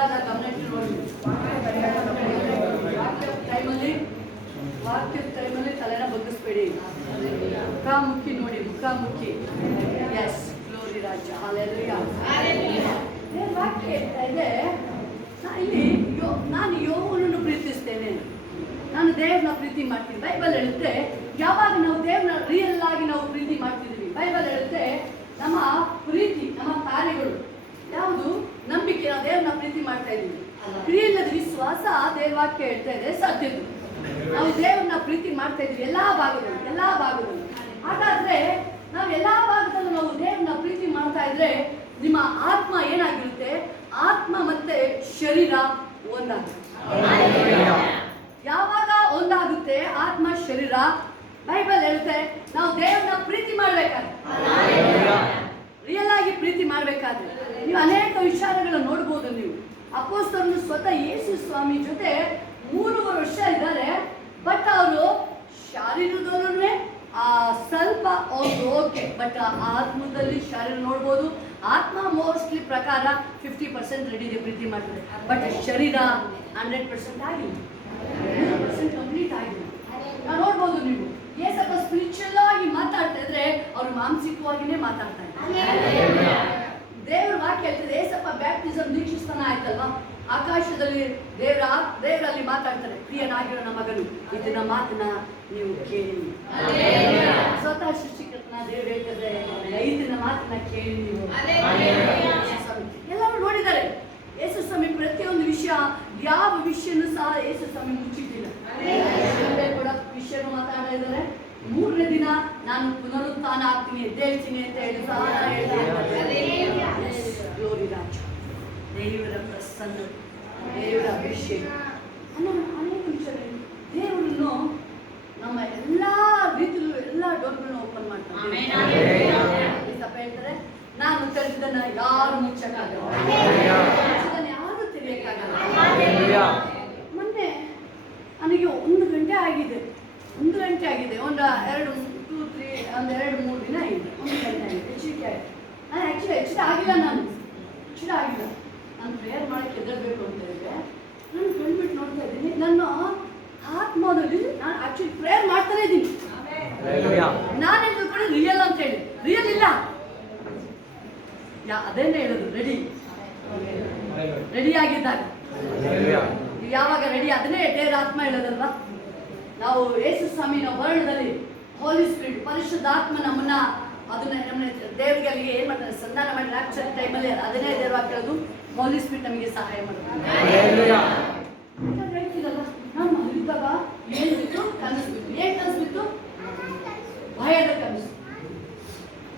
ಬಂದಾಗ ಗಮನ ಇಟ್ಟು ನೋಡಿ. ವಾಕ್ಯ ಟೈಮಲ್ಲಿ ತಲೆನ ಬಗ್ಗಿಸ್ಬೇಡಿ. ಮುಖಾಮುಖಿ ನೋಡಿ, ಮುಖಾಮುಖಿ. ಎಸ್, ಗ್ಲೋರಿ ರಾಜ. ಹಲ್ಲೆಲೂಯಾ. ವಾಕ್ಯ ಹೇಳ್ತಾ ಇದೆ, ಇಲ್ಲಿ ನಾನು ಯೆಹೋವನನ್ನು ಪ್ರೀತಿಸ್ತೇನೆ, ನಾನು ದೇವ್ರನ್ನ ಪ್ರೀತಿ ಮಾಡ್ತೀನಿ. ಬೈಬಲ್ ಹೇಳುತ್ತೆ ಯಾವಾಗ ನಾವು ದೇವ್ರನ್ನ ರಿಯಲ್ ಆಗಿ ನಾವು ಪ್ರೀತಿ ಮಾಡ್ತಿದ್ವಿ. ಬೈಬಲ್ ಹೇಳುತ್ತೆ ನಮ್ಮ ಪ್ರೀತಿ, ನಮ್ಮ ಕಾರ್ಯಗಳು ಯಾವುದು, ನಂಬಿಕೆ, ನಾವು ದೇವ್ರನ್ನ ಪ್ರೀತಿ ಮಾಡ್ತಾ ಇದ್ದೀವಿ. ಕ್ರಿಯೆಯಿಲ್ಲದ ವಿಶ್ವಾಸ ದೇವವಾಕ್ಯ ಹೇಳ್ತಾ ಇದೆ ಸತ್ಯದ್ದು. ನಾವು ದೇವ್ರನ್ನ ಪ್ರೀತಿ ಮಾಡ್ತಾ ಇದ್ವಿ ಎಲ್ಲಾ ಭಾಗದಲ್ಲೂ. ಹಾಗಾದ್ರೆ ನಾವು ಎಲ್ಲಾ ಭಾಗದಲ್ಲೂ ನಾವು ದೇವ್ರನ್ನ ಪ್ರೀತಿ ಮಾಡ್ತಾ ಇದ್ರೆ ನಿಮ್ಮ ಆತ್ಮ ಏನಾಗಿರುತ್ತೆ, ಆತ್ಮ ಮತ್ತೆ ಶರೀರ ಒಂದಾಗುತ್ತೆ. ಯಾವಾಗ ಒಂದಾಗುತ್ತೆ ಆತ್ಮ ಶರೀರ, ಬೈಬಲ್ ಹೇಳುತ್ತೆ ನಾವು ದೇವ್ರನ್ನ ಪ್ರೀತಿ ಮಾಡ್ಬೇಕಾದ್ರೆ, ರಿಯಲ್ ಆಗಿ ಪ್ರೀತಿ ಮಾಡ್ಬೇಕಾದ್ರೆ ನೀವು ಅನೇಕ ವಿಚಾರಗಳನ್ನು ನೋಡ್ಬೋದು. ನೀವು ಅಪೊಸ್ತಲರು ಸ್ವತಃ ಯೇಸು ಸ್ವಾಮಿ ಜೊತೆ 3 ವರ್ಷ ಇದ್ದಾರೆ. ಬಟ್ ಅವರು ಶಾರೀರದಲ್ಲೂ ಸ್ವಲ್ಪ ಅವ್ರು ಓಕೆ, ಬಟ್ ಆತ್ಮದಲ್ಲಿ ಶರೀರ ನೋಡ್ಬೋದು. ಆತ್ಮ ಮೋಸ್ಟ್ಲಿ ಪ್ರಕಾರ 50% ರೆಡಿ ಇದೆ, ಪ್ರೀತಿ ಮಾಡ್ತಾರೆ. ಬಟ್ ಶರೀರ 100% ಆಗಿಲ್ಲ, 100% ಕಂಪ್ಲೀಟ್ ಆಗಿಲ್ಲ. ನಾವು ನೋಡ್ಬೋದು. ನೀವು ಏಸಪ್ಪ ಸ್ಪಿರಿಚುವಲ್ ಆಗಿ ಮಾತಾಡ್ತಾ ಇದ್ರೆ ಅವ್ರು ಮಾನಸಿಕವಾಗಿನೇ ಮಾತಾಡ್ತಾ ಇದ್ದಾರೆ. ದೇವರ ವಾಕ್ಯ ಹೇಳ್ತದೆ, ಏಸಪ್ಪ ಬ್ಯಾಪ್ಟಿಸಮ್ ದೀಕ್ಷಿಸ್ತಾನ ಆಯ್ತಲ್ವಾ, ಆಕಾಶದಲ್ಲಿ ದೇವರಲ್ಲಿ ಮಾತಾಡ್ತಾರೆ, ಪ್ರಿಯನಾಗಿರೋ ನಮ್ಮ ಮಗನು ಇದನ್ನ ಮಾತನ್ನ ನೀವು ಕೇಳಿ. ಸ್ವತಃ ಸೃಷ್ಟಿಕರ್ತನ ದೇವರು ಹೇಳ್ತಾರೆ, ಇದನ್ನ ಮಾತನ್ನ ಕೇಳಿ ನೀವು. ಎಲ್ಲರೂ ನೋಡಿದ್ದಾರೆ ಯೇಸು ಸ್ವಾಮಿ ಪ್ರತಿಯೊಂದು ವಿಷಯ, ಯಾವ ವಿಷಯನೂ ಸಹ ಯೇಸು ಸ್ವಾಮಿ ಮುಚ್ಚಿಟ್ಟಿಲ್ಲ. ಕೂಡ ವಿಷಯನೂ ಮಾತಾಡ್ತಾ ಇದ್ದಾರೆ. 3ನೇ ದಿನ ನಾನು ಪುನರುತ್ಥಾನ ಆಗ್ತೀನಿ, ಎದ್ದೇಳ್ತೀನಿ ಅಂತ ಹೇಳಿ ಸಹ ಹೇಳ್ತಾರೆ. ಗ್ಲೋರಿ ರಾಜ, ದೇವರ ಪ್ರಸನ್ನ, ದೇವರ ಅಭಿಷೇಕ, ಅನೇಕ ವಿಷಯಗಳು ದೇವರನ್ನು ನಮ್ಮ ಎಲ್ಲಾ ರೀತಿಯಲ್ಲೂ ಎಲ್ಲಾ ಡೋರ್ಗಳನ್ನ ಓಪನ್ ಮಾಡ್ತಾರೆ. ಹೇಳ್ತಾರೆ, ನಾನು ತೆರೆದನ್ನ ಯಾರು ಮುಚ್ಚಕ್ಕಾಗಲ್ಲ, ಯಾರು ತೆರೆಯಕ್ಕಾಗಲ್ಲ. ಮೊನ್ನೆ ನನಗೆ 1 ಗಂಟೆ ಆಗಿದೆ, ಒಂದು 2-3 ದಿನ ಆಗಿದೆ. 1 ಗಂಟೆ ಆಗಿದೆ, ಹೆಚ್ಚಿಗೆ ಆಗಿದೆ. ನಾನು ಹೆಚ್ಚಿಗೆ ಆಗಿಲ್ಲ, ನಾನು ಪ್ರೇಯರ್ ಮಾಡಕ್ಕೆ ಎದ್ದೇಳಬೇಕು ಅಂತ ಹೇಳಿದ್ರೆ ನಾನು ಕಣ್ಬಿಟ್ಟು ನೋಡ್ತಾ ಇದ್ದೀನಿ. ನನ್ನ ಆತ್ಮದಲ್ಲಿ ನಾನು ಆಕ್ಚುಲಿ ಪ್ರೇಯರ್ ಮಾಡ್ತಾನೆ ಇದ್ದೀನಿ. ನಾನೇನು ತಿಳ್ಕೊಂಡು ರಿಯಲ್ ಅಂತ ಹೇಳಿ, ರಿಯಲ್ ಇಲ್ಲ. ಅದೇನೇ ಹೇಳೋದು, ರೆಡಿ ಆಗಿದ್ದಾಗ. ಯಾವಾಗ ರೆಡಿ, ಅದನ್ನೇ ದೇವರ ಆತ್ಮ ಹೇಳೋದಲ್ವಾ. ನಾವು ಯೇಸು ಸ್ವಾಮಿನ ವರ್ಣದಲ್ಲಿ ಹೋಲಿ ಸ್ಪಿರಿಟ್, ಪರಿಶುದ್ಧ ಆತ್ಮ ನಮ್ಮನ್ನ ನಮ್ಮನ್ನ ದೇವರಿಗೆ ಅಲ್ಲಿಗೆ ಏನ್ ಮಾಡ್ತಾರೆ, ಸಂಧಾನ ಮಾಡಿ ರಾಕ್ಷಸ ಟೈಮಲ್ಲಿ ಅದನ್ನೇ ದೇವರ ಕೇಳೋದು. ಹೋಲಿ ಸ್ಪಿರಿಟ್ ನಮಗೆ ಸಹಾಯ ಮಾಡುತ್ತೆ. ಹೇಳ್ತೀರಲ್ಲ, ನಾನು ಮಲಗಿದ್ದಾಗ ಏನ್ ಬಿತ್ತು, ಕನಸ್ಬಿತ್ತು. ಏನ್ ಕನಸ್ಬಿತ್ತು? ಭಯದ ಕನಸು.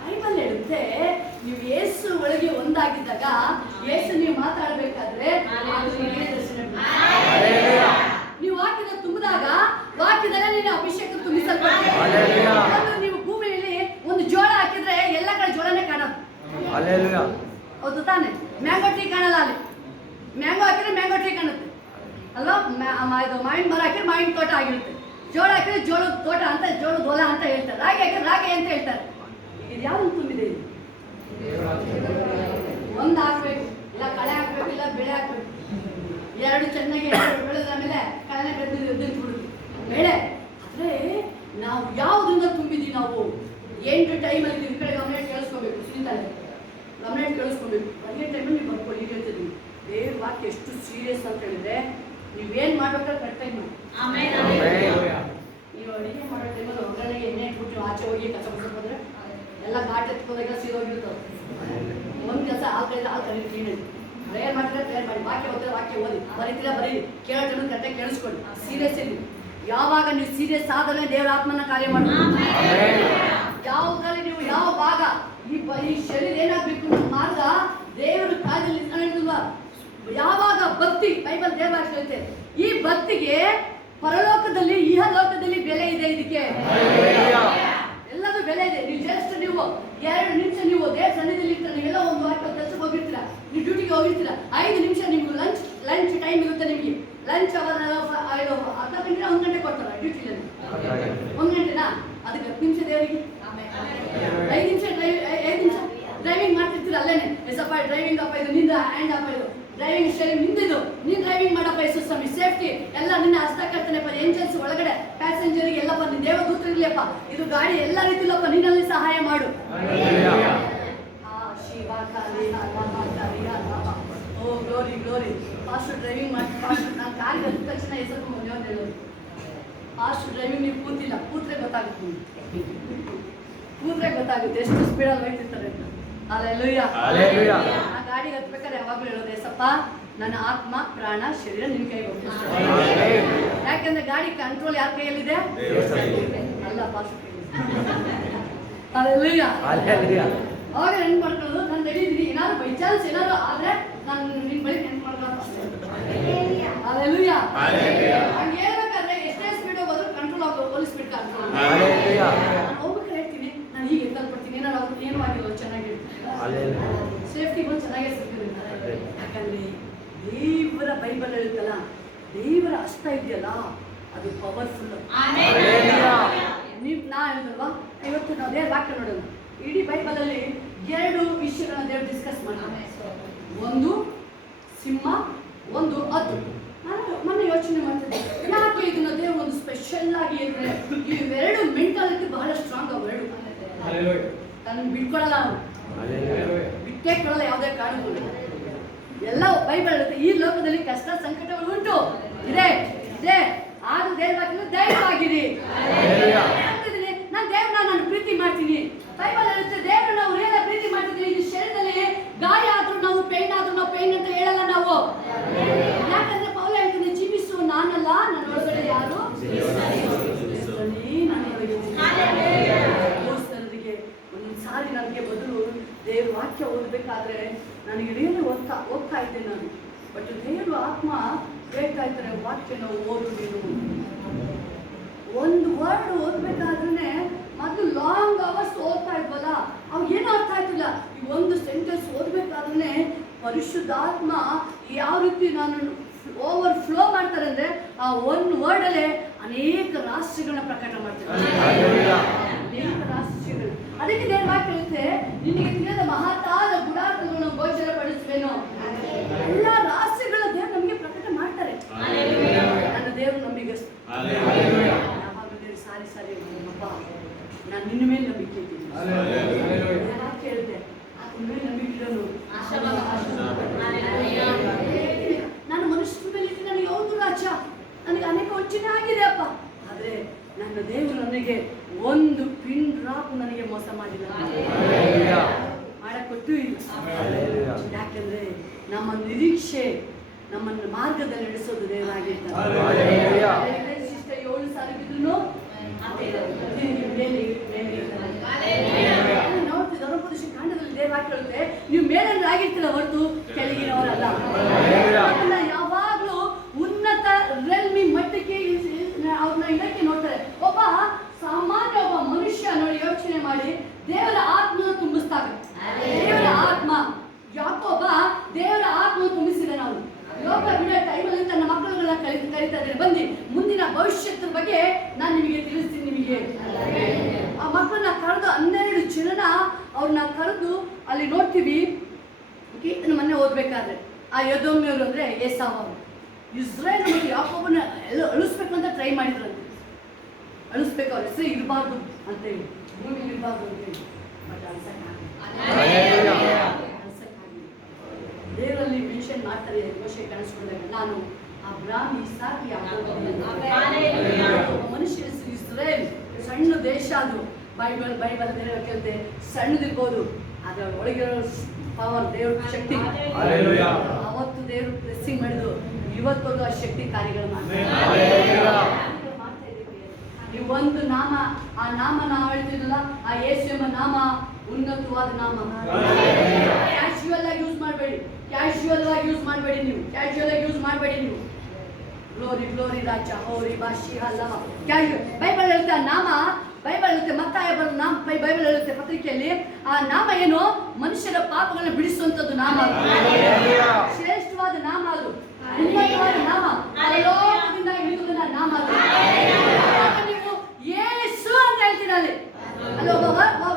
ಬೈಬಲ್ ಹೇಳುತ್ತೆ, ನೀವು ಯೇಸು ಒಳಗೆ ಒಂದಾಗಿದ್ದಾಗ, ಯೇಸು ನೀವು ಮಾತಾಡ್ಬೇಕಾದ್ರೆ ನೀವು ವಾಕ್ಯದ ತುಂಬಿದಾಗ, ವಾಕ್ಯದಲ್ಲೇ ನೀನು ಅಭಿಷೇಕ ತುಂಬಿಸಲ್ಪಡ್ತೀವಿ. ನೀವು ಭೂಮಿಯಲ್ಲಿ ಒಂದು ಜೋಳ ಹಾಕಿದ್ರೆ ಎಲ್ಲ ಕಡೆ ಜೋಳನೇ ಕಾಣೋದು, ಹೌದು ತಾನೆ? ಮ್ಯಾಂಗೋ ಟ್ರೀ ಕಾಣಲ್ಲ. ಅಲ್ಲಿ ಮ್ಯಾಂಗೋ ಹಾಕಿದ್ರೆ ಮ್ಯಾಂಗೋ ಟ್ರೀ ಕಾಣುತ್ತೆ ಅಲ್ವಾ? ಮಾವಿನ ಮರ ಹಾಕಿದ್ರೆ ಮಾವಿನ ತೋಟ ಆಗಿರುತ್ತೆ. ಜೋಳ ಹಾಕಿದ್ರೆ ಜೋಳದ ತೋಟ ಅಂತ, ಜೋಳದ ಹೊಲ ಅಂತ ಹೇಳ್ತಾರೆ. ರಾಗಿ ಹಾಕಿದ್ರೆ ರಾಗಿ ಅಂತ ಹೇಳ್ತಾರೆ. ಇದು ಯಾವುದು ತುಂಬಿದೆ? ಒಂದು ಹಾಕ್ಬೇಕು, ಇಲ್ಲ ಕಳೆ ಹಾಕ್ಬೇಕು, ಇಲ್ಲ ಬೆಳೆ ಹಾಕ್ಬೇಕು. 2 ಚೆನ್ನಾಗಿ ಬೆಳೆದ್ರ ಮೇಲೆ ಕಳೆ ಬೆಳೆದು ಬೆಳೆ. ಆದ್ರೆ ನಾವು ಯಾವುದರಿಂದ ತುಂಬಿದೀವಿ? ನಾವು 8 ಟೈಮಲ್ಲಿ ನಿಮ್ಮ ಕಡೆ ಗಮನ ಕೇಳಿಸ್ಕೋಬೇಕು. ಸುನಿತಾರೆ ಗಮನ ಕೇಳಿಸ್ಕೋಬೇಕು. ಅದೇ ಟೈಮಲ್ಲಿ ನೀವು ಬರ್ಕೊಳ್ಳಿ. ಹೇಳ್ತಿದ್ವಿ ದೇವ್ರ ವಾಕ್ಯ ಎಷ್ಟು ಸೀರಿಯಸ್ ಅಂತ ಹೇಳಿದ್ರೆ, ನೀವೇನ್ ಮಾಡ್ಬೇಕಾದ್ರೆ ಕರೆಕ್ಟಾಗಿ ಮಾಡಿ. ನೀವು ಅಡುಗೆ ಮಾಡೋ ಟೈಮಲ್ಲಿ ಒಗ್ಗರಣೆಗೆ ಎಣ್ಣೆ ಇಟ್ಬಿಟ್ಟು ಆಚೆ ಹೋಗಿ ಕಸ ಬಿಡ್ಸೋದ್ರೆ ಎಲ್ಲ ಘಾಟ್ ಎತ್ಕೋದಾಗ ಸೀದೋಗಿರ್ತವೆ. ಒಂದು ಕೆಲಸ ಹಾಲು ಕರೀರಿ ಕ್ಲೀನ್. ಪ್ರೇಯರ್ ಮಾಡಿದ್ರೆ ಪ್ರೇಯರ್ ಮಾಡಿ, ವಾಕ್ಯ ಓದಿದ್ರೆ ವಾಕ್ಯ ಓದಿ, ಬರೀತೀರಾ ಬರೀ, ಕೇಳೋ ಟೈಮ್ ಕರೆಕ್ಟಾಗಿ ಕೇಳಿಸ್ಕೊಳ್ಳಿ. ಸೀರಿಯಸ್ ಇರಿ. ಯಾವಾಗ ನೀವು ಸೀರಿಯಸ್ ಆದಲೇ ದೇವರ ಆತ್ಮನ ಕಾರ್ಯ ಮಾಡಿ. ಯಾವುದ್ರಲ್ಲಿ ನೀವು ಯಾವ ಭಾಗ ಈ ಶರೀರ ಏನಾಗಬೇಕು ನಮ್ಮ ಮಾರ್ಗ ದೇವರ ಕಾರ್ಯದಲ್ಲಿ ನಡೆದಿಲ್ವಾ? ಯಾವಾಗ ಭಕ್ತಿ, ಬೈಬಲ್ ದೇವ ಹೇಳ್ತೆ, ಈ ಭಕ್ತಿಗೆ ಪರಲೋಕದಲ್ಲಿ ಇಹಲೋಕದಲ್ಲಿ ಬೆಲೆ ಇದೆ. ಇದಕ್ಕೆ ಎಲ್ಲದೂ ಬೆಲೆ ಇದೆ. ನೀವು ಜಸ್ಟ್ ನೀವು 2 ನಿಮಿಷ ನೀವು ದೇವ್ರ ಸನ್ನಿಧಿಯಲ್ಲಿ ಇರ್ತೀರ, ನೀವೆಲ್ಲ ಒಂದು ವಾರ ಕೆಲಸಕ್ಕೆ ಹೋಗಿರ್ತೀರಾ, ನೀವು ಡ್ಯೂಟಿಗೆ ಹೋಗಿರ್ತೀರಾ, 5 ನಿಮಿಷ ನಿಮ್ಗೆ ಲಂಚ್ ಟೈಮ್ ಇರುತ್ತೆ. ನಿಮಗೆ ಲಂಚ್ ಅವರ್ ಅರ್ಧ ಗಂಟೆ 1 ಗಂಟೆ ಕೊಡ್ತಾರೆ ಡ್ಯೂಟಿಲಿ. 1 ಗಂಟೆನಾ? ಅದಕ್ಕೆ 10 ನಿಮಿಷ ದೇವರಿಗೆ, 5 ನಿಮಿಷ ಡ್ರೈವಿಂಗ್ ಮಾಡ್ತಿರ್ತೀರ ಅಲ್ಲೇನೆ. ಎಸಪ್ಪ ಡ್ರೈವಿಂಗ್ ಅಪ್ಪ, ಇದು ನಿಂದ ಹ್ಯಾಂಡ್ ಅಪ್ಪ, ಇದು ಡ್ರೈವಿಂಗ್ ಸ್ಟೈಲಿಂಗ್ ನಿಂದಿದ್ದು. ನೀನ್ ಡ್ರೈವಿಂಗ್ ಮಾಡಪ್ಪ ಯೇಸು ಸ್ವಾಮಿ, ಸೇಫ್ಟಿ ಎಲ್ಲ ನಿನ್ನ ಹಸ್ತಕರ್ತನೆಪ್ಪ. ಏಂಜಲ್ಸ್ ಒಳಗಡೆ ಪ್ಯಾಸೆಂಜರ್ಗೆ ಎಲ್ಲಪ್ಪ ನಿನ್ನ ದೇವದೂತರಿರ್ಲಿಯಪ್ಪ. ಇದು ಗಾಡಿ ಎಲ್ಲ ರೀತಿಲಪ್ಪ ನಿನ್ನಲ್ಲಿ ಸಹಾಯ ಮಾಡು. ಓ ಗ್ಲೋರಿ ಗ್ಲೋರಿ. ಫಾಸ್ಟ್ ಡ್ರೈವಿಂಗ್ ಮಾಡಿ, ನಾನು ಕಾರಿಗೆ ಹತ್ತಿದ ತಕ್ಷಣ ಹೆಸರು ಮುಂದೆ ಹೇಳೋದು. ಫಾಸ್ಟ್ ಡ್ರೈವಿಂಗ್ ನೀವು ಕೂತಿಲ್ಲ, ಕೂತ್ರೆ ಗೊತ್ತಾಗುತ್ತೆ, ಕೂತ್ರೆ ಗೊತ್ತಾಗುತ್ತೆ ಎಷ್ಟು ಸ್ಪೀಡಲ್ಲಿ ಹೋಗ್ತಿರ್ತಾರೆ ಅಂತ. ಹಲ್ಲೆಲೂಯಾ. ಆ ಗಾಡಿಗೆ ಹತ್ಬೇಕಾದ್ರೆ ಯಾವಾಗಲೂ ಹೇಳೋದು, ಏಸಪ್ಪ ನನ್ನ ಆತ್ಮ ಪ್ರಾಣ ಶರೀರ ನಿನ್ನ ಕೈಗೆ ಒಪ್ಪಿಸ್ತೇನೆ. ಯಾಕೆಂದ್ರೆ ಗಾಡಿ ಕಂಟ್ರೋಲ್ ಯಾರ ಕೈಯಲ್ಲಿದೆ? ಅಲ್ಲ ಫಾಸ್ಟ್ ಹಲ್ಲೆಲೂಯಾ. ಅವಾಗ ನೆನ್ಪು ಮಾಡ್ಕೊಳ್ಳೋದು, ನಾನು ನಡೀತೀನಿ, ಏನಾದ್ರು ಬೈ ಚಾನ್ಸ್ ಏನಾದ್ರು ಆದ್ರೆ ನಾನು ನಿನ್ನ ಬಳಿ ನೆನ್ಪು ಮಾಡ್ಕೊಳ್ಳೋದು ಅಷ್ಟೇ. ಹಲ್ಲೆಲೂಯಾ. ಹಂಗೆ ಹೇಳ್ಬೇಕಾದ್ರೆ ಎಷ್ಟೇ ಸ್ಪೀಡ್ ಹೋಗೋದ್ರು ಕಂಟ್ರೋಲ್ ಆಗೋದು, ಪೊಲೀಸ್ ಸ್ಪೀಡ್ ಕಂಟ್ರೋಲ್. ನಾನು ಹೋಗ್ಬೇಕಾದ್ರೆ ಹೇಳ್ತೀನಿ, ನಾನು ಹೀಗೆ ಎತ್ತಲ್ಪಡ್ತೀನಿ, ಏನಾದ್ರು ಅವ್ರು ಏನೂ ಆಗಿಲ್ಲ, ಚೆನ್ನಾಗಿರ್ತೀನಿ, ಸೇಫ್ಟಿ ಬಂದು ಚೆನ್ನಾಗೇ ಸಿಕ್ಕಿರ್ತಾರೆ. ಯಾಕಂದ್ರೆ ದೇವರ ಬೈಬಲ್ ಹೇಳುತ್ತಲ್ಲ, ದೇವರ ಹಸ್ತ ಇದೆಯಲ್ಲ ಅದು ಪವರ್ಫುಲ್. ನಾ ಹೇಳಿದಲ್ವಾ, ಇವತ್ತು ನಾವು ದೇವ್ರ ವಾಕ್ಯ ನೋಡೋಣ. ಇಡೀ ಬೈಬಲಲ್ಲಿ 2 ವಿಷಯಗಳನ್ನ ದೇವ್ರು ಡಿಸ್ಕಸ್ ಮಾಡ್ತಾರೆ. ಒಂದು ಸಿಂಹ, ಒಂದು ಹದ್ದು. ನಾನು ಮೊನ್ನೆ ಯೋಚನೆ ಮಾಡ್ತಿದ್ದೆ, ಯಾಕೆ ಇದನ್ನ ದೇವ್ರು ಒಂದು ಸ್ಪೆಷಲ್ ಆಗಿ ಅಂದ್ರೆ ಇವೆರಡು ಮೆಂಟಾಲಿಟಿ ಬಹಳ ಸ್ಟ್ರಾಂಗ್. ಅವೆರಡು ತನ್ನ ಬಿಟ್ಕೊಳ್ಳಲ್ಲ, ಬಿಟ್ಟೇ ಕೊಡಲ್ಲ ಯಾವುದೇ ಕಾರಣಕ್ಕೂ. ಎಲ್ಲ ಬೈಬಲ್ ಹೇಳುತ್ತೆ, ಈ ಲೋಕದಲ್ಲಿ ಕಷ್ಟ ಸಂಕಟಗಳು ಉಂಟು, ಇದೆ ಇದೆ, ಆದ್ರೂ ದೇವರ ಧೈರ್ಯವಾಗಿರಿ. ನಾನು ದೇವ್ರನ್ನ ನಾನು ಪ್ರೀತಿ ಮಾಡ್ತೀನಿ. ಬೈಬಲ್ ಹೇಳುತ್ತೆ ದೇವ್ರನ್ನ ನಾವು ಹೇಳ ಪ್ರೀತಿ ಮಾಡ್ತಿದ್ವಿ. ಈ ಶರೀರದಲ್ಲಿ ಗಾಯ ಆದ್ರೂ ನಾವು ಪೇನ್ ಆದ್ರೂ ನಾವು ಪೇನ್ ಅಂತ ಹೇಳಲ್ಲ ನಾವು. ಯಾಕಂದ್ರೆ ಪೌಲ ಹೇಳ್ತೀನಿ, ಜೀವಿಸುವ ನಾನಲ್ಲ, ನನ್ನ ಒಳಗಡೆ ಯಾರು ಒಂದೊಂದು ಸಾರಿ ನನಗೆ ಬದಲು ದೇವ್ರ ವಾಕ್ಯ ಓದಬೇಕಾದ್ರೆ ನನಗೆ ಇಡೀ ಓದ್ತಾ ಇದ್ದೆ ನಾನು. ಬಟ್ ದೇವ್ರ ಆತ್ಮ ಹೇಳ್ತಾ ಇದ್ದಾರೆ, ವಾಕ್ಯನ ಓದು. ನೀನು ಒಂದು ವರ್ಡ್ ಓದ್ಬೇಕಾದ್ರೆ ಮೊದಲು ಲಾಂಗ್ ಅವರ್ಸ್ ಓದ್ತಾ ಇದ್ವಲ್ಲ, ಅವಾಗ ಏನೂ ಅರ್ಥ ಆಯ್ತಿಲ್ಲ. ಈ ಒಂದು ಸೆಂಟೆನ್ಸ್ ಓದ್ಬೇಕಾದ್ರೆ ಪರಿಶುದ್ಧಾತ್ಮ ಯಾವ ರೀತಿ ನಾನು ಓವರ್ ಫ್ಲೋ ಮಾಡ್ತಾರೆ ಅಂದ್ರೆ ಆ ಒಂದು ವರ್ಡಲ್ಲೇ ಅನೇಕ ರಾಷ್ಟ್ರಗಳನ್ನ ಪ್ರಕಟ ಮಾಡ್ತಾರೆ, ಅನೇಕ ರಾಷ್ಟ್ರಗಳು. ಅದಕ್ಕೆ ದೇವ್ರ ವಾಕ್ಯ ಹೇಳುತ್ತೆ, ನಿನಗೆ ತಿಳಿದ ಮಹತ್ತಾದ ಗುಡಾರಗಳನ್ನು ಗೋಚರಪಡಿಸುವೆನು. ಎಲ್ಲ ರಾಷ್ಟ್ರಗಳ ದೇವ್ರು ನಮಗೆ ಪ್ರಕಟ ಮಾಡ್ತಾರೆ. ನನ್ನ ದೇವರು ನಮಗೆ ಸಾರಿ ಸಾರಿ ಅಪ್ಪ, ನಾನು ನಿನ್ನ ಮೇಲೆ ನಂಬಿಕೆ ಇದ್ದೀನಿ. ಯಾಕೆ ಹೇಳಿದೆ, ನಿನ್ನ ಮೇಲೆ ನಂಬಿಕೆ ಇರೋನು. ನಾನು ಮನುಷ್ಯನ ಮೇಲೆ ಇದ್ದೀನಿ, ನನಗೆ ಯಾವುದು ರಾಜ, ನನಗೆ ಅನೇಕ ವಂಚನೆ ಆಗಿದೆ ಅಪ್ಪ. ಆದ್ರೆ ನನ್ನ ದೇವರು ನನಗೆ ಒಂದು ಪಿನ್ ಡ್ರಾಪ್ ನನಗೆ ಮೋಸ ಮಾಡಿಲ್ಲ, ಮಾಡಕೊಟ್ಟು ಇಲ್ಲ. ಯಾಕೆಂದ್ರೆ ನಮ್ಮ ನಿರೀಕ್ಷೆ ನಮ್ಮನ್ನು ಮಾರ್ಗದಲ್ಲಿ ನಡೆಸೋದು ದೇವರಾಗಿರ್ತಾರೆ. 7 ಸಾರಿ ಬಿದ್ರು ನೋಡ್ತಿದ್ದ ಕಾಂಡದಲ್ಲಿ ದೇವ ಹಾಕಿರುತ್ತೆ, ನೀವು ಮೇಲಲ್ಲಿ ಆಗಿರ್ತಿಲ್ಲ ಹೊರತು ಕೆಳಗಿನವರಲ್ಲ. ಯಾವಾಗ್ಲೂ ಉನ್ನತ ರೆಲ್ಮಿ ಮಟ್ಟಕ್ಕೆ ಅವ್ರನ್ನ ಇದಕ್ಕೆ ನೋಡ್ತಾರೆ. ಒಬ್ಬ ಸಾಮಾನ್ಯ ಒಬ್ಬ ಮನುಷ್ಯ ನೋಡಿ ಯೋಚನೆ ಮಾಡಿ, ದೇವರ ಆತ್ಮನ ತುಂಬಿಸ್ತಾರೆ. ದೇವರ ಆತ್ಮ ಯಾಕೋಬ ದೇವರ ಆತ್ಮ ತುಂಬಿಸಿದ. ನಾವು ಲೋಕ ಬಿಡೋ ಟೈಮಲ್ಲಿ ತನ್ನ ಮಕ್ಕಳುಗಳನ್ನ ಕರೀತಾ ಇದ್ದಾರೆ, ಬನ್ನಿ ಮುಂದಿನ ಭವಿಷ್ಯದ ಬಗ್ಗೆ ನಾನು ನಿಮಗೆ ತಿಳಿಸ್ತೀನಿ. ನಿಮಗೆ ಆ ಮಕ್ಕಳನ್ನ ಕರೆದು 12 ಜನನ ಅವ್ರನ್ನ ಕರೆದು ಅಲ್ಲಿ ನೋಡ್ತೀವಿ. ಕೀರ್ತನೆ ಮೊನ್ನೆ ಓದ್ಬೇಕಾದ್ರೆ ಆ ಯೆದೋಮ್ಯರು ಅಂದ್ರೆ ಏಸಾವ್ ಅವರು ಇಸ್ರೇಲ್ ಮತ್ತು ಯಾಕೋಬನ ಎಲ್ಲ ಅಳಿಸ್ಬೇಕು ಅಂತ ಟ್ರೈ ಮಾಡಿದ್ರಂತೆ. ಅಳಿಸ್ಬೇಕು, ಅವ್ರ ಹೆಸರು ಇರಬಾರ್ದು ಅಂತ ಹೇಳಿ, ಭೂಮಿ ಇರಬಾರ್ದು ಅಂತ ಹೇಳಿ. ಬಟ್ ಅಳ್ಸಕ್ಕಾಗಿಲ್ಲ. ದೇವರಲ್ಲಿ ಮೆನ್ಷನ್ ಮಾಡ್ತಾರೆ, ಮೋಶೆ ಕಾಣಿಸ್ಕೊಂಡಾಗ ನಾನು ಅಬ್ರಾಮ್ ಇಸಾಕ್ ಯಾಕೋಬ. ಮನುಷ್ಯ ಹೆಸರು ಇಸ್ರೇಲ್, ಸಣ್ಣ ದೇಶ ಅದು. ಬೈಬಲ್ ದೇವ್ರ ಕೇಳ್ತೆ ಸಣ್ಣದಿರ್ಬೋದು, ಆದ್ರೆ ಒಳಗಿರೋ ಪವರ್, ದೇವ್ರ ಶಕ್ತಿ. ಅವತ್ತು ದೇವ್ರು ಬ್ಲೆಸ್ಸಿಂಗ್ ಮಾಡಿದ್ರು, ಇವತ್ತೊಂದು ಆ ಶಕ್ತಿ ಕಾರ್ಯಗಳು ಮಾಡ್ತಾ ಇದ್ದೀವಿ. ನೀವು ಒಂದು ನಾಮ, ಆ ನಾಮ ನಾವು ಹೇಳ್ತಿದ್ರಲ್ಲ, ಆ ಯೇಸು ಎಂಬ ನಾಮ ಉನ್ನತವಾದ ನಾಮ. ಕ್ಯಾಶುವಲ್ ಆಗಿ ಯೂಸ್ ಮಾಡಬೇಡಿ, ಕ್ಯಾಶುವಲ್ ಆಗಿ ಯೂಸ್ ಮಾಡಬೇಡಿ, ನೀವು ಕ್ಯಾಶುವಲ್ ಆಗಿ ಯೂಸ್ ಮಾಡಬೇಡಿ ನೀವು. ಗ್ಲೋರಿ ಗ್ಲೋರಿ ರಾಜ ಹೌರಿ ಭಾಷಿ ಅಲ್ಲ. ಬೈಬಲ್ ಹೇಳುತ್ತೆ ಆ ನಾಮ, ಬೈಬಲ್ ಹೇಳುತ್ತೆ ಮತ್ತಾಯ ಬರೋ ನಾಮ, ಬೈಬಲ್ ಹೇಳುತ್ತೆ ಪತ್ರಿಕೆಯಲ್ಲಿ ಆ ನಾಮ ಏನು, ಮನುಷ್ಯರ ಪಾಪಗಳನ್ನ ಬಿಡಿಸುವಂತದ್ದು ನಾಮ. ಶ್ರೇಷ್ಠವಾದ ನಾಮ ಅದು, ಉನ್ನತವಾದ ನಾಮ, ಲೋಕದಿಂದ ಇಳಿದುಕೊಂಡ ನಾಮ ಅದು. ನೀವು ಯೇಸು ಅಂತ ಹೇಳ್ತೀರ ಅಲ್ಲಿ. ಅಲ್ಲಿ ಒಬ್ಬ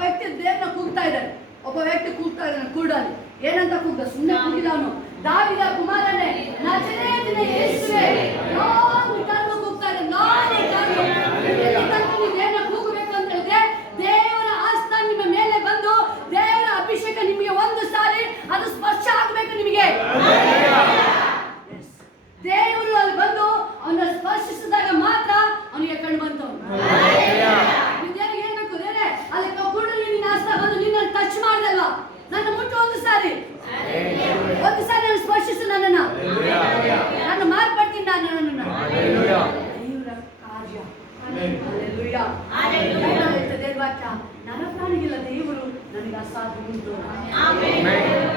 ವ್ಯಕ್ತಿ ದೇವ್ರನ್ನ ಕೂಗ್ತಾ ಇದ್ದಾರೆ, ಒಬ್ಬ ವ್ಯಕ್ತಿ ಕೂಗ್ತಾ ಇದ್ದಾನೆ ಕೂಡಲ್ಲಿ. ಏನಂತ ಕೂಗ್ದ? ಸುಮ್ಮನೆ ಕೂಗಿಲ್ಲ ಅವನು, ದಾವಿದ ಕುಮಾರನೇ, ನಜರೇತಿನ ಯೇಸುವೇ, ನಾನು ಕರ್ಕೊಂಡು ಹೋಗ್ತಾರೆ, ನಾನೇ ಕರ್ಕೊಂಡು ನೀವೇನ ಕೂಗಬೇಕು ಅಂತ ಹೇಳಿದ್ರೆ ದೇವರ ಆಸ್ಥಾನ ನಿಮ್ಮ ಮೇಲೆ ಬಂದು ದೇವರ ಅಭಿಷೇಕ ನಿಮಗೆ ಒಂದು ಸಾರಿ ಅದು ಸ್ಪರ್ಶ ಆಗಬೇಕು. ನಿಮಗೆ ದೇವರು ಅಲ್ಲಿ ಬಂದು ಅವನ ಸ್ಪರ್ಶಿಸಿದಾಗ ಮಾತ್ರ ಅವನಿಗೆ ಕಂಡು ಬಂತು. ಹೇಳ್ಬೇಕು ದೇವರೇ, ಅಲ್ಲಿ ಕೂಡ ನಿನ್ನ ಆಸ್ಥಾನ ಬಂದು ನಿನ್ನನ್ನು ಟಚ್ ಮಾಡ್ದಲ್ವಾ, ನನ್ನ ಮುಟ್ಟು ಒಂದು ಸಾರಿ ನಾನು ಸ್ಪರ್ಶಿಸು, ನಾನು ಮಾರ್ಪಡ್ತೀನಿ, ನಾನು ನನ್ನನ್ನು ದೇವರ ಕಾರ್ಯ. ದೇವಾಕ್ಯ ನರಪ್ರಾಣಿಗಿಲ್ಲ, ದೇವರು ನನಗೆ ಅಸಾಧ್ಯ ಉಂಟು.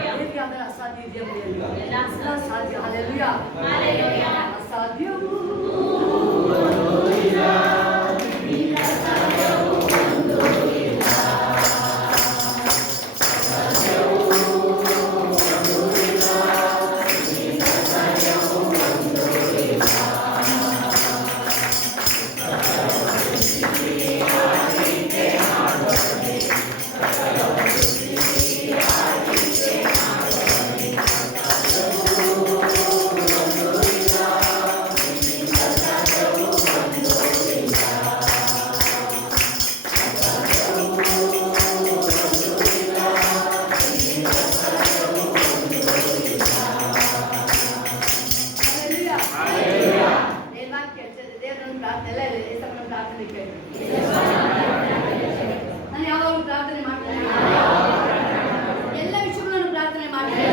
ಹೇಗೆ ಅದರ ಅಸಾಧ್ಯ ಇದೆಯಾ? ಸಾಧ್ಯ. ಹಲ್ಲೆಲೂಯಾ. ಅಸಾಧ್ಯವು ನಾನು ಯಾವಾಗಲೂ ಪ್ರಾರ್ಥನೆ ಮಾಡ್ತೇನೆ, ಎಲ್ಲ ವಿಷಯಗಳನ್ನು ಪ್ರಾರ್ಥನೆ ಮಾಡ್ತೇನೆ.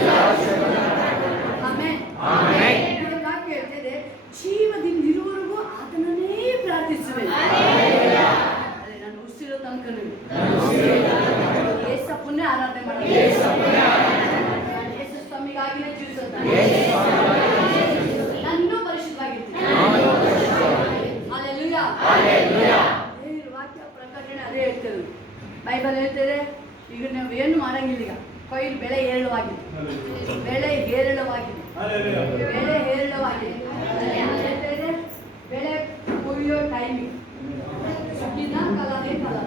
ಆಮೇಲೆ ವಾಕ್ಯ ಹೇಳ್ತದೆ, ಜೀವದಿಂದಿರುವವರೆಗೂ ಆತನನ್ನೇ ಪ್ರಾರ್ಥಿಸುವೆ. ಅದೇ ನಾನು ಉಸಿರೋ ತನಕ ಏಸಪ್ಪನ್ನೇ ಆರಾಧನೆ ಮಾಡಿ, ಯೇಸು ಸ್ವಾಮಿಗಾಗಿನೇ ಜೀವಿಸುತ್ತ ನಾನು ಇನ್ನೂ ಪರಿಶುದ್ಧವಾಗಿರ್ತೀನಿ. ದೇವರ ವಾಕ್ಯ ಪ್ರಕಟಣೆ ಅದೇ ಹೇಳ್ತೇವೆ. ಬೈಬಲ್ ಹೇಳ್ತೇವೆ, ಈಗ ನಾವು ಏನು ಮಾಡಂಗಿಲ್ಲ. ಈಗ ಕೊಯ್ಲು ಬೆಳೆ ಹೇರಳವಾಗಿದೆ, ಬೆಳೆ ಹೇರಳವಾಗಿದೆ, ಬೆಳೆ ಹೇರಳವಾಗಿದೆ. ಬೆಳೆ ಕೊಯ್ಯೋ ಟೈಮಿಂಗ್ ಸುಗ್ಗಿನ ಕಾಲ, ಅದೇ ಕಾಲ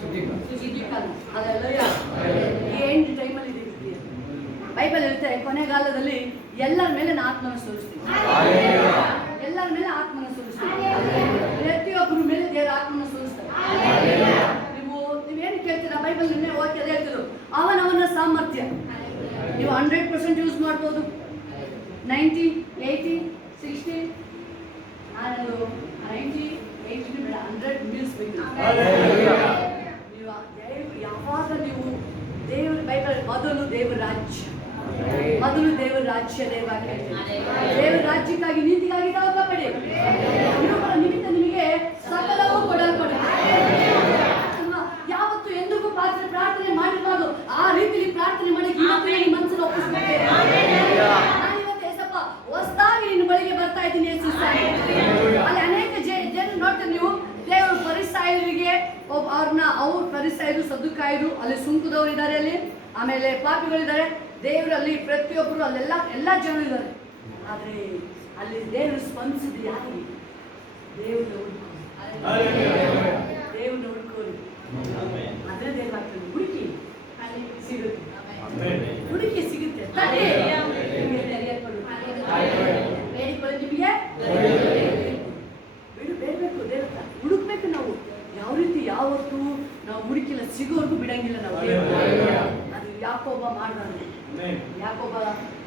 ಸುಗ್ಗಿ ಕಾಲ, ಅದೆಲ್ಲ ಈ ಎಂಡ್ ಟೈಮಲ್ಲಿ ಇದೆ. ಬೈಬಲ್ ಹೇಳ್ತೆ, ಕೊನೆಗಾಲದಲ್ಲಿ ಎಲ್ಲರ ಮೇಲೆ ಆತ್ಮನ ಸುರಿಸ್ತೀನಿ, ಎಲ್ಲರ ಮೇಲೆ ಆತ್ಮನ ಸುರಿಸ್ತೀನಿ. ಪ್ರತಿಯೊಬ್ಬರ ಮೇಲೆ ದೇವರ ಆತ್ಮನ ಸುರಿಸ್ತಾರೆ. ನೀವೇನು ಕೇಳ್ತೀರಾ? ಬೈಬಲ್ ನಿನ್ನೆ ಓದ್ತದೆ ಹೇಳ್ತಿದ್ರು, ಅವನವನ ಸಾಮರ್ಥ್ಯ. ನೀವು 100% ಯೂಸ್ ಮಾಡ್ಬೋದು, 90, 80, 60, 90, 80 ಬೇಡ, 100 ನಿಲ್ಲಿಸ್ಬೇಕು. ನೀವು ಯಾವಾಗ ನೀವು ದೇವ್ರ ಬೈಬಲ್ ಮೊದಲು ದೇವರ ರಾಜ್ಯ, ಮೊದಲು ದೇವರ ರಾಜ್ಯ, ದೇವರ ರಾಜ್ಯಕ್ಕಾಗಿ ನೀತಿಗಾಗಿ ತವಕ ಪಡಿ, ಇವುಗಳ ನಿಮಿತ್ತ ನಿಮಗೆ ಸಕಲವೂ ಕೊಡಲ್ಪಡುತ್ತದೆ. ಯಾವತ್ತು ಎಂದಿಗೂ ಪ್ರಾರ್ಥನೆ ಮಾಡಿರ್ಬಾರ್ದು, ಆ ರೀತಿಯಲ್ಲಿ ಪ್ರಾರ್ಥನೆ ಮಾಡಿ ಈ ಮನಸ್ಸನ್ನು ಒಪ್ಪಿಸ್ಬೇಕು. ನಾನಿವತ್ತು ಏಸಪ್ಪ ಹೊಸದಾಗಿ ನಿನ್ನ ಬಳಿಗೆ ಬರ್ತಾ ಇದ್ದೀನಿ ಅಲ್ಲಿ ಅನೇಕ ಜನರು ನೋಡ್ತಾರೆ ನೀವು, ದೇವರು ಫರಿಸಾಯರಿಗೆ ಅವ್ರ ಫರಿಸಾಯರು, ಸದ್ದುಕಾಯರು, ಅಲ್ಲಿ ಸುಂಕದವರು ಇದ್ದಾರೆ, ಅಲ್ಲಿ ಆಮೇಲೆ ಪಾಪಿಗಳಿದ್ದಾರೆ. ದೇವರಲ್ಲಿ ಪ್ರತಿಯೊಬ್ಬರು ಅಲ್ಲೆಲ್ಲ ಎಲ್ಲ ಜನರು ಇದ್ದಾರೆ. ಆದರೆ ಅಲ್ಲಿ ದೇವರು ಸ್ಪಂದಿಸಿದ ಯಾರಿಗೆ? ದೇವ್ರನ್ನ ಹುಡುಕೋರು. ಅದೇ ದೇವ್ರ ಆಗ್ತದೆ, ಹುಡುಕಿ ಸಿಗುತ್ತೆ, ಹುಡುಕಿ ಸಿಗುತ್ತೆ. ಬೇಡಿಕೊಳ್ಳಿ, ನಿಮಗೆ ಬೇಡಬೇಕು, ದೇವ್ರ ಹುಡುಕ್ಬೇಕು. ನಾವು ಯಾವ ರೀತಿ ಯಾವತ್ತು ನಾವು ಹುಡುಕಿಲ್ಲ, ಸಿಗೋರ್ಗೂ ಬಿಡಂಗಿಲ್ಲ ನಾವು. ಅದು ಯಾಕೋಬ ಮಾಡಬಾರ್ದು, ಯಾಕೋಬ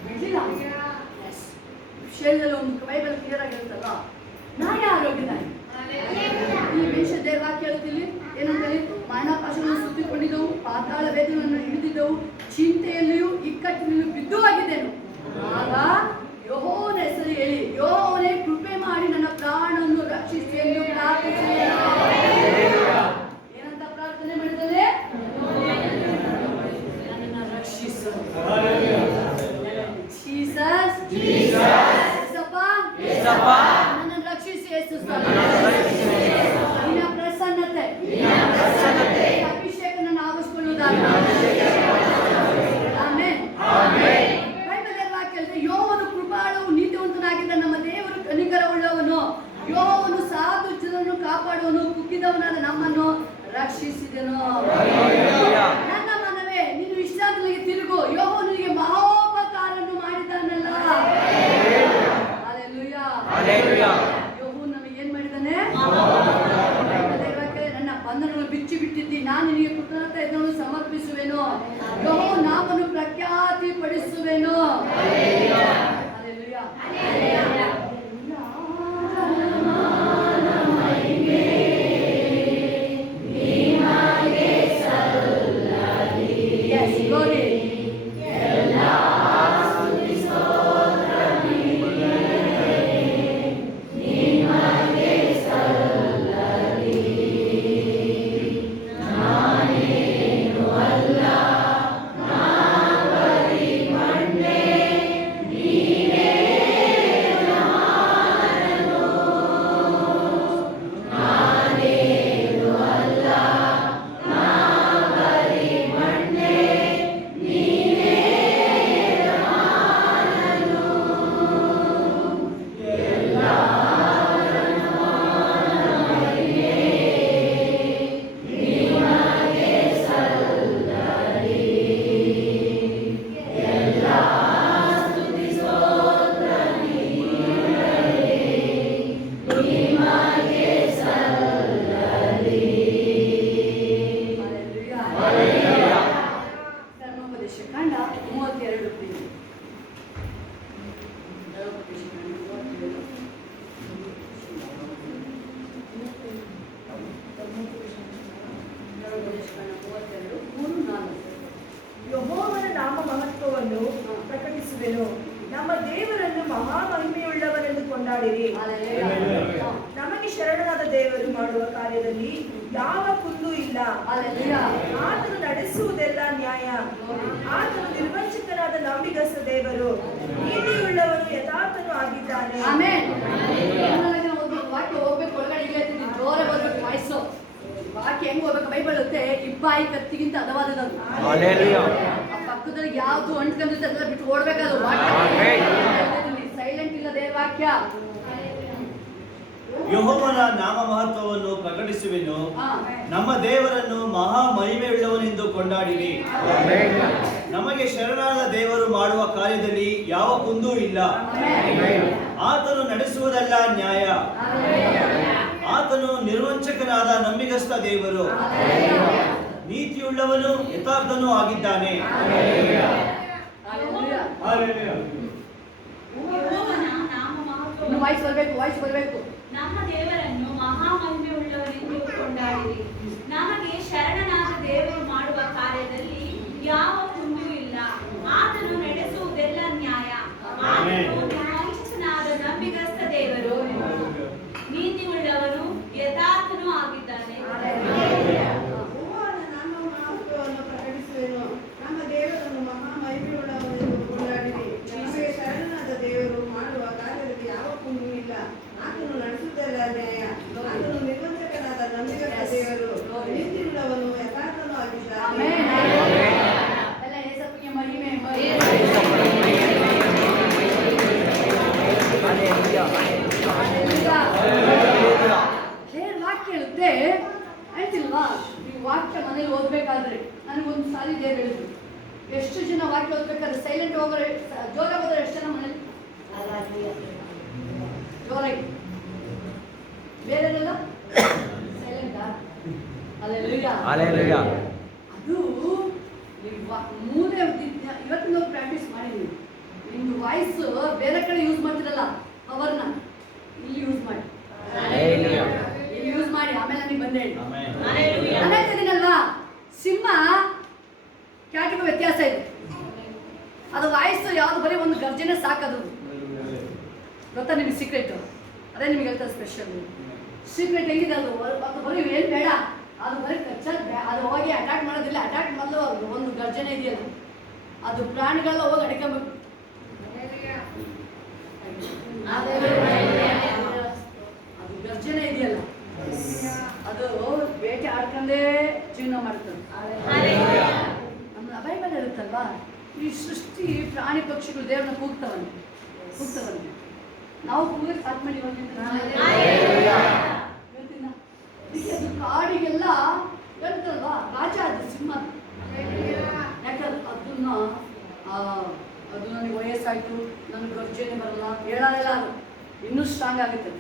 ಬಿಡಲಿಲ್ಲ. ವಿಷಯದಲ್ಲಿ ಒಂದು ಬೈಬಲ್ ಕ್ಲಿಯರ್ ಆಗಿರುತ್ತಲ್ಲ, ನಾನೇ ಆರೋಗ್ಯದಾಗಿ. ಈ ಮನುಷ್ಯ ದೇವ್ರ ವಾಕ್ಯ ಹೇಳ್ತೀವಿ ಏನಂತೇಳಿ, ಮರಣಪಾಶವನ್ನು ಸುತ್ತಿಕೊಂಡಿದ್ದವು, ಪಾತಾಳ ವೇದನೆಯನ್ನು ಹಿಡಿದಿದ್ದವು, ಚಿಂತೆಯಲ್ಲಿಯೂ ಇಕ್ಕಟ್ಟಿನಲ್ಲಿಯೂ ಬಿದ್ದು ಆಗಿದ್ದೆನು. ಆಗ ಯೆಹೋವನ ಹೆಸರು ಹೇಳಿ, ಯೆಹೋವನೇ ಕೃಪೆ ಮಾಡಿ ನನ್ನ ಪ್ರಾಣವನ್ನು ರಕ್ಷಿಸಿ ಎಂದು ಪ್ರಾರ್ಥಿಸಿದೆ. ಏನಂತ ಪ್ರಾರ್ಥನೆ ಮಾಡಿದರೆ? ನನ್ನನ್ನು ರಕ್ಷಿಸು ಜೀಸಸ್, ನನ್ನನ್ನು ರಕ್ಷಿಸಿ ಯೇಸು ಸ್ವಾಮಿ. ನಿನ್ನ ಪ್ರಸನ್ನತೆ, ಅಭಿಷೇಕ ನನ್ನ ಆವರಿಸಿಕೊಳ್ಳುವುದಾಗಿ. ಆಮೆನ್. ಬೈಬಲ್ ವಾಕ್ಯ ಹೇಳ್ತದೆ, ಯೆಹೋವನು ಕೃಪಾಳುವು ನೀತಿವಂತನಾಗಿದ್ದ ನಮ್ಮ ದೇವರು ಕನಿಕರವುಳ್ಳವನು. ಯೆಹೋವನು ಸಾಧು ಜನರನ್ನು ಕಾಪಾಡುವನು, ಕುಗ್ಗಿದವನಾದ ನಮ್ಮನ್ನು ರಕ್ಷಿಸಿದನು. ನನ್ನ ಮನವೇ, ನೀನು ವಿಶ್ರಾಂತಿಗೆ ತಿರುಗು, ಯೆಹೋವನು ನಿನಗೆ ಮಹೋಪಕಾರವನ್ನು ಮಾಡಿದ್ದಾನೆ. ಕೊಂಡಾಡಿರಿ. ನಮಗೆ ಶರಣನಾದ ದೇವರು ಮಾಡುವ ಕಾರ್ಯದಲ್ಲಿ ಯಾವ ಕುಂದು ಇಲ್ಲ. ಆತನು ನಡೆಸುವುದೆಲ್ಲ ನ್ಯಾಯ. ಆತನು ನಿರ್ವಂಚಕನಾದ ನಂಬಿಗಸ್ತ ದೇವರು, ನೀತಿಯುಳ್ಳವನು ಯಥಾರ್ಥನು ಆಗಿದ್ದಾನೆ. ವಾಕ್ಯ ಹೋಗ್ಬೇಕು, ಒಳಗಡೆ ಜೋರ ಬರ್ಬೇಕು ವಾಯ್ಸು. ವಾಕ್ಯ ಹೆಂಗ್ ಹೋಗ್ಬೇಕು? ಬೈಬಲ್ ಇರುತ್ತೆ, ಇಬ್ಬಾಯಿ ಕತ್ತಿಗಿಂತ ಹದವಾದದ್ದು. ಪಕ್ಕದಲ್ಲಿ ಯಾವ್ದು ಅಂಟ್ಕೊಂಡಿರುತ್ತೆ ಅದೆಲ್ಲ ಬಿಟ್ಟು ಓಡ್ಬೇಕಾದ್ರು. ಸೈಲೆಂಟ್ ಇಲ್ಲ ದೇವ್ರ ವಾಕ್ಯ. ಯೆಹೋವನ ನಾಮ ಮಹತ್ವವನ್ನು ಪ್ರಕಟಿಸುವೆನು, ನಮ್ಮ ದೇವರನ್ನು ಮಹಾ ಮಹಿಮೆಯುಳ್ಳವನೆಂದು ಕೊಂಡಾಡಿರಿ. ನಮಗೆ ಶರಣಾದ ದೇವರು ಮಾಡುವ ಕಾರ್ಯದಲ್ಲಿ ಯಾವ ಕುಂದೂ ಇಲ್ಲ. ಆತನು ನಡೆಸುವುದಲ್ಲ ನ್ಯಾಯ. ಆತನು ನಿರ್ವಂಚಕನಾದ ನಂಬಿಗಸ್ತ ದೇವರು, ನೀತಿಯುಳ್ಳವನು ಯಥಾರ್ಥನೂ ಆಗಿದ್ದಾನೆ. ವಾಯ್ಸ್ ಬರಬೇಕು. ನಮ್ಮ ದೇವರನ್ನು ಮಹಾಮಹಿಮೆ ಉಳ್ಳವರೆಂದು ಕೊಂಡಾಡಿರಿ. ನಮಗೆ ಶರಣನಾದ ದೇವರು ಮಾಡುವ ಕಾರ್ಯದಲ್ಲಿ ಯಾವ ಕುಂದೂ ಇಲ್ಲ. ಆತನು ನಡೆಸುವುದೆಲ್ಲ ನ್ಯಾಯ. ಆತನು ನಿರ್ವಂಚಕನಾದ ನಂಬಿಗಸ್ತ ದೇವರು, ನೀತಿ ಉಳ್ಳವನು ಯಥಾರ್ಥನೂ ಆಗಿದ್ದಾನೆ. ನಮ್ಮ ದೇವರನ್ನು ಮಹಾ ಮಹಿಮೆಯುಳ್ಳವನೆಂದು ಕೊಂಡಾಡಿರಿ. ನಮಗೆ ಶರಣನಾದ ದೇವರು ಮಾಡುವ ಕಾರ್ಯದಲ್ಲಿ ಯಾವ ಕುಂದೂ ಇಲ್ಲ. ಆತನು ನಡೆಸುವುದೆಲ್ಲ ನ್ಯಾಯ. ಆತನು ನಿರ್ವಂಚಕನಾದ ನಂಬಿಗಸ್ತ ದೇವರು, ನೀತಿಯುಳ್ಳವನು ಯಥಾರ್ಥನೂ ಆಗಿದ್ದಾನೆ. ಎಲ್ಲ ಯೇಸಪ್ಪನಿಗೆ ಮಹಿಮೆ. ದೇವ್ರ ವಾಕ್ಯ ಹೇಳುತ್ತೆ ಆಯ್ತಿಲ್ವಾ? ನೀವು ವಾಕ್ಯ ಮನೇಲಿ ಓದ್ಬೇಕಾದ್ರೆ ನನಗೊಂದು ಸಾರಿ ದೇವ್ರು ಹೇಳಿದ್ರು, ಎಷ್ಟು ಜನ ವಾಕ್ಯ ಓದ್ಬೇಕಾದ್ರೆ ಸೈಲೆಂಟ್ ಹೋಗೋರೆ, ಜೋರಾಗಿ ಹೋದ್ರೆ ಎಷ್ಟು ಜನ ಮನೇಲಿ ಜೋರಾಗಿ, ಬೇರೆಲ್ಲ ಸೈಲೆಂಟಾ? Hallelujah. ಅದು ಮೂರೇ ಇವತ್ತಿನ ಪ್ರಾಕ್ಟೀಸ್ ಮಾಡಿ. ನಿಮ್ದು ವಾಯ್ಸ್ ಬೇರೆ ಕಡೆ ಯೂಸ್ ಮಾಡ್ತಿರಲ್ಲ, ಪವರ್ನ ಇಲ್ಲಿ ಯೂಸ್ ಮಾಡಿ. ಇಲ್ಲಿ ಯೂಸ್ ಮಾಡಿ, ಆಮೇಲೆ ನನಗೆ ಬಂದೆ ಹೇಳ್ತೀನಲ್ವಾ. ಸಿಂಹ ಕ್ಯಾಟಿಗೂ ವ್ಯತ್ಯಾಸ ಇದೆ. ಅದು ವಾಯ್ಸ್ ಯಾವ್ದು ಬರೀ ಒಂದು ಗರ್ಜನೆ ಸಾಕದು. ಗೊತ್ತಾ ನಿಮ್ಗೆ ಸೀಕ್ರೆಟ್? ಅದೇ ನಿಮ್ಗೆ ಹೇಳ್ತಾರೆ ಸ್ಪೆಷಲ್ ಸೀಕ್ರೆಟ್. ಹೆಂಗಿದೆ ಅದು? ಅದು ಬರೀ ಏನು ಬೇಡ, ಅದು ಬರೀ ಕಚ್ಚಲ್, ಅದು ಹೋಗಿ ಅಟ್ಯಾಕ್ ಮಾಡೋದಿಲ್ಲ. ಅಟ್ಯಾಕ್ ಮೊದಲು ಒಂದು ಗರ್ಜನೆ ಇದೆಯಲ್ಲ, ಅದು ಪ್ರಾಣಿಗಳೆಲ್ಲ ಹೋಗಿ ಅಡ್ಕೊಂಬೇಕು. ಅದು ಗರ್ಜನೆ ಇದೆಯಲ್ಲ, ಅದು ಬೇಟೆ ಆಡ್ಕೊಂಡೇ ಜೀವನ ಮಾಡ್ತದೆ. ನಮ್ಮ ಬೈಬಲ್ ಇರುತ್ತಲ್ವಾ, ಈ ಸೃಷ್ಟಿ ಪ್ರಾಣಿ ಪಕ್ಷಿಗಳು ದೇವ್ರನ್ನ ಕೂಗ್ತವಂತೆ. ನಾವು ಕೂಗಕ್ಕೆ ಸಾಧ್ಯ ಮಾಡಿ ಅದು ಕಾಡಿಗೆಲ್ಲ ಹೇಳ್ತಲ್ವಾ, ರಾಜ ಅದು ಸಿಂಹ. ಯಾಕಂದ್ರೆ ಅದು ನನಗೆ ವಯಸ್ಸಾಯ್ತು, ನನಗೆ ಗರ್ಜನೆ ಬರಲ್ಲ ಹೇಳಲ್ಲ, ಅದು ಇನ್ನೂ ಸ್ಟ್ರಾಂಗ್ ಆಗುತ್ತೆ.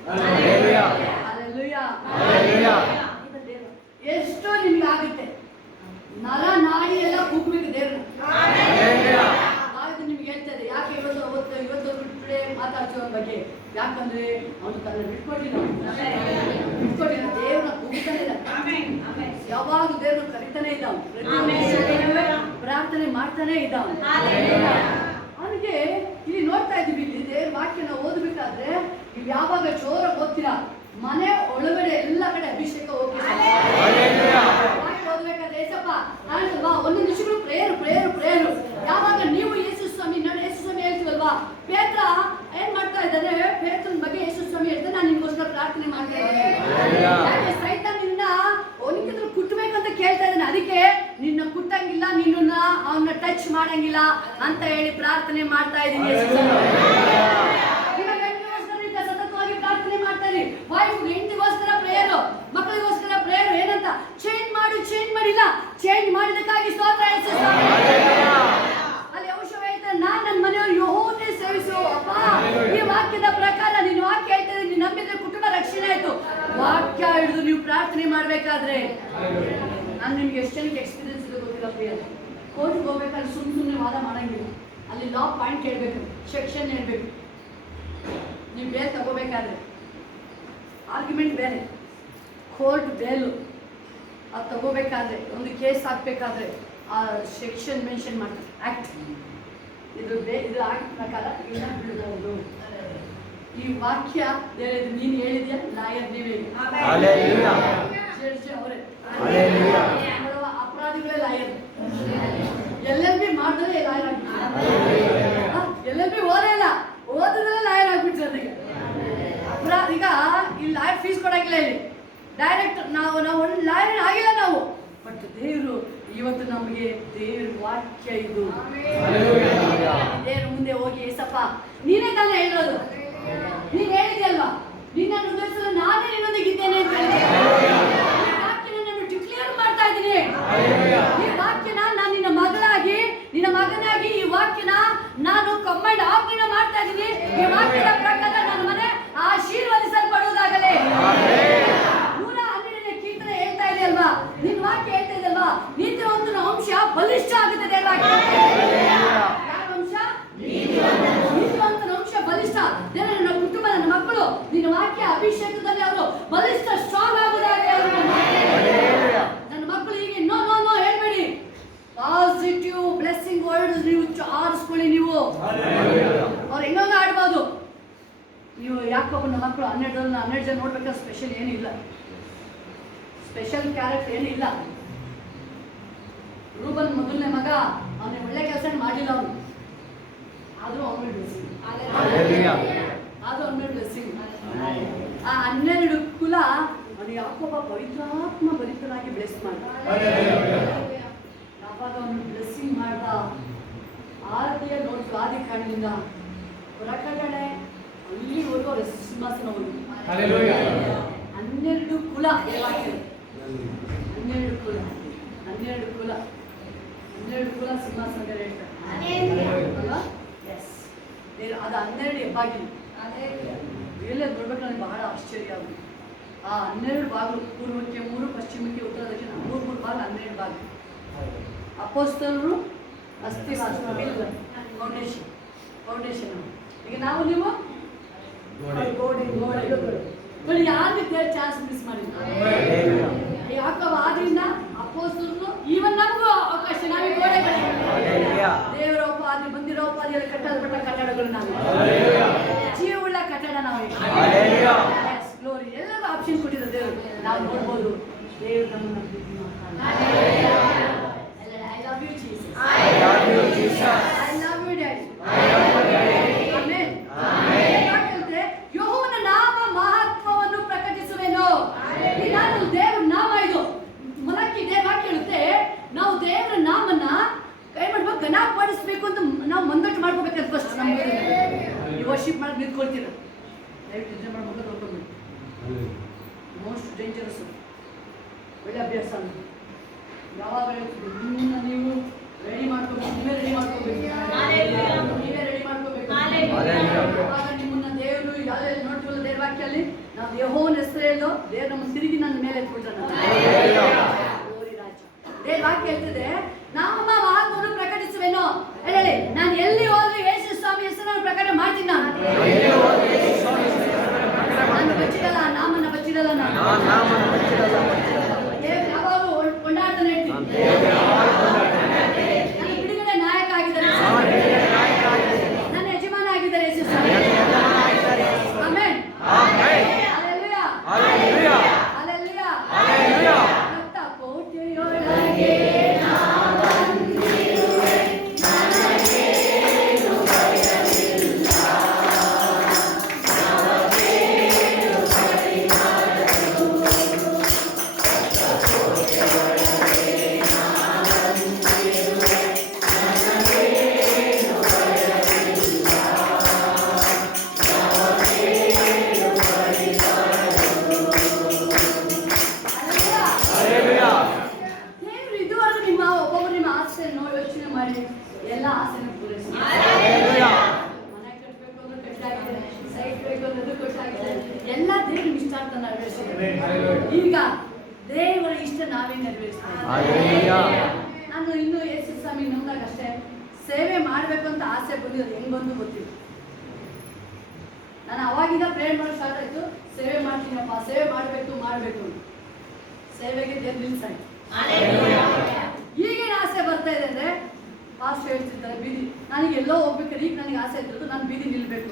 ಎಷ್ಟೋ ನಿಮ್ಗೆ ಆಗುತ್ತೆ, ನರ ನಾಡಿ ಎಲ್ಲ ಕೂಗ್ಬೇಕು ದೇವ್ರನ್ನ. ಆಯ್ತು ನಿಮ್ಗೆ ಹೇಳ್ತದೆ. ಯಾಕೆ ಇವತ್ತು ಬಿಟ್ಟರೆ ಮಾತಾಡ್ತೀವಿ ಬಗ್ಗೆ? ಯಾಕಂದ್ರೆ ಅವನು ತನ್ನ ಬಿಟ್ಕೊಟ್ಟಿಲ್ಲ, ದೇವ್ರನ್ನ ಕೂಗ್ತಾನೆ ಇದ್ದಾನೆ. ಯಾವಾಗ ದೇವ್ರನ್ನ ಕರಿತಾನೆ ಇದ್ದಾವ, ಪ್ರಾರ್ಥನೆ ಮಾಡ್ತಾನೆ ಇದ್ದಾವ. ಅವನಿಗೆ ಇಲ್ಲಿ ನೋಡ್ತಾ ಇದ್ದೀವಿ, ಇಲ್ಲಿ ದೇವ್ರ ವಾಕ್ಯನ ಓದಬೇಕಾದ್ರೆ ನೀವು ಯಾವಾಗ ಜೋರ ಓದ್ತೀರಾ, ಮನೆ ಒಳಗಡೆ ಎಲ್ಲ ಕಡೆ ಅಭಿಷೇಕ ಹೋಗ್ತೀರಾ. ಓದ್ಬೇಕಾದ್ರೆ ಏಸಪ್ಪ ನಾನಲ್ವಾ ಒಂದೊಂದು ನಿಮಿಷಗಳು ಪ್ರೇಯರು. ಯಾವಾಗ ನೀವು ಯೇಸು ಸ್ವಾಮಿ ನಾನು ಯೇಸು ಸ್ವಾಮಿ ಹೇಳ್ತೀವಲ್ವಾ, ಪೇತ್ರ ಏನ್ ಮಾಡ್ತಾ ಇದ್ದಾರೆ? ಪೇತ್ರನ ಬಗ್ಗೆ ಯೇಸು ಸ್ವಾಮಿ ಹೇಳ್ತಾರೆ, ನಾನು ನಿಮ್ಗೋಸ್ಕರ ಪ್ರಾರ್ಥನೆ ಮಾಡ್ತೇನೆ. ಸೈತಾನ್ ನಿನ್ನ ಅವನಿಗಿದ್ರು ಕುಟ್ಟಬೇಕಂತ ಕೇಳ್ತಾ ಇದ್ದಾನೆ, ಅದಕ್ಕೆ ನಿನ್ನ ಕುಟ್ಟಂಗಿಲ್ಲ, ನಿನ್ನ ಅವನ್ನ ಟಚ್ ಮಾಡಂಗಿಲ್ಲ ಅಂತ ಹೇಳಿ ಪ್ರಾರ್ಥನೆ ಮಾಡ್ತಾ ಇದ್ದೀನಿ. ಸತತವಾಗಿ ಪ್ರಾರ್ಥನೆ ಮಾಡ್ತಾರೆ. ವೈಫ್ ಹೆಂಡತಿಗೋಸ್ಕರ ಪ್ರೇಯರು, ಮಕ್ಕಳಿಗೋಸ್ಕರ ಪ್ರೇಯರು. ಏನಂತ? ಚೇಂಜ್ ಮಾಡಿಲ್ಲ, ಚೇಂಜ್ ಮಾಡಿದಕ್ಕಾಗಿ ಸ್ತೋತ್ರ ಯೇಸು ಸ್ವಾಮಿ. ಅಲ್ಲಿ ಔಷಧ ಹೇಳ್ತಾರೆ, ನಾನು ನನ್ನ ಮನೆಯವರು ಯೆಹೋವನೇ ಸೇವಿಸು. ಅಪ್ಪ, ಈ ವಾಕ್ಯದ ಪ್ರಕಾರ ನೀನು ವಾಕ್ಯ ಹೇಳ್ತಾರೆ, ನೀನು ನಂಬಿದ್ರೆ ಕುಟುಂಬ ರಕ್ಷಣೆ ಆಯ್ತು. ವಾಕ್ಯ ಹಿಡಿದು ನೀವು ಪ್ರಾರ್ಥನೆ ಮಾಡ್ಬೇಕಾದ್ರೆ, ನಾನು ನಿಮ್ಗೆ ಎಷ್ಟು ಜನಕ್ಕೆ ಎಕ್ಸ್ಪೀರಿಯನ್ಸ್ ಇದೆ ಗೊತ್ತಿಲ್ಲ ಪ್ರಿಯ. ಕೋರ್ಟ್ಗೆ ಹೋಗ್ಬೇಕಾದ್ರೆ ಸುಮ್ಮನೆ ವಾದ ಮಾಡಂಗಿಲ್ಲ. ಅಲ್ಲಿ ಲಾ ಪಾಯಿಂಟ್ ಹೇಳ್ಬೇಕು, ಸೆಕ್ಷನ್ ಹೇಳ್ಬೇಕು. ನೀವು ಬೇಲ್ ತಗೋಬೇಕಾದ್ರೆ ಆರ್ಗ್ಯುಮೆಂಟ್ ಬೇರೆ, ಕೋರ್ಟ್ ಬೇಲು ಅದು ತಗೋಬೇಕಾದ್ರೆ, ಒಂದು ಕೇಸ್ ಹಾಕ್ಬೇಕಾದ್ರೆ ಆ ಸೆಕ್ಷನ್ ಮೆನ್ಷನ್ ಮಾಡ್ತಾರೆ. ಆ್ಯಕ್ಟ್ ಇದು ಆ್ಯಕ್ಟ್ ಪ್ರಕಾರ ಇಲ್ಲ ಬಿಡ್ಬೋದು. ಈ ವಾಕ್ಯ ಹೇಳಿದ್ ನೀನು ಹೇಳಿದ್ಯಾ, ಲಾಯರ್ ನೀವೇ. Hallelujah. ಜಡ್ಜ್ ಅವರೇ. Hallelujah. ಮಾಡುವ ಅಪರಾಧಿಗಳೇ ಲಾಯರ್. LLB ಮಾಡಿದ್ರೆ ಲಾಯರ್ ಆಗ್ಬಿಟ್ರು. LLB ಓದೇ ಇಲ್ಲ, ಓದಿದ್ರೆ ಲಾಯರ್ ಆಗ್ಬಿಟ್ರು ಅದಕ್ಕೆ. ಅಪರಾಧಿಗ ಈ ಲಾಯರ್ ಫೀಸ್ ಕೊಡಂಗಿಲ್ಲ ಇಲ್ಲಿ. ಡೈರೆಕ್ಟ್ ನಾವು ಒಂದು ಲಾಯರ್ ಆಗಿಲ್ಲ ನಾವು. ಬಟ್ ದೇವರು ಇವತ್ತು ನಮಗೆ ದೇವ್ರ ವಾಕ್ಯ ಇದು. ದೇವ್ರ ಮುಂದೆ ಹೋಗಿ ಏಸಪ್ಪ ನೀನೇ ತಾನೇ ಹೇಳೋದು, ನೀನ್ ಹೇಳಿದ್ಯಲ್ವಾ, ನಿನ್ನ ಹೃದಯದಲ್ಲಿ ನಾನೇ ನಿನ್ನೊಂದಿಗೆ ಇದ್ದೇನೆ ಅಂತ ಹೇಳಿದೆ. ಈ ವಾಕ್ಯನ ನಾನು ಡಿಕ್ಲೇರ್ ಮಾಡ್ತಾ ಇದ್ದೀನಿ. ಈ ವಾಕ್ಯನ ನಾನು ನಿನ್ನ ಮಗಳಾಗಿ ನಿನ್ನ ಮಗನಾಗಿ ಈ ವಾಕ್ಯನ ನಾನು ಕಮಾಂಡ್ ಆಜ್ಞೆ ಮಾಡ್ತಾ ಇದ್ದೀನಿ. ಈ ವಾಕ್ಯದ ಪ್ರಕಾರ ನನ್ನ ಮನೆ ಆಶೀರ್ವದಿಸಲ್ಪಡುವುದಾಗಲೇ. 112ನೇ ಕೀರ್ತನೆ ಹೇಳ್ತಾ ಇದೆಯಲ್ವಾ, ನಿನ್ನ ವಾಕ್ಯ ಹೇಳ್ತಾ ಇದೆಯಲ್ವಾ, ನೀತಿವಂತನ ಅಂಶ ಬಲಿಷ್ಠ ಆಗುತ್ತದೆ. ಯಾರ ಅಂಶ? ನೀತಿವಂತನ ಅಂಶ ಬಲಿಷ್ಠ. ನನ್ನ ಕುಟುಂಬ, ನನ್ನ ಮಕ್ಕಳು ನಿನ್ನ ವಾಕ್ಯ ಅಭಿಷೇಕದಲ್ಲಿ ಅವರು ಬಲಿಷ್ಠ ಸ್ಟ್ರಾಂಗ್ ಆಗುವುದಾಗಲಿ. ನನ್ನ ಮಕ್ಕಳು ಹೀಗೆ ನೋ ನೋ ನೋ ಹೇಳ್ಬೇಡಿ. ಪಾಸಿಟಿವ್ ಬ್ಲೆಸ್ಸಿಂಗ್ ವರ್ಡ್ ನೀವು ಆರಿಸ್ಕೊಳ್ಳಿ. ನೀವು ಅವ್ರು ಹೆಂಗ ಆಡ್ಬೋದು. ನೀವು ಯಾಕೊಬ್ಬನ ಮಕ್ಕಳು 12 ಜನ ನೋಡ್ಬೇಕಾದ್ರೆ ಸ್ಪೆಷಲ್ ಏನಿಲ್ಲ, ಸ್ಪೆಷಲ್ ಕ್ಯಾರೆಕ್ಟರ್ ಏನಿಲ್ಲ. ರೂಬನ್ ಮೊದಲನೇ ಮಗ, ಅವನಿಗೆ ಒಳ್ಳೆ ಕೆಲಸ ಮಾಡಿಲ್ಲ ಅವನು, ಆದ್ರೂ ಅವನ ಬ್ಲೆಸ್ಸಿಂಗ್. ಅದು ಅವನ ಬ್ಲೆಸ್ಸಿಂಗ್. ಆ 12 ಕುಲ ಅವನಿಗೆ ಯಾಕೊಬ್ಬ ಪವಿತ್ರಾತ್ಮ ಭರಿತನಾಗಿ ಬ್ಲೆಸ್ ಮಾಡ. ಯಾವಾಗ ಅವನು ಬ್ಲೆಸ್ಸಿಂಗ್ ಮಾಡ್ದ, ಆರತಿಯ ನೋಡ್ತು ಆದಿ ಕಾರಣದಿಂದ ಹೊರಕಡೆ ಅಲ್ಲಿವರೆಗೂ ಅವರ ಸಿಂಹಾಸನ ಹೋಗಿ 12 ಕುಲ. 12 ಕುಲ 12 ಕುಲ 12 ಕುಲ ಸಿಂಹಾಸನ ಅಲ್ವಾ? ಎಸ್, ಅದು 12 ಹೆಬ್ಬಾಗಿಲು. ಎಲ್ಲ ನೋಡ್ಬೇಕಾದ್ರೆ ಬಹಳ ಆಶ್ಚರ್ಯ ಆಗುತ್ತೆ. ಆ 12 ಬಾಗಿಲು, ಪೂರ್ವಕ್ಕೆ 3, ಪಶ್ಚಿಮಕ್ಕೆ, ಉತ್ತರ, ದಕ್ಷಿಣ 3 ಬಾಗಿಲು, 12 ಬಾಗಿಲು. ಅಪೊಸ್ತಲರು ಅಸ್ಥಿವಾಸ, ಫೌಂಡೇಶನ್. ಈಗ ನಾವು ನೀವು ಗೋಡೆ ಯಾರಿಗೆ ಚಾನ್ಸ್ ಮಿಸ್ ಮಾಡಿಲ್ಲ. ಯಾಕವ ಆದ್ರಿಂದ ಅಪೊಸ್ತಲರು ಈವನ್ ನಮಗೂ ಅವಕಾಶ, ನಾವೇ ಗೋಡೆಗಳು. ದೇವರ ಉಪಾಧಿ, ಬಂದಿರೋ ಉಪಾಧಿಯಲ್ಲಿ ಕಟ್ಟಲ್ಪಟ್ಟ ಕಟ್ಟಡಗಳು ನಾವು, ಜೀವವುಳ್ಳ ಕಟ್ಟಡ ನಾವು. ಗ್ಲೋರಿ ಎಲ್ಲರಿಗೂ ಆಪ್ಷನ್ ಕೊಟ್ಟಿರೋ ದೇವರು. ನಾವು ನೋಡ್ಬೋದು ದೇವರು ನಮ್ಮನ್ನು ಪ್ರೀತಿ ಮಾಡ್ತಾನೆ. I love you Jesus. I love you Jesus. I love you Daddy. Amen. ಯೆಹೋವನ ನಾಮ ಮಹತ್ವವನ್ನು ಪ್ರಕಟಿಸುವೆನು. ಈ ನಾನು ದೇವರ ನಾಮ ಇದು ಮಲಕಿ ದೇವ ಕೇಳುತ್ತೆ. ನಾವು ದೇವರ ನಾಮನ ಕೈ ಮಾಡ್ಬೇಕು, ಘನಪಡಿಸಬೇಕು ಅಂತ ನಾವು ಮಂದಟ್ಟು ಮಾಡ್ಕೋಬೇಕಂತ ಫಸ್ಟ್. ನೀವು ವರ್ಷಿಪ್ ಮಾಡಿ ನಿಂತ್ಕೊಳ್ತೀರ, ದಯವಿಟ್ಟು ನಿದ್ರೆ ಮಾಡ್ಬೇಕು ನೋಡ್ಕೊಳ್ಬೇಕು. ಮೋಸ್ಟ್ ಡೇಂಜರಸ್ ಒಳ್ಳೆ ಅಭ್ಯಾಸ ಅಂತ. ಯಾವಾಗ ನಿಮ್ಮನ್ನ ನೀವು ರೆಡಿ ಮಾಡ್ಕೋಬೇಕು, ನೀವೇ ರೆಡಿ ಮಾಡ್ಕೋಬೇಕು, ನೀವೇ ರೆಡಿ ಮಾಡ್ಕೋಬೇಕು. ಆವಾಗ ನಿಮ್ಮನ್ನ ದೇವರು ಯಾವ್ದು ನೋಡ್ತೀವಲ್ಲ ದೇವ್ರ ವಾಕ್ಯಲ್ಲಿ, ನಾವು ಯೆಹೋವನ ಹೆಸರು ಹೇಳೋ ದೇವ್ರು ನಮ್ಮ ತಿರುಗಿ ನನ್ನ ಮೇಲೆ ಎತ್ಬಿಟ್ಟಾನ. ದೇವ್ರ ವಾಕ್ಯ ಹೇಳ್ತಿದೆ, ನಾಮ ಮಹತ್ವವನ್ನು ಪ್ರಕಟಿಸುವೆನು. ಹೇಳಿ, ನಾನು ಎಲ್ಲಿ ಹೋದ್ರಿ ಯೇಸು ಸ್ವಾಮಿ ಹೆಸರನ್ನು ಪ್ರಕಟ ಮಾಡ್ತೀನಿ. ನಾನು ಬಚ್ಚಿಡಲ್ಲ, ನಾಮನ ಬಚ್ಚಿಡಲ್ಲ. ನಾನು ಯಾವಾಗಲೂ ಕೊಂಡಾಡ್ತಾನೆ ಇರ್ತೀನಿ. ನನ್ನ ಬಿಡುಗಡೆ ನಾಯಕ ಆಗಿದ್ದಾರೆ, ನನ್ನ ಯಜಮಾನ ಆಗಿದ್ದಾರೆ ಯೇಸು ಸ್ವಾಮಿ. ಆಮೆನ್. ಹಲ್ಲೆಲೂಯಾ. ಹಲ್ಲೆಲೂಯಾ. ಹಲ್ಲೆಲೂಯಾ. ರಕ್ತ ಕೋಟೆಯೊಳಗೆ ಎಲ್ಲ ಆಸೆನ ಪೂರೈಸಿ. ಮನೆ ಕಟ್ಟಬೇಕು ಅಂದ್ರೆ ಕಟ್ಟಾಗಿದೆ, ಸೈಟ್ ಬೇಕು ಅನ್ನೋದು ಕಟ್ಟಾಗಿದೆ. ಎಲ್ಲ ದೇವ್ರ ಇಷ್ಟ ಅಂತ ನೆರವೇರಿಸಿದ್ರೆ ಈಗ ದೇವರ ಇಷ್ಟ ನಾವೇ ನೆರವೇರಿಸ್ತೀವಿ. ನಾನು ಇನ್ನು ಯೇಸು ಸ್ವಾಮಿ ನಂದಾಗ ಅಷ್ಟೇ ಸೇವೆ ಮಾಡಬೇಕು ಅಂತ ಆಸೆ ಬಂದಿರೋದು ಹೆಂಗ್ ಬಂದು ಗೊತ್ತಿಲ್ಲ. ನಾನು ಅವಾಗಿಂದ ಪ್ರೇಯರ್ ಮಾಡೋ ಸ್ಟಾರ್ಟ್ ಆಯ್ತು, ಸೇವೆ ಮಾಡ್ತೀನಪ್ಪ, ಸೇವೆ ಮಾಡಬೇಕು. ಸೇವೆಗೆ ದೇವ್ರು ನಿಲ್ಸಾಯ್ತು. ಈಗೇನು ಆಸೆ ಬರ್ತಾ ಇದೆ ಅಂದ್ರೆ, ಪಾಸ್ಟ್ ಹೇಳ್ತಿರ್ತಾರೆ ಬೀದಿ, ನನಗೆ ಎಲ್ಲೋ ಹೋಗ್ಬೇಕಾದ್ರೆ ಈಗ ನನಗೆ ಆಸೆ ಇದ್ರದ್ದು ನಾನು ಬೀದಿ ನಿಲ್ಬೇಕು.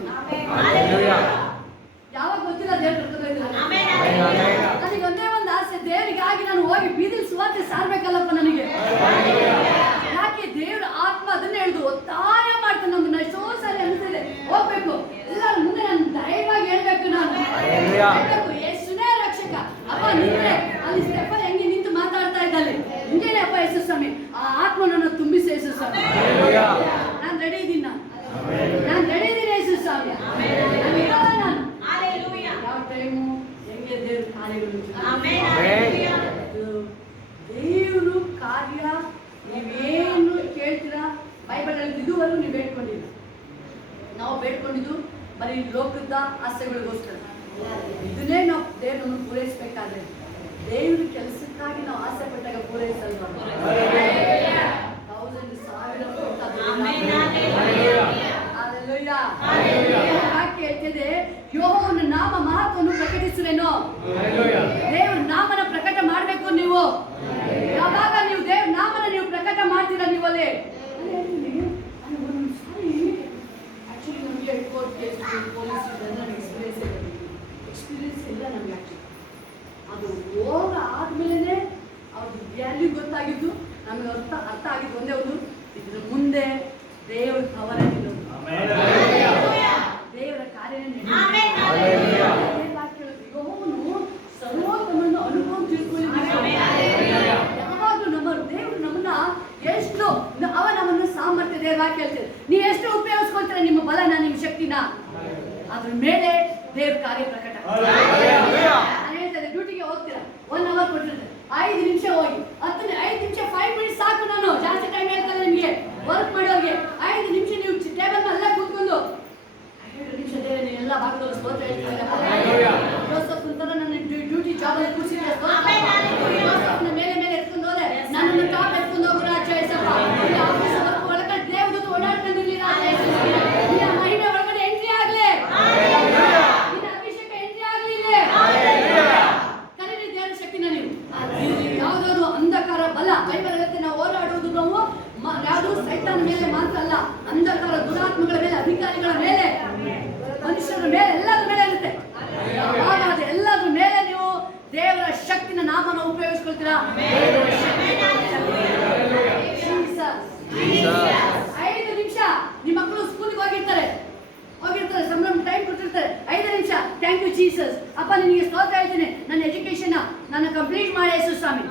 ಕಾರ್ಯಗಳು ಆಮೆನ್. ಅದು ದೇವರು ಕಾರ್ಯ ನೀವೇನು ಕೇಳ್ತೀರಾ ಬೈಬಲಲ್ಲಿ ಇದುವರೆಗೂ ನೀವು ಬೇಡ್ಕೊಂಡಿಲ್ಲ. ನಾವು ಬೇಡ್ಕೊಂಡಿದ್ದು ಬರೀ ಲೋಕದ ಆಸೆಗಳಿಗೋಸ್ಕರ. ಇದನ್ನೇ ನಾವು ದೇವರನ್ನು ಪೂರೈಸಬೇಕಾದ್ರೆ ದೇವ್ರ ಕೆಲಸಕ್ಕಾಗಿ ನಾವು ಆಸೆ ಪಟ್ಟಾಗ ಪೂರೈಸಲ್ವಾ? ಹೇಳ್ತಿದೆ ಯೆಹೋವನ ನಾಮ ಮಹತ್ವವನ್ನು ಪ್ರಕಟಿಸುವೆನು. ದೇವ್ರ ನಾಮನ ಪ್ರಕಟ ಮಾಡಬೇಕು ನೀವು. ಯಾವಾಗ ನೀವು ದೇವ್ರ ನಾಮನ ನೀವು ಪ್ರಕಟ ಮಾಡ್ತೀರಾ ನೀವಲ್ಲಿ ಆಕ್ಚುಲಿ ನಮಗೆ ಕೋರ್ಟ್ ಕೇಸ್ ಪೊಲೀಸ್ ಎಕ್ಸ್ಪೀರಿಯನ್ಸ್ ಇಲ್ಲ ನಮಗೆ. ಆಕ್ಚುಲಿ ಅದು ಹೋಗ ಆದ್ಮೇಲೆ ಅವ್ರದ್ದು ವ್ಯಾಲ್ಯೂ ಗೊತ್ತಾಗಿದ್ದು ನಮಗೆ ಅರ್ಥ ಆಗಿದ್ದು ಒಂದೇ ಒಂದು, ಇದ್ರ ಮುಂದೆ ದೇವ್ರ ಅವರ ದೇವರ ಕಾರ್ಯ ಸರ್ವೋತ್ತಮನ್ನು ಅನುಭವ ತಿಳ್ಕೊಳ್ಳಿ. ಯಾವಾಗಲೂ ನಮ್ಮ ದೇವರು ನಮ್ಮನ್ನ ಎಷ್ಟು ಅವ ನಮ್ಮನ್ನು ಸಾಮರ್ಥ್ಯ ದೇವ್ರ ಕೇಳ್ತೇವೆ. ನೀವು ಎಷ್ಟು ಉಪಯೋಗಿಸ್ಕೊಳ್ತೀರ ನಿಮ್ಮ ಬಲನ ನಿಮ್ಮ ಶಕ್ತಿನ, ಅದ್ರ ಮೇಲೆ ದೇವ್ರ ಕಾರ್ಯ ಪ್ರಕಟ. ನಾನು ಹೇಳ್ತೇನೆ ಡ್ಯೂಟಿಗೆ ಹೋಗ್ತೀರಾ 1 hour ಕೊಟ್ಟಿರ್ತಾರೆ, 5 ನಿಮಿಷ ಹೋಗಿ 5 ನಿಮಿಷ 5 ಮಿನಿಟ್ಸ್ ಸಾಕು. ನಾನು ಜಾಸ್ತಿ ಟೈಮ್ ಹೇಳ್ತಾರೆ ನಿಮಗೆ ವರ್ಕ್ ಮಾಡೋರಿಗೆ. 5 ನಿಮಿಷ ನೀವು ಟೇಬಲ್ ಅಲ್ಲೇ ಕೂತ್ಕೊಂಡು 5 ನಿಮಿಷ ದೇವರ ನೀವು ಎಲ್ಲ ಭಾಗದವರು ಸ್ತೋತ್ರ ಹೇಳ್ತೀರಾ. ಜೋಸಫ್ ತರ ನನ್ನ ಡ್ಯೂಟಿ ಜಾಬ್ ಅಲ್ಲಿ ಕೂರಿಸಿದ್ರೆ ಜೋಸಫ್ನ ಮೇಲೆ ಎತ್ಕೊಂಡು ಹೋದೆ, ನನ್ನನ್ನು ಟಾಪ್ ಎತ್ಕೊಂಡು ಹೋಗ್ರ ಚೇಸಪ್ಪ ಆಫೀಸ್ ವರ್ಕ್ ಒಳಗಡೆ ದೇವದೂತ ಓಡಾಡ್ಕೊಂಡಿರ್ಲಿಲ್ಲ. ನಿನ್ನ ಮಹಿಮೆ ಒಳಗಡೆ ಎಂಟ್ರಿ ಆಗ್ಲಿ, ನಿನ್ನ ಅಭಿಷೇಕ ಎಂಟ್ರಿ ಆಗ್ಲಿ. ಕರೀರಿ ದೇವರ ಶಕ್ತಿನ ನೀವು. ಯಾವುದಾದ್ರು ಅಂಧಕಾರ ಬಲ ಬೈಬಲ್ ಹೇಳುತ್ತೆ ನಾವು ಹೋರಾಡುವುದು ನಾವು ಯಾವುದು ಸೈತಾನ ಮೇಲೆ ಮಾತ್ರ ಅಲ್ಲ, ಅಂಧಕಾರ ದುರಾತ್ಮಗಳ ಮೇಲೆ, ಅಧಿಕಾರಿಗಳ ಮೇಲೆ, ಮನುಷ್ಯರ ಮೇಲೆ, ಎಲ್ಲರ ಮೇಲೆ ಇರುತ್ತೆ. ಯಾವಾಗ ಅದು ಎಲ್ಲದ್ರ ಮೇಲೆ ನೀವು ದೇವರ ಶಕ್ತಿನ ನಾಮನ ಉಪಯೋಗಿಸ್ಕೊಳ್ತೀರಾ. 5 ನಿಮಿಷ ನಿಮ್ಮ ಮಕ್ಕಳು ಸ್ಕೂಲ್ಗೆ ಹೋಗಿರ್ತಾರೆ, ಸಂಭ್ರಮ ಟೈಮ್ ಕೊಟ್ಟಿರ್ತಾರೆ. 5 ನಿಮಿಷ ಥ್ಯಾಂಕ್ ಯು ಜೀಸಸ್ ಅಪ್ಪ, ನಿನಗೆ ಸ್ತೋತ್ರ ಹೇಳ್ತೀನಿ, ನನ್ನ ಎಜುಕೇಶನ್ ನನ್ನ ಕಂಪ್ಲೀಟ್ ಮಾಡಿ ಯೇಸು ಸ್ವಾಮಿ.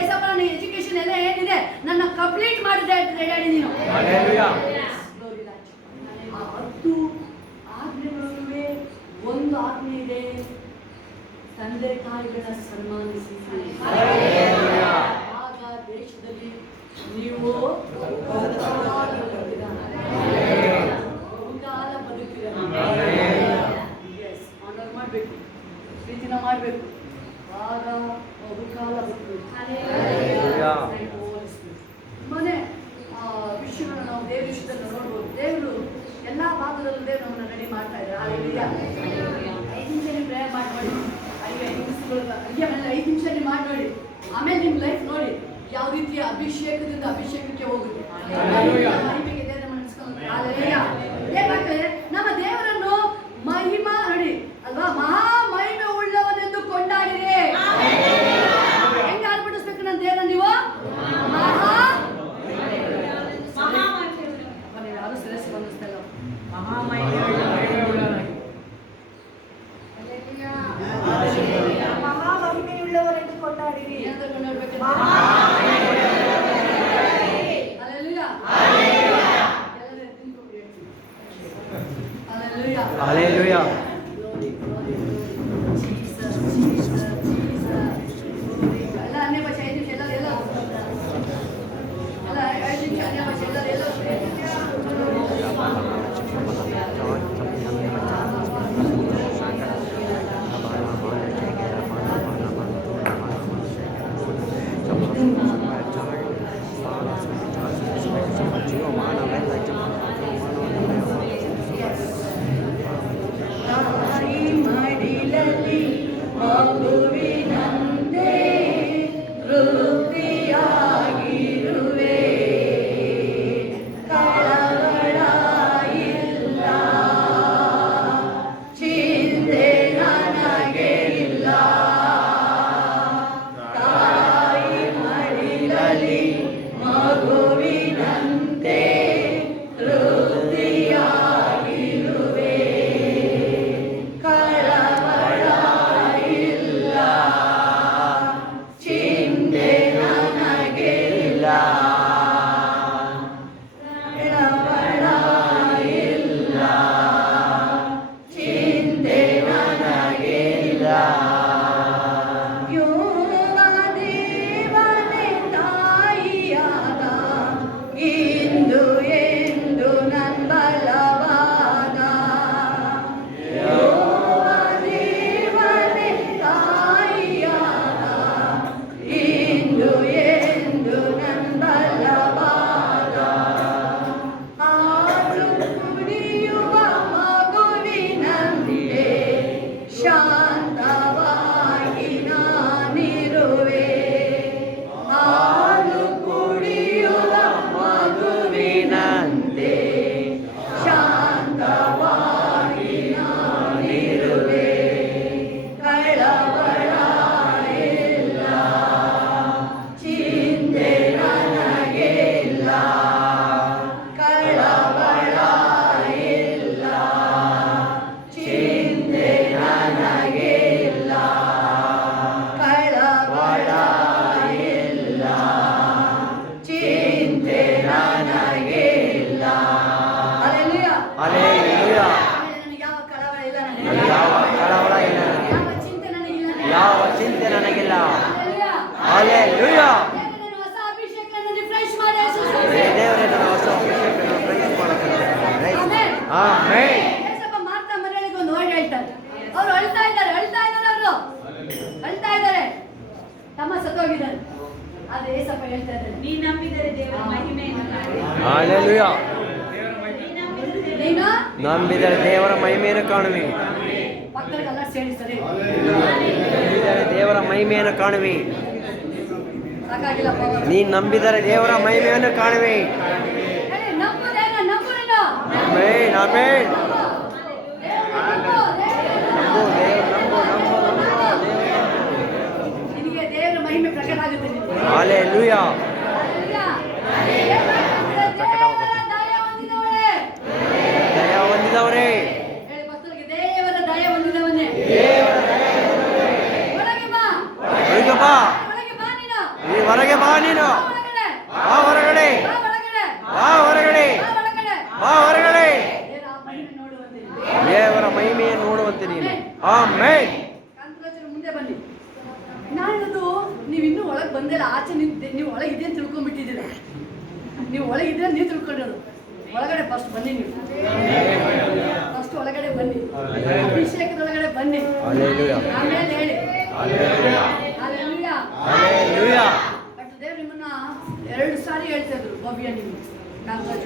ಏಸಪ್ಪ ನನ್ನ ಎಜುಕೇಶನ್ ಎಲ್ಲ ಏನಿದೆ ನನ್ನ ಕಂಪ್ಲೀಟ್ ಮಾಡಿದೆ ರೆಡಿ ನೀನು. ಆ 10 ಆಜ್ಞೆಗಳಲ್ಲೂ ಒಂದು ಆಜ್ಞೆ ಇದೆ, ತಂದೆ ತಾಯಿಗಳ ಸನ್ಮಾನಿಸಿ. ಆಗ ದೇಶದಲ್ಲಿ ನೀವು ಬಹುಕಾಲ ಬದುಕಿರ. ಆನರ್ ಮಾಡಬೇಕು, ಪ್ರೀತಿನ ಮಾಡಬೇಕು, ಆಗ ಬಹುಕಾಲ ಬದುಕಬೇಕು. ತುಂಬಾನೇ ವಿಷಯಗಳನ್ನ ನಾವು ದೇವ್ರ ವಿಷಯದಲ್ಲಿ ನೋಡ್ಬೋದು. ದೇವರು ಎಲ್ಲ ಭಾಗದಲ್ಲೂ ದೇವ್ರು ನಮ್ಮನ್ನ ರೆಡಿ ಮಾಡ್ತಾ ಇದ್ದಾರೆ. 5 ನಿಮಿಷ ನೀವು ಪ್ರೇಯರ್ ಮಾಡಿ, 5 ನಿಮಿಷ ನೀವು ಮಾಡಿ ನೋಡಿ. ಆಮೇಲೆ ನಿಮ್ಮ ಲೈಫ್ ನೋಡಿ ಯಾವ ರೀತಿಯ ಅಭಿಷೇಕದಿಂದ ಅಭಿಷೇಕಕ್ಕೆ ಹೋಗುತ್ತೆ. ಮಹಿಮೆಗೆ ದೇವರ ನಮ್ಮ ದೇವರನ್ನು ಮಹಿಮಾ ನೋಡಿ ಅಲ್ವಾ, ಮಹಾ ಮಹಿಮೆ ಉಳ್ಳವನೆಂದು ಕೊಂಡಾಡಿರಿ. ಹೆಂಗ ಆಡ್ಬಿಡಿಸ್ಬೇಕು ನನ್ನ ದೇವರ ನೀವು ಮಹಾ ಯಾರು ಸೆಲೆಸ್ ಬಂದಿಸ್ತಲ್ಲ ಮಹಿಮೆಯುಳ್ಳವರೆಂದು ಕೊಂಡಾಡಿರಿ. Hallelujah. ಕಳವಳ ಇಲ್ಲ ಹೇಳ್ತಾರೆ. ಅವ್ರು ಅಳ್ತಾ ಇದ್ದಾರೆ ಅವರು ಅಳ್ತಾ ಇದ್ದಾರೆ, ತಮ್ಮ ಸತ್ತೋಗಿದ್ದಾರೆ. ಆದ್ರೆ ಏಸಪ್ಪ ಹೇಳ್ತಾ ಇದ್ದಾರೆ, ನೀ ನಂಬಿದರೆ ದೇವರ ಮಹಿಮೆಯನ್ನು ಕಾಣುವೆ. Hallelujah. ನೀನು ನಂಬಿದರೆ ದೇವರ ಮಹಿಮೆಯನ್ನು ಕಾಣುವೆ. ಪಕ್ಕದಲ್ಲ ಸೇರಿಸ್ತಾರೆ. ನಂಬಿದರೆ ದೇವರ ಮಹಿಮೆಯನ್ನು ಕಾಣುವೆ. ಸಾಕಾಗಿಲ್ಲ ಪವರ್. ನೀನು ನಂಬಿದರೆ ದೇವರ ಮಹಿಮೆಯನ್ನು ಕಾಣುವೆ. ನಂಬುದೇನ ನಂಬುರೇನು ಆಮೆನ್, ಆಮೆನ್. ನಂಬು ನಿನಗೆ ದೇವರ ಮಹಿಮೆ ಪ್ರಕಟ ಆಗುತ್ತೆ ನಿನಗೆ. Hallelujah. ದಯ ಹೊಂದಿದವರೇ, ಹೇಳಿ ಭಕ್ತರಿಗೆ, ದೇವರ ದಯ ಹೊಂದಿದವನೇ ಒಳಗೆ ಬಾ, ಹೊರಗೆ ಬಾ, ಒಳಗೆ ಬಾ ನೀನು, ನೀ ಹೊರಗೆ ಬಾ, ನೀನು ಒಳಗಡೆ ಬಾ, ಹೊರಗಡೆ ಬಾ, ಒಳಗಡೆ ಬಾ, ಹೊರಗಡೆ ಬಾ, ಒಳಗಡೆ ಬಾ, ಹೊರಗಡೆ. ದೇವರ ಮಹಿಮೆ ನೋಡುವಂತೆ ದೇವರ ಮಹಿಮೆಯನ್ನು ನೋಡುವಂತೆ ನೀನು. ಆಮೆನ್. ಕಾಂತರಾಜರು ಮುಂದೆ ಬನ್ನಿ. ನಾನದು ನೀವು ಇನ್ನೂ ಒಳಗೆ ಬಂದಿಲ್ಲ, ಆಚೆ ನೀವು ಒಳಗೆ ಇದೆ ಅಂತ ತಿಳ್ಕೊಂಡ್ಬಿಟ್ಟಿದ್ದೀರ. ನೀವು ಒಳಗೆ ಇದ್ರೆ ನೀವು ತಿಳ್ಕೊಂಡಿರೋದು. ಒಳಗಡೆ ಫಸ್ಟ್ ಬನ್ನಿ, ನೀವು ಫಸ್ಟ್ ಒಳಗಡೆ ಬನ್ನಿ, ಅಭಿಷೇಕದೊಳಗಡೆ ಬನ್ನಿ, Hallelujah. ಆಮೇಲೆ ಹೇಳಿ Hallelujah. Hallelujah. Hallelujah. ಬಟ್ ದೇವ್ರು ನಿಮ್ಮನ್ನ 2 ಸಾರಿ ಹೇಳ್ತಾ ಇದ್ರು, ಭವ್ಯ ನಿಮ್ಗೆ ಕಾಂತರಾಜ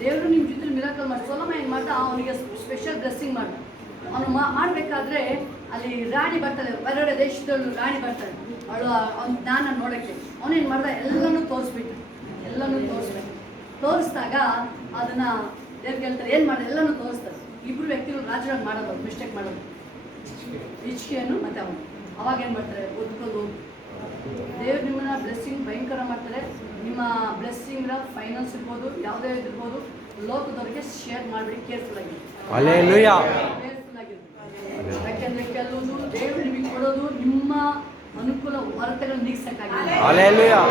ದೇವರು ನಿಮ್ಮ ಜೊತೆ ಮಿರಾಕಲ್ ಮಾಡಿ ಸೊಲಮ ಏನು ಮಾಡ್ದ, ಅವನಿಗೆ ಸ್ಪೆಷಲ್ ಬ್ಲೆಸ್ಸಿಂಗ್ ಮಾಡ್ದ. ಅವನು ಮಾಡಬೇಕಾದ್ರೆ ಅಲ್ಲಿ ರಾಣಿ ಬರ್ತಾಳೆ, ಹೊರಗಡೆ ದೇಶದಲ್ಲೂ ರಾಣಿ ಬರ್ತಾಳೆ. ಅವ್ನ ಜ್ಞಾನ ನೋಡೋಕ್ಕೆ ಅವನೇನು ಮಾಡ್ದ, ಎಲ್ಲನೂ ತೋರಿಸ್ಬಿಟ್ಟು ತೋರಿಸಿದಾಗ ಅದನ್ನ ದೇವ್ರಿಗೆ ಹೇಳ್ತಾರೆ, ಏನು ಮಾಡಿದೆ ಎಲ್ಲನೂ ತೋರಿಸ್ತಾರೆ. ಇಬ್ಬರು ವ್ಯಕ್ತಿಗಳು ರಾಜರಾಗಿ ಮಾಡೋದು, ಮಿಸ್ಟೇಕ್ ಮಾಡೋದು, ಹಿಚ್ಕಿಯನ್ನು ಮತ್ತೆ ಅವನು. ಅವಾಗ ಏನು ಮಾಡ್ತಾರೆ, ಓದ್ಕೊಂಡು ದೇವ್ರು ನಿಮ್ಮನ್ನ ಬ್ಲೆಸ್ಸಿಂಗ್ ಭಯಂಕರ ಮಾಡ್ತಾರೆ. ನಿಮ್ಮ ಬ್ಲೆಸ್ಸಿಂಗ್ನ ಫೈನಾನ್ಸ್ ಇರ್ಬೋದು, ಯಾವುದೇ ಇದಿರ್ಬೋದು, ಲೋಕದವ್ರಿಗೆ ಶೇರ್ ಮಾಡಿಬಿಡಿ. ಕೇರ್ಫುಲ್ ಆಗಿ Hallelujah. ಕೇರ್ಫುಲ್ ಆಗಿರ್ಬೋದು. ಯಾಕೆಂದ್ರೆ ಕೆಲವುದು ದೇವ್ರು ನಿಮಗೆ ಕೊಡೋದು ನಿಮ್ಮ ಅನುಕೂಲ ಹೊರತೆಗಳು ನೀಗ್ಸಕ್ಕಾಗಿಲ್ಲ. Hallelujah.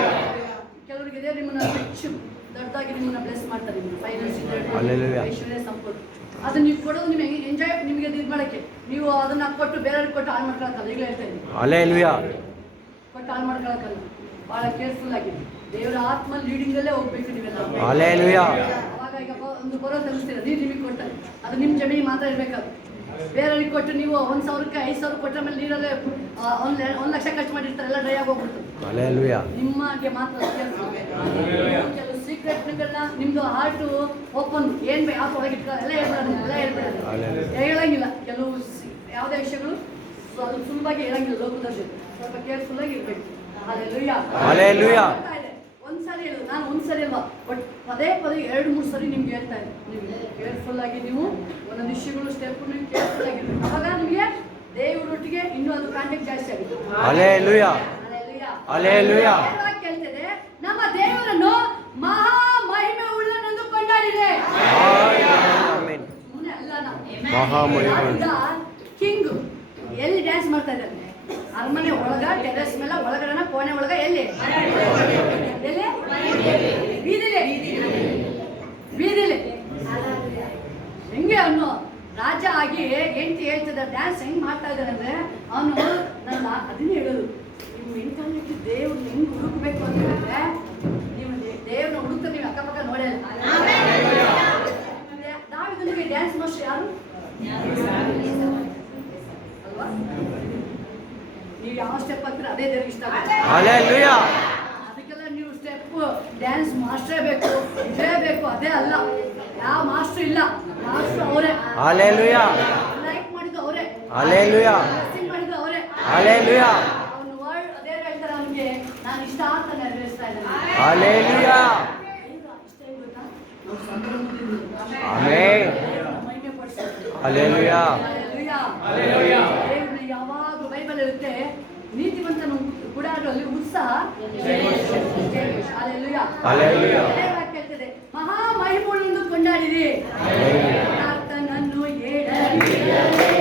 ಕೆಲವರಿಗೆ ದೇವ್ರು ನಿಮ್ಮನ್ನ ಹೆಚ್ಚು ದೊಡ್ಡದಾಗಿ ನಿಮ್ಮನ್ನ ಬ್ಲೆಸ್ ಮಾಡ್ತಾರೆ. ನಿಮ್ಮನ್ನ ಫೈನಾನ್ಸ್ Hallelujah. ಐಶ್ವರ್ಯ ಸಂಪತ್ತು ಅದನ್ನ ನೀವು ಕೊಡೋದು ನಿಮಗೆ ಎಂಜಾಯ್, ನಿಮಗೆ ಇದು ಮಾಡೋಕ್ಕೆ. ನೀವು ಅದನ್ನ ಕೊಟ್ಟು ಬೇರೆಯವ್ರಿಗೆ ಕೊಟ್ಟು ಹಾಳು ಮಾಡ್ಕೊಳಕ್ಕಲ್ಲ. ಈಗಲೇ ಹೇಳ್ತಾ ಇದ್ದೀನಿ, Hallelujah. ಕೊಟ್ಟು ಹಾಳು ಮಾಡ್ಕೊಳಕ್ಕಲ್ಲ. ಭಾಳ ಕೇರ್ಫುಲ್ ಆಗಿ ದೇವರ ಆತ್ಮ ಲೀಡಿಂಗಲ್ಲೇ ಹೋಗ್ಬೇಕು ನೀವೆಲ್ಲ. Hallelujah. ಅವಾಗ ಈಗ ಒಂದು ಬರೋ ತರಿಸ್ತೀರ, ನೀವು ನಿಮಗೆ ಕೊಟ್ಟರೆ ಅದು ನಿಮ್ಮ ಜಮೀನು ಮಾತ್ರ ಇರಬೇಕಾದ್ರು. ಬೇರೆಯವ್ರಿಗೆ ಕೊಟ್ಟು ನೀವು 1,000ಕ್ಕೆ 5,000 ಕೊಟ್ಟರೆ ಮೇಲೆ ನೀರಲ್ಲೇ 1 ಲಕ್ಷ ಖರ್ಚು ಮಾಡಿರ್ತಾರೆ, ಎಲ್ಲ ಡ್ರೈ ಆಗಿ ಹೋಗ್ಬಿಡ್ತು. Hallelujah. ನಿಮಗೆ ಮಾತ್ರ ಕೆಲವು ಸೀಕ್ರೆಟ್ಗಳನ್ನ ನಿಮ್ದು ಹಾರ್ಟ್ ಓಪನ್ ಏನು ಯಾವ ಒಳಗೆ ಇಟ್ಕೊಳ್ಳೋ ಎಲ್ಲ ಹೇಳ್ಬಿಡೋದು, ಹೇಳಂಗಿಲ್ಲ. ಕೆಲವು ಯಾವುದೇ ವಿಷಯಗಳು ಸ್ವಲ್ಪ ಸುಲಭವಾಗಿ ಹೇಳಂಗಿಲ್ಲ. ಲೋಕದಲ್ಲಿ ಸ್ವಲ್ಪ ಕೇರ್ಫುಲ್ ಆಗಿ ಇರ್ಬೇಕು. Hallelujah. ಒಂದ್ಸರಿ ಹೇಳು, ನಾನು ಒಂದ್ಸರಿ ಅಲ್ವಾ, ಬಟ್ ಪದೇ 2-3 ಸರಿ ನಿಮ್ಗೆ ಹೇಳ್ತಾ ಇದ್ದೆ. ನೀವು ಕೇರ್ಫುಲ್ ಆಗಿ ನೀವು ಒಂದೊಂದು ವಿಷಯಗಳು ಸ್ಟೆಪ್ ನೀವು ಕೇರ್ಫುಲ್ ಆಗಿರ್ಬೇಕು. ಅವಾಗ ನಿಮಗೆ ದೇವರೊಟ್ಟಿಗೆ ಇನ್ನೂ ಅದು ಕಾಂಟ್ಯಾಕ್ಟ್ ಜಾಸ್ತಿ ಆಗುತ್ತೆ. Hallelujah. Hallelujah. ಕೇಳ್ತದೆ, ನಮ್ಮ ದೇವರನ್ನು ಮಹಾ ಮಹಿಮೆ ಉಳ್ಳನೆಂದು ಕೊಂಡಾಡಿದೆ. Amen. ಸುಮ್ಮನೆ ಅಲ್ಲ ನಾವು. ಮಹಾ ಮಹಿಮೆ. ಕಿಂಗ್ ಎಲ್ಲಿ ಡ್ಯಾನ್ಸ್ ಮಾಡ್ತಾ ಇದ್ದಾರೆ? ಅರಮನೆ ಒಳಗ, ಟೆರೆಸ್ ಮೇಲೆ, ಒಳಗಡೆ ಕೋಣೆ ಒಳಗ, ಎಲ್ಲಿ ಬೀದಿಲಿ ಹೆಂಗೆ ಅವನು ರಾಜ ಆಗಿ ಹೆಂಡತಿ ಹೇಳ್ತಿದ್ದ ಡ್ಯಾನ್ಸ್ ಹೆಂಗ್ ಮಾಡ್ತಾ ಇದ್ದಾರೆ ಅಂದ್ರೆ, ಅವನು ನನ್ನ ಅದನ್ನೇ ಹೇಳೋದು, ನಿಮ್ಮ ಮೆಂಟಾಲಿಟಿ ದೇವ್ರನ್ನ ಹೆಂಗ್ ಹುಡುಕ್ಬೇಕು ಅಂತಂದ್ರೆ, ನೀವು ದೇವ್ರನ್ನ ಹುಡುಕ್ತಾರೆ, ನೀವು ಅಕ್ಕಪಕ್ಕ ನೋಡಲ್ಲ. ದಾವಿದನಿಗೆ ಡ್ಯಾನ್ಸ್ ಮಾಸ್ಟರ್ ಯಾರು ಅಲ್ವಾ? ನೀವು ಯಾವ ಸ್ಟೆಪ್ ಹಾಕ್ತೀರ ಅದೇ ದೇವ್ರಿಗೆ ಇಷ್ಟ ಆಗುತ್ತೆ. Hallelujah. ಅದಕ್ಕೆಲ್ಲ ನೀವು ಸ್ಟೆಪ್ ಡ್ಯಾನ್ಸ್ ಮಾಸ್ಟರೇ ಬೇಕು, ಇದೇ ಬೇಕು, ಅದೇ ಅಲ್ಲ. ಯಾವ ಮಾಸ್ಟರ್ ಇಲ್ಲ, ಮಾಸ್ಟರ್ ಅವರೇ. Hallelujah. ಲೈಕ್ ಮಾಡಿದ್ದು ಅವರೇ, Hallelujah. ಬ್ಲೆಸ್ಸಿಂಗ್ ಮಾಡಿದ್ದು ಅವರೇ. Hallelujah. ಅವನು ವರ್ಡ್ ಅದೇ ಹೇಳ್ತಾರೆ, ಅವನಿಗೆ ನಾನು ಇಷ್ಟ ಅಂತ ನೆರವೇರಿಸ್ತಾ ಇದ್ದೇನೆ. Hallelujah. ಇಷ್ಟ ಏನ್ ಗೊತ್ತಾ? ನಾವು ಸಂಭ್ರಮದಿಂದ Amen. ಮಹಿಮೆ ಪಡಿಸೋದು. Hallelujah. Hallelujah. ದೇವ್ರನ್ನ ಯಾವಾಗಲೂ ಬೈಬಲ್ ಇರುತ್ತೆ, ನೀತಿವಂತನ ಗುಡಾರದಲ್ಲಿ ಉತ್ಸಾಹ. Hallelujah. Hallelujah. ದೇವರ ಕೇಳ್ತದೆ, ಮಹಾ ಮಹಿಮೆಯನ್ನು ಕೊಂಡಾಡಿರಿ. ಕರ್ತನನ್ನು ಏಳಲಿರಲೇ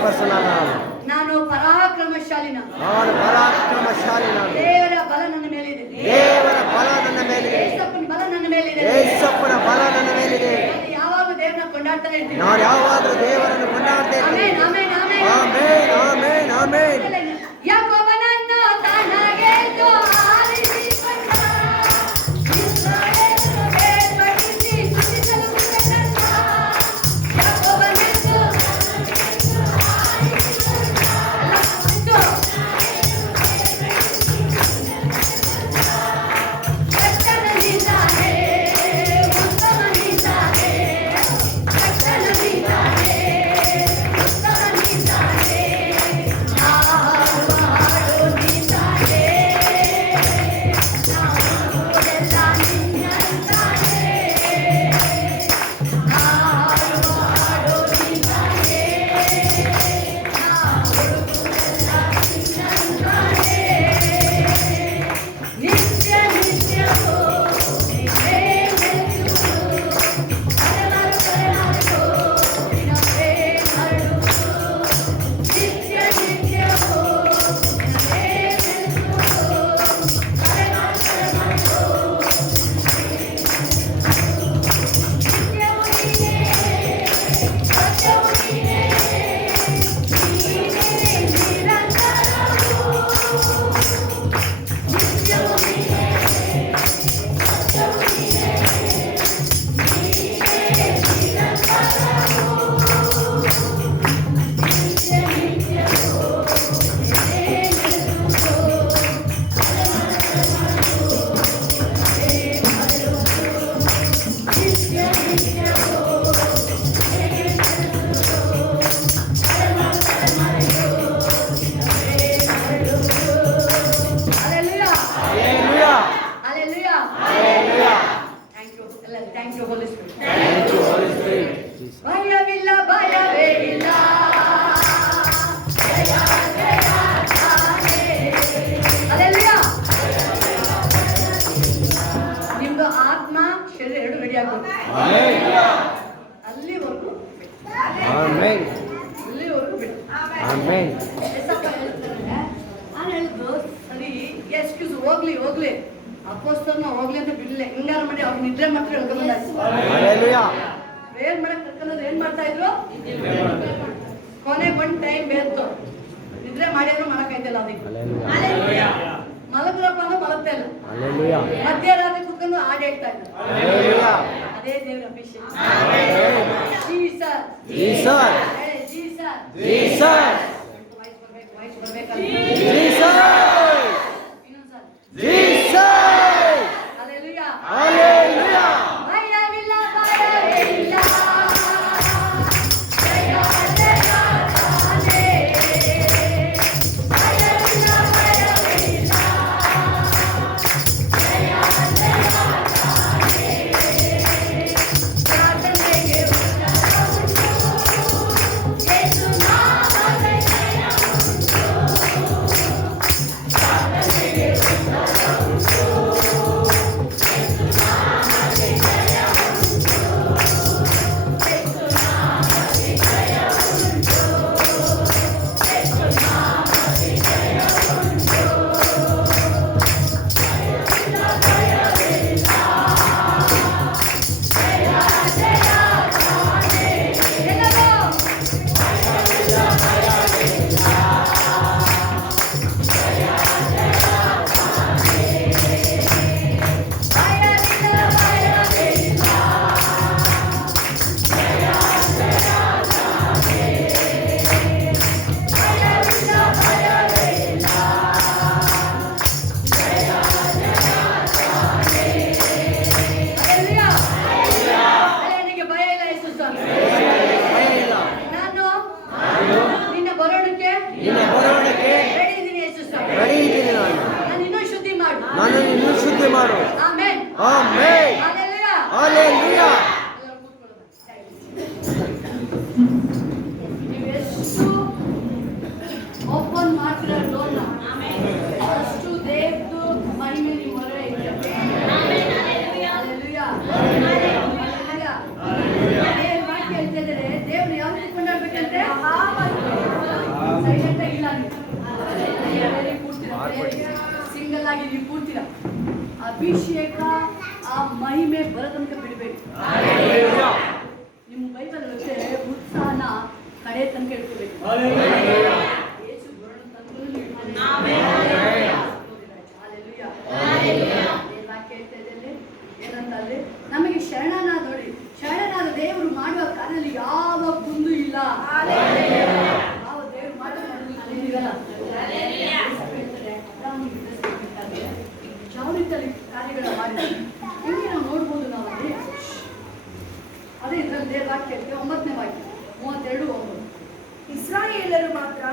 ಪರ್ಸನ್ ನಾನು ಪರಾಕ್ರಮಶಾಲಿನ. ನಾನು ಪರಾಕ್ರಮಶಾಲಿ. ನಾನು ದೇವರ ಬಲ ನನ್ನ ಮೇಲಿದೆ. ದೇವರ ಬಲ ನನ್ನ ಮೇಲಿದೆ. ಯೇಸಪ್ಪನ ಬಲ ನನ್ನ ಮೇಲಿದೆ. ಯೇಸಪ್ಪನ ಬಲ ನನ್ನ ಮೇಲಿದೆ. ನಾನು ಯಾವಾಗಲೂ ದೇವರನ್ನ ಕೊಂಡಾಡ್ತಾನೆ ಇರ್ತೀನಿ. ನಾನು ಯಾವಾಗಲೂ ದೇವರನ್ನು ಕೊಂಡಾಡ್ತಾ ಇರ್ತೀನಿ. Amen, amen, amen. Amen, amen, amen. ಯಾಕೋಬನನ್ನು ತನಗೆ ಆರಿಸಿಕೊಂಡ, ಇಸ್ರಾಯೇಲನ್ನು ಬೇರ್ಪಡಿಸಿ ಸ್ತುತಿಸಲು ಕರೆತಂದ. ಯಾಕೋಬನನ್ನು ಕರ್ತನಲ್ಲಿದ್ದಾನೆ, ಉತ್ತಮನಿದ್ದಾನೆ, ಕರ್ತನಲ್ಲಿದ್ದಾನೆ, ಉತ್ತಮನಿದ್ದಾನೆ, ಹಾಡುವ ಹಾಡೋನಿದ್ದಾನೆ, ನಾವುಗಳೆಲ್ಲ ನಿನ್ನಂತಾನೆ, ಹಾಡುವ ಹಾಡೋನಿದ್ದಾನೆ, ನಾವುಗಳೆಲ್ಲ ನಿನ್ನಂತಾನೆ. ನಿತ್ಯ ನಿತ್ಯವೂ ನೀನೇ ನೆಲೆಸುವುದು, ತಲೆಮಾರು ತಲೆಮಾರಿಗೂ ನಿನ್ನವೇ ಹರಡುವುದು. ನಿತ್ಯ ನಿತ್ಯವೂ ನೀನೇ ನೆಲೆಸುವುದು, ತಲೆಮಾರು ತಲೆಮಾರಿಗೂ ನಿತ್ಯವೂ ನೀನೇ, ಸತ್ಯವೂ ನೀನೇ, ನೀನೇ ನಿರಂತರವೂ. ನಿತ್ಯವೂ ನೀನೇ, ಸತ್ಯವೂ ನೀನೇ, ನೀನೇ ನಿರಂತರವೂ. ನಿತ್ಯ ನಿತ್ಯವೂ ನೀನೇ ನೆಲೆಸುವುದು, ತಲೆಮಾರು ತಲೆಮಾರಿಗೂ ನಿನ್ನವೇ ಹರಡುವುದು. ನಿತ್ಯ ನಿತ್ಯವೂ ನೀನೇ ನೆಲೆಸುವುದು, ತಲೆಮಾರು ತಲೆಮಾರಿಗೂ ನಿನ್ನವೇ ಹರಡುವುದು. Hallelujah. Hallelujah. Hallelujah. Hallelujah. Thank you. Thank you, Holy Spirit. Thank you, Holy Spirit. ಭಯವಿಲ್ಲ, ಭಯವೇ ಇಲ್ಲ. ಜಯ ಜಯ ತಾನೇ. Hallelujah. ನಿಮ್ದು ಆತ್ಮ ಶರೀರ ಎರಡು ರೆಡಿ ಆಗ್ಬೇಕು. ಅಲ್ಲಿವರೆಗೂ ಆಮೆನ್. ಅಲ್ಲಿವರೆಗೂ ಬಿಡು. ಆಮೆನ್. ಯೇಸಪ್ಪ ಹೇಳ್ತಾರೆ, ನಾನು ಹೇಳಿದ್ದು ಸರಿ, ಎಕ್ಸ್ಕ್ಯೂಸ್ ಹೋಗ್ಲಿ ಹೋಗ್ಲಿ, ಅಪೋಸ್ತಲನ ಹೋಗ್ಲಿ ಅಂತ ಬಿಡ್ಲಿಲ್ಲ. ಹಿಂಗಾರು ಮಾಡಿ ಅವ್ರು ನಿದ್ರೆ ಮಾತ್ರ ಹೇಳ್ಕೊಂಡ್ಬಂದಾಯ್ತು. Hallelujah. ಪ್ರೇಯರ್ ಮಾಡಕ್ ಕರ್ಕೊಂಡ್ರೆ ಏನ್ ಮಾಡ್ತಾ ಇದ್ರು? ಕೊನೆಗೆ ಒಂದು ಟೈಮ್ ಬೇರ್ತು, ನಿದ್ರೆ ಮಾಡಿದ್ರು ಮಾಡಕ್ಕಾಯ್ತಿಲ್ಲ ಅದಕ್ಕೆ. Hallelujah. ಮಲಗ್ರಪ್ಪ ಅಂದ್ರೆ ಮಲಗ್ತಾ ಇಲ್ಲ. Hallelujah. ಮಧ್ಯರಾತ್ರಿ ಕುತ್ಕೊಂಡು ಹಾಡು ಹೇಳ್ತಾ ಇದ್ರು. Hallelujah. ಅದೇ ದೇವ್ರ ಅಭಿಷೇಕ. Amen. Jesus. Jesus. Jesus. Jesus. Voice ಬರ್ಬೇಕಲ್ಲ. Jesus. ಇನ್ನೊಂದ್ಸಲ. Jesus. Hallelujah. Hallelujah. ಭಯವಿಲ್ಲ, ಭಯವೇ ಇಲ್ಲ. ಜಯ ಜಯ ತಾನೇ. ಭಯವಿಲ್ಲ, ಭಯವೇ ಇಲ್ಲ. ಜಯ ಜಯ ತಾನೇ. ಪ್ರಾರ್ಥನೆಗೆ ಉತ್ತರ ಉಂಟು. ಯೇಸು ನಾಮದಲ್ಲಿ ಜಯ ಉಂಟು. ಪ್ರಾರ್ಥನೆಗೆ ಉತ್ತರ ಉಂಟು. ಯೇಸು ನಾಮದಲ್ಲಿ ಜಯ ಉಂಟು. ಯೇಸು ನಾಮದಲ್ಲಿ ಜಯ ಉಂಟು. ಯೇಸು ನಾಮದಲ್ಲಿ ಜಯ ಉಂಟು. ಭಯವಿಲ್ಲ, ಭಯವೇ ಇಲ್ಲ. ಜಯ ಜಯ ತಾನೇ. ಎಲ್ಲರೂ ಭಯವಿಲ್ಲ, ಭಯವೇ ಇಲ್ಲ. ಜಯ ಜಯ ತಾನೇ. ಭಯವಿಲ್ಲ, ಭಯವೇ ಇಲ್ಲ. ಜಯ ಜಯ ತಾನೇ. ಭಯವಿಲ್ಲ, ಭಯವೇ ಇಲ್ಲ. ಜಯ ಜಯ ತಾನೇ. Hallelujah. ನನಗೆ ಭಯ ಇಲ್ಲ ಯೇಸು ಸ್ವಾಮಿ. ನಾನು ನಿನ್ನ ಬರೋಣಕ್ಕೆ ನಿನ್ನ ಬರೋಣಕ್ಕೆ ರೆಡಿ ಇದ್ದೀನಿ ಯೇಸು ಸ್ವಾಮಿ. ರೆಡಿ ಇದ್ದೀನಿ ನಾನು. ನಾನು ಇನ್ನೂ ಶುದ್ಧಿ ಮಾಡು. ನಾನು ಇನ್ನೂ ಶುದ್ಧಿ ಮಾಡು. ಆಮೆನ್. ಆಮೆನ್. Hallelujah. Hallelujah. ಎಲ್ಲರೂ ಕೂತ್ಕೊಳ್ಳೋಣ. ನೀವು ಎಷ್ಟು ಓಪನ್ ಮಾಡ್ತೀರ ಡೋರ್ನ, ಅಷ್ಟು ದೇವ್ರದ್ದು ಮಹಿಮೆ ನಿಮ್ಮ ಹೊರಗೆ ಇರುತ್ತೆ. Hallelujah. Hallelujah. ದೇವ್ರ ವಾಕ್ಯ ಹೇಳ್ತಾ ಇದ್ದಾರೆ, ದೇವ್ರು ಯಾವ್ದು ಕೊಂಡಾಡ್ಬೇಕಂತೆ? ಕಡೆ ತನಕ ಇಟ್ಕೋಬೇಕು. ಯೇಸು ಬರೋಣ ತನಕನೂ ನೀವು ಇಟ್ಕೊಳ್ಳಿ. ಹಾಲೆಲೂಯಾ. ಏನ್ ವಾಕ್ಯ ಹೇಳ್ತಾ ಇದೆ ಅಲ್ಲಿ? ಏನಂತ ಅಲ್ಲಿ? ನಮಗೆ ಶರಣನಾದ ನೋಡಿ, ಶರಣನಾದ ದೇವರು ಮಾಡುವ ಕಾರ್ಯದಲ್ಲಿ ಯಾವ ಕುಂದು ಇಲ್ಲ. ಯಾವ ದೇವರು ಮಾಡುವ ಅಲ್ಲಿರಲ್ಲ. ಯಾವ ರೀತಿಯಲ್ಲಿ ಕಾರ್ಯಗಳ ಮಾಡಿದ್ದಾರೆ ಹಿಂಗೆ ನಾವು ನೋಡ್ಬೋದು. ನಾವು ಅಲ್ಲಿ ಅದೇ ಇದರಲ್ಲಿ ದೇವ್ರ ವಾಕ್ಯ ಇರುತ್ತೆ. 9ನೇ ವಾಕ್ಯ 32:9. ಇಸ್ರಾಯೇಲರು ಮಾತ್ರ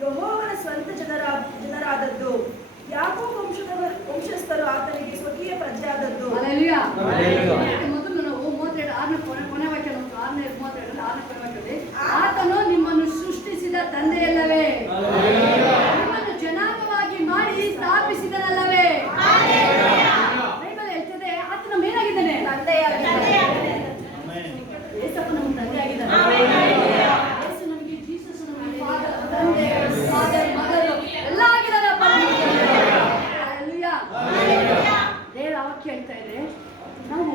ಯೆಹೋವನ ಸ್ವಂತ ಜನರಾದದ್ದು, ಯಾಕೋಬ ವಂಶಸ್ಥರು ಆತನಿಗೆ ಸ್ವಕೀಯ ಪ್ರಜೆಯಾದದ್ದು. ಹಾಲೆಲೂಯಾ. ಮೊದಲು ನಾವು 32 ಕೊನೆ ವಾಕ್ಯ, 6:32 ಕೊನೆ ವಾಕ್ಯದಲ್ಲಿ ಆತನು ನಿಮ್ಮನ್ನು ಸೃಷ್ಟಿಸಿದ ತಂದೆಯಲ್ಲವೇ, ನಿಮ್ಮನ್ನು ಜನಾಂಗವಾಗಿ ಮಾಡಿ ಸ್ಥಾಪಿಸಿದನಲ್ಲವೇ. ಬೈಬಲ್ ಹೇಳ್ತದೆ ಆತನ ಮೇಲಾಗಿದ್ದಾನೆ, ತಂದೆಯಾಗಿದ್ದಾನೆ. ಯೇಸಪ್ಪ ನಮ್ಮ ತಂದೆ ಆಗಿದ್ದಾನೆ. ಯೇಸು ನಮಗೆ, ಜೀಸಸ್ ನಮಗೆ ಫಾದರ್, ತಂದೆ, ಫಾದರ್, ಮಗರು ಎಲ್ಲ ಆಗಿದ್ದಾರಪ್ಪ. ಹಾಲೆಲೂಯಾ. ದೇವರ ವಾಕ್ಯ ಹೇಳ್ತಾ ಇದೆ ನಾವು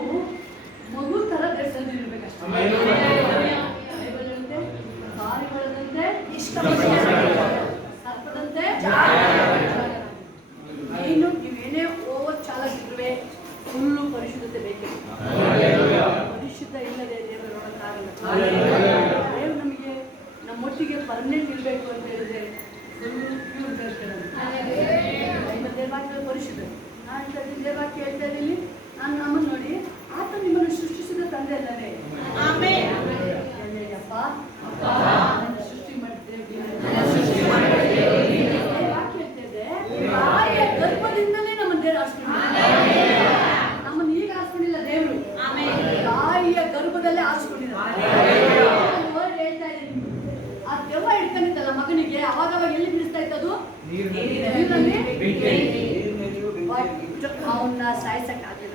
ಮಗು ತರ ದೇಶದಲ್ಲಿ ಇರ್ಬೇಕಷ್ಟೇ. ಬೈಬಲ್ ಹೇಳುತ್ತೆ ದಾರಿಗಳಂತೆ ಸರ್ಪದಂತೆ ಏನು ನೀವೇನೇ ಓವರ್ ಚಾಲಕಿರುವೆ ಫುಲ್ಲು ಪರಿಶುದ್ಧತೆ ಬೇಕೇ. ಪರಿಶುದ್ಧ ಇಲ್ಲದೆ ದೇವರು ನೋಡಕ್ಕಾಗಲ್ಲ. ದೇವರು ನಮಗೆ ನಮ್ಮೊಟ್ಟಿಗೆ ಪರ್ಮನೆಂಟ್ ಇರಬೇಕು ಅಂತ ಹೇಳಿದ್ರೆ ಫುಲ್ಲು ಪ್ಯೂರ್ ದೇವಾಕ್ಯ ಪರಿಶುದ್ಧ. ನಾನು ದೇವಾಕ್ಯ ಹೇಳ್ತಾ ಇದ್ದೀನಿ, ನಾನು ನಮ್ಮನ್ನು ನೋಡಿ ಆತ ನಿಮ್ಮನ್ನು ಸೃಷ್ಟಿಸಿದ ತಂದೆ ಅಲ್ಲವೇ. ಅಪ್ಪ ನನ್ನ ಸೃಷ್ಟಿ ಮಾಡಿದ್ದೇವೆ. ವಾಕ್ಯ ಹೇಳ್ತಿದ್ದೆ ತಾಯಿಯ ಗರ್ಭದಿಂದಲೇ ನಮ್ಮನ್ನು ದೇವರು ಆರಿಸ್ಕೊಂಡಿದ್ದಾರೆ. ನಮ್ಮನ್ನು ಈಗ ಆರಿಸ್ಕೊಂಡಿಲ್ಲ ದೇವರು, ತಾಯಿಯ ಗರ್ಭದಲ್ಲೇ ಆರಿಸ್ಕೊಂಡಿದ್ದಾರೆ. ಹೇಳ್ತಾ ಇದ್ದೀನಿ ಆ ದೆವ್ವ ಹಿಡ್ಕೊಂಡಿದ್ದಲ್ಲ ಮಗನಿಗೆ, ಅವಾಗ ಎಲ್ಲಿ ಬಿಡಿಸ್ತಾ ಇತ್ತದು? ನೀರಲ್ಲಿ ಅವನ್ನ ಸಾಯಿಸಕ್ಕಾಗಲಿಲ್ಲ.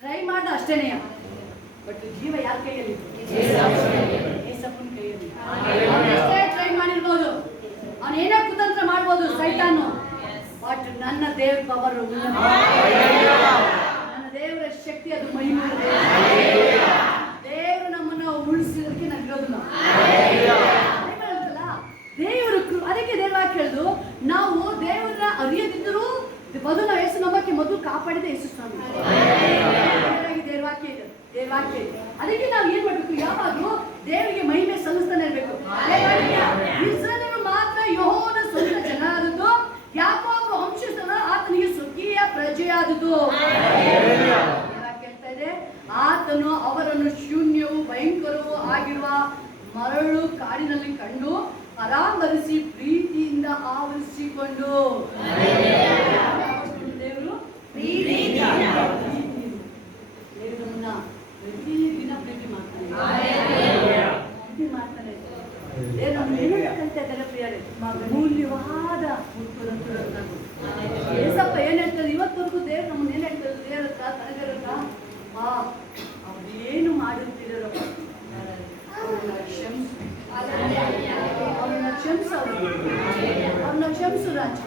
ಟ್ರೈ ಮಾಡ್ದ ಅಷ್ಟೇನೆಯ, ಬಟ್ ಜೀವ ಯಾರ ಕೈಯಲ್ಲಿ? ಏಸಪ್ಪನ ಕೈಯಲ್ಲಿ. ಅವನಷ್ಟೇ ಟ್ರೈ ಮಾಡಿರ್ಬೋದು, ಅವನೇನೇ ಕುತಂತ್ರ ಮಾಡ್ಬೋದು ಸೈತಾನು, ಬಟ್ ನನ್ನ ದೇವ್ರ ಪವರ್, ನನ್ನ ದೇವರ ಶಕ್ತಿ, ಅದು ಮಹಿಮೆ. ದೇವರು ನಮ್ಮನ್ನು ಉಳಿಸಿದಕ್ಕೆ ನಾವು ಇರೋದಿಲ್ಲ. ದೇವರು ಅದಕ್ಕೆ ದೇವ್ರ ಕೇಳಿದ್ರು, ನಾವು ದೇವರನ್ನ ಅರಿಯದಿದ್ದರೂ ಮೊದಲು ನಾವು ಯೇಸು ನಂಬಕ್ಕೆ ಮೊದಲು ಕಾಪಾಡಿದ ಯೇಸು ಸ್ವಾಮಿ. ದೇವವಾಕ್ಯ ಇದೆ, ದೇವವಾಕ್ಯ ಇದೆ. ಅದಕ್ಕೆ ನಾವು ಏನ್ ಮಾಡ್ಬೇಕು? ಯಾವಾಗಲೂ ದೇವರಿಗೆ ಮಹಿಮೆ ಸಲ್ಲಿಸ್ತಾನೆ ಇರಬೇಕು. ಇಸ್ರಾಯೇಲರು ಮಾತ್ರ ಯೆಹೋವನ ಸ್ವಂತ ಜನರಾದದ್ದು, ಯಾಕೋಬ ವಂಶಸ್ಥರು ಆತನಿಗೆ ಸ್ವಕೀಯ ಪ್ರಜೆಯಾದದ್ದು. ಹೇಳ್ತಾ ಇದೆ ಆತನು ಅವರನ್ನು ಶೂನ್ಯವೂ ಭಯಂಕರವೂ ಆಗಿರುವ ಮರಳು ಕಾಡಿನಲ್ಲಿ ಕಂಡು ಪರಾಮರಿಸಿ ಪ್ರೀತಿಯಿಂದ ಆವರಿಸಿಕೊಂಡು. ದೇವರು ದೇವರನ್ನ ಪ್ರತಿ ದಿನ ಪ್ರೀತಿ ಮಾಡ್ತಾನೆ. ಮೂಲ್ಯವಾದ ಏಸಪ್ಪ ಏನ್ ಹೇಳ್ತಾರೆ ಇವತ್ತವರೆಗೂ ದೇವ್ರು ನಮ್ಮನ್ನ ಏನ್ ಹೇಳ್ತಾರೆ? ದೇವ್ರ ಹತ್ರ ತನಗರ ಹತ್ರ ಅವ್ರು ಏನು ಮಾಡುತ್ತಿರೋ ಅವ್ರನ್ನ ಕ್ಷಮಿಸು, ಅವ್ರನ್ನ ಕ್ಷಮಿಸು ರಾಜ.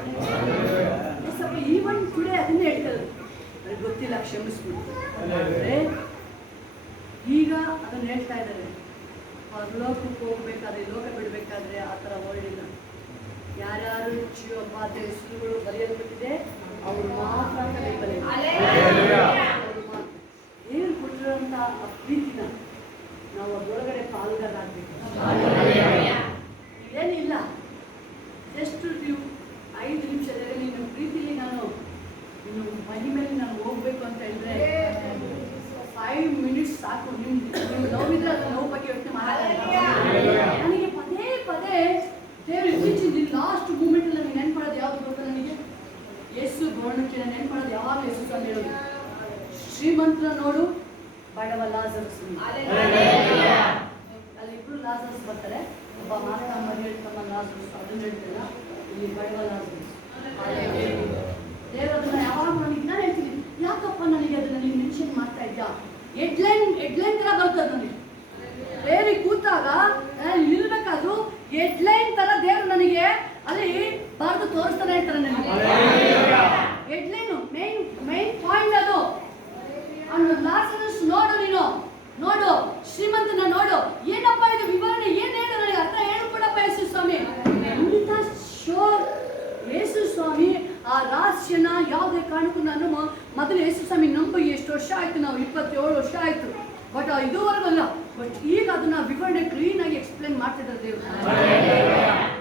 ಏಸಪ್ಪ ಈವನ್ ಟುಡೇ ಅದನ್ನೇ ಹೇಳ್ತಾರೆ, ಅವ್ರಿಗೆ ಗೊತ್ತಿಲ್ಲ ಕ್ಷಮಿಸ್ಬಿಡು. ಈಗ ಅದನ್ನ ಹೇಳ್ತಾ ಇದ್ದಾರೆ. ಅವ್ರ ಲೋಕಕ್ಕೆ ಹೋಗ್ಬೇಕಾದ್ರೆ, ಲೋಕ ಬಿಡಬೇಕಾದ್ರೆ ಆ ಥರ ಹೊರಡಿಲ್ಲ. ಯಾರ್ಯಾರು ಬಾಧೆ ಹೆಸರುಗಳು ಬರೆಯಲ್ಪಟ್ಟಿದೆ ಅವರು ಮಾತ್ರ ಕಲಿಯಬಲ್ಲ. ಏನು ಕೊಟ್ಟಿರೋಂಥ ಆ ಪ್ರೀತಿನ ನಾವು ಅದರೊಳಗಡೆ ಪಾಲ್ಗಾರಾಗಬೇಕು. ಏನಿಲ್ಲ, ಜಸ್ಟ್ ನೀವು 5 ನಿಮಿಷದಲ್ಲಿ ನಿನ್ನ ಪ್ರೀತಿಲಿ ನಾನು ಇನ್ನು ಮಹಿಮೇಲೆ ನಾನು ಹೋಗ್ಬೇಕು ಅಂತ ಹೇಳಿದ್ರೆ 5 ಮಿನಿಟ್ಸ್ ಸಾಕು. ನಿಮ್ಮ ನೋವು ಇದ್ರೆ ಅದು ನೋವು ಬಗ್ಗೆ ಯೋಚನೆ ಮಾಡಲ್ಲ. ನನಗೆ ಪದೇ ಪದೇ ದೇವರು ಇತ್ತೀಚಿನ ಲಾಸ್ಟ್ ಮೂಮೆಂಟ್ ನನಗೆ ನೆನ್ಪು ಮಾಡೋದು ಯಾವ್ದು ಗೊತ್ತಾ? ನನಗೆ ಯೇಸು ಗೋರ್ಣಕ್ಕೆ ನೆನ್ಪು ಮಾಡೋದು ಯಾವಾಗ ಯೇಸು ಅಂತ ಹೇಳೋದು, ಶ್ರೀಮಂತರ ನೋಡು, ಬಡವ ಲಾಜರಸ್. ಅಲ್ಲಿ ಇಬ್ರು ಲಾಜರಸ್ ಬರ್ತಾರೆ, ಒಬ್ಬ ಮಾರ್ತಮ್ಮ ಹೇಳ್ತಮ್ಮ ಲಾಜರಸ್, ಅದನ್ನ ಹೇಳ್ತಿಲ್ಲ, ಇಲ್ಲಿ ಬಡವ ಲಾಜರಸ್. ದೇವರು ಅದನ್ನ ಯಾವಾಗ ನನಗೆ ನಾನು ಹೇಳ್ತೀನಿ, ಯಾಕಪ್ಪ ನನಗೆ ಅದನ್ನ ನೀನು ಮೆನ್ಷನ್ ಮಾಡ್ತಾ ಇದ್ಯಾ? ಹೆಡ್ಲೈನ್ ತರ ಬರ್ತದೆ ನನಗೆ. ಬೇರೆ ಕೂತಾಗ ನಿಲ್ಬೇಕಾದ್ರು ಹೆಡ್ಲೈನ್ ತರ ದೇವರು ನನಗೆ ಅಲ್ಲಿ ಬರೆದು ತೋರಿಸ್ತಾನೆ ಇರ್ತಾರೆ ನನಗೆ. ಹೆಡ್ಲೈನು ಮೈನ್ ಪಾಯಿಂಟ್ ಅದು. ಅವ್ನು ಲಾಜರಸ್ ನೋಡು, ನೀನು ನೋಡು, ಶ್ರೀಮಂತನ ನೋಡು, ಏನಪ್ಪ ಇದು ಆಸೆಯನ್ನ ಯಾವುದೇ ಕಾರಣಕ್ಕೂ ನಾನು ಮೊದಲು ಯೇಸು ಸ್ವಾಮಿ ನಂಬಿ ಎಷ್ಟು ವರ್ಷ ಆಯ್ತು, ನಾವು 27 ವರ್ಷ ಆಯ್ತು, ಬಟ್ ಇದುವರೆಗೂ ಅಲ್ಲ. ಬಟ್ ಈಗ ಅದನ್ನ ವಿವರಣೆ ಕ್ಲೀನ್ ಆಗಿ ಎಕ್ಸ್ಪ್ಲೇನ್ ಮಾಡ್ತಿದ್ದಾರೆ ದೇವರು.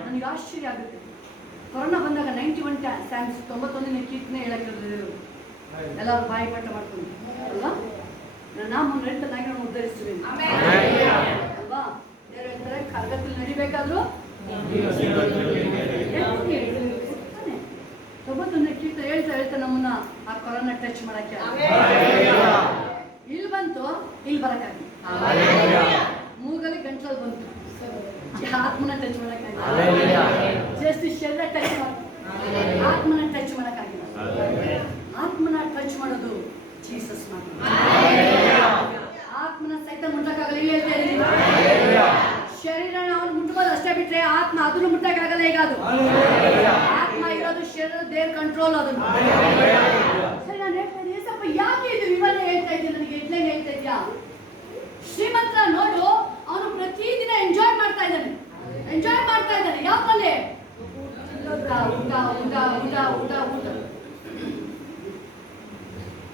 ನನಗೆ ಆಶ್ಚರ್ಯ ಆಗುತ್ತೆ. ಕೊರೋನಾ ಬಂದಾಗ 91 ಸ್ಯಾಮ್ಸ್ 91ನೇ ಕೀರ್ತನೆ ಹೇಳಕ್ಕೆ ದೇವರು ಎಲ್ಲರೂ ಬಾಯಿ ಪಾಠ ಮಾಡ್ಕೊಂಡು ಅಲ್ವಾ, ನಾವು ಹೇಳ್ತಾನೆ ಉದ್ಧರಿಸ್ತೀವಿ ಅಲ್ವಾ. ದೇವರು ಹೇಳ್ತಾರೆ ಕರ್ಗದಲ್ಲಿ ನಡಿಬೇಕಾದ್ರು 91ನೇ ಕೀರ್ತನೆ ಹೇಳ್ತಾ ನಮ್ಮನ್ನ ಆ ಕೊರೋನಾ ಟಚ್ ಮಾಡಕ್ಕೆ ಇಲ್ಲಿ ಬಂತು, ಇಲ್ಲಿ ಬರಕ್ಕಾಗಿ ಮೂಗಲ್ಲಿ ಗಂಟಲಲ್ಲಿ ಬಂತು, ಆತ್ಮನ ಟಚ್ ಮಾಡಕ್ಕಾಗಿಲ್ಲ. ಜಸ್ಟ್ ಶರೀರ ಟಚ್ ಆತ್ಮನ ಟಚ್ ಮಾಡಕ್ಕಾಗಿಲ್ಲ. ಆತ್ಮನ ಟಚ್ ಮಾಡೋದು ಜೀಸಸ್ ಮಾತ್ರ. ಆತ್ಮನ ಸಹಿತ ಮುಟ್ಟಕ್ಕಾಗಲ್ಲ. ಇಲ್ಲಿ ಹೇಳ್ತಾ ಇದ್ದೀನಿ, ಶರೀರನ ಅವ್ನು ಮುಟ್ಬೋದು ಅಷ್ಟೇ, ಬಿಟ್ರೆ ಆತ್ಮ ಅದನ್ನು ಮುಟ್ಟಕ್ಕಾಗಲ್ಲ. ಈಗ ಅದು ಆತ್ಮ ಇರೋದು ಶರೀರ ದೇವ್ರ ಕಂಟ್ರೋಲ್ ಅದನ್ನು. ಸರಿ, ನಾನು ಹೇಳ್ತಾ ಇದ್ದೀನಿ ಸ್ವಲ್ಪ ಯಾಕೆ ಇದು ವಿವರಣೆ ಹೇಳ್ತಾ ಇದ್ದೀನಿ, ನನಗೆ ಹೆಡ್ಲೈನ್ ಹೇಳ್ತಾ ಇದ್ಯಾ. ಶ್ರೀಮಂತ ನೋಡು, ಅವನು ಪ್ರತಿದಿನ ಎಂಜಾಯ್ ಮಾಡ್ತಾ ಇದ್ದಾನೆ. ಯಾಕಂದ್ರೆ ಊಟ ಊಟ ಊಟ ಊಟ ಊಟ ಊಟ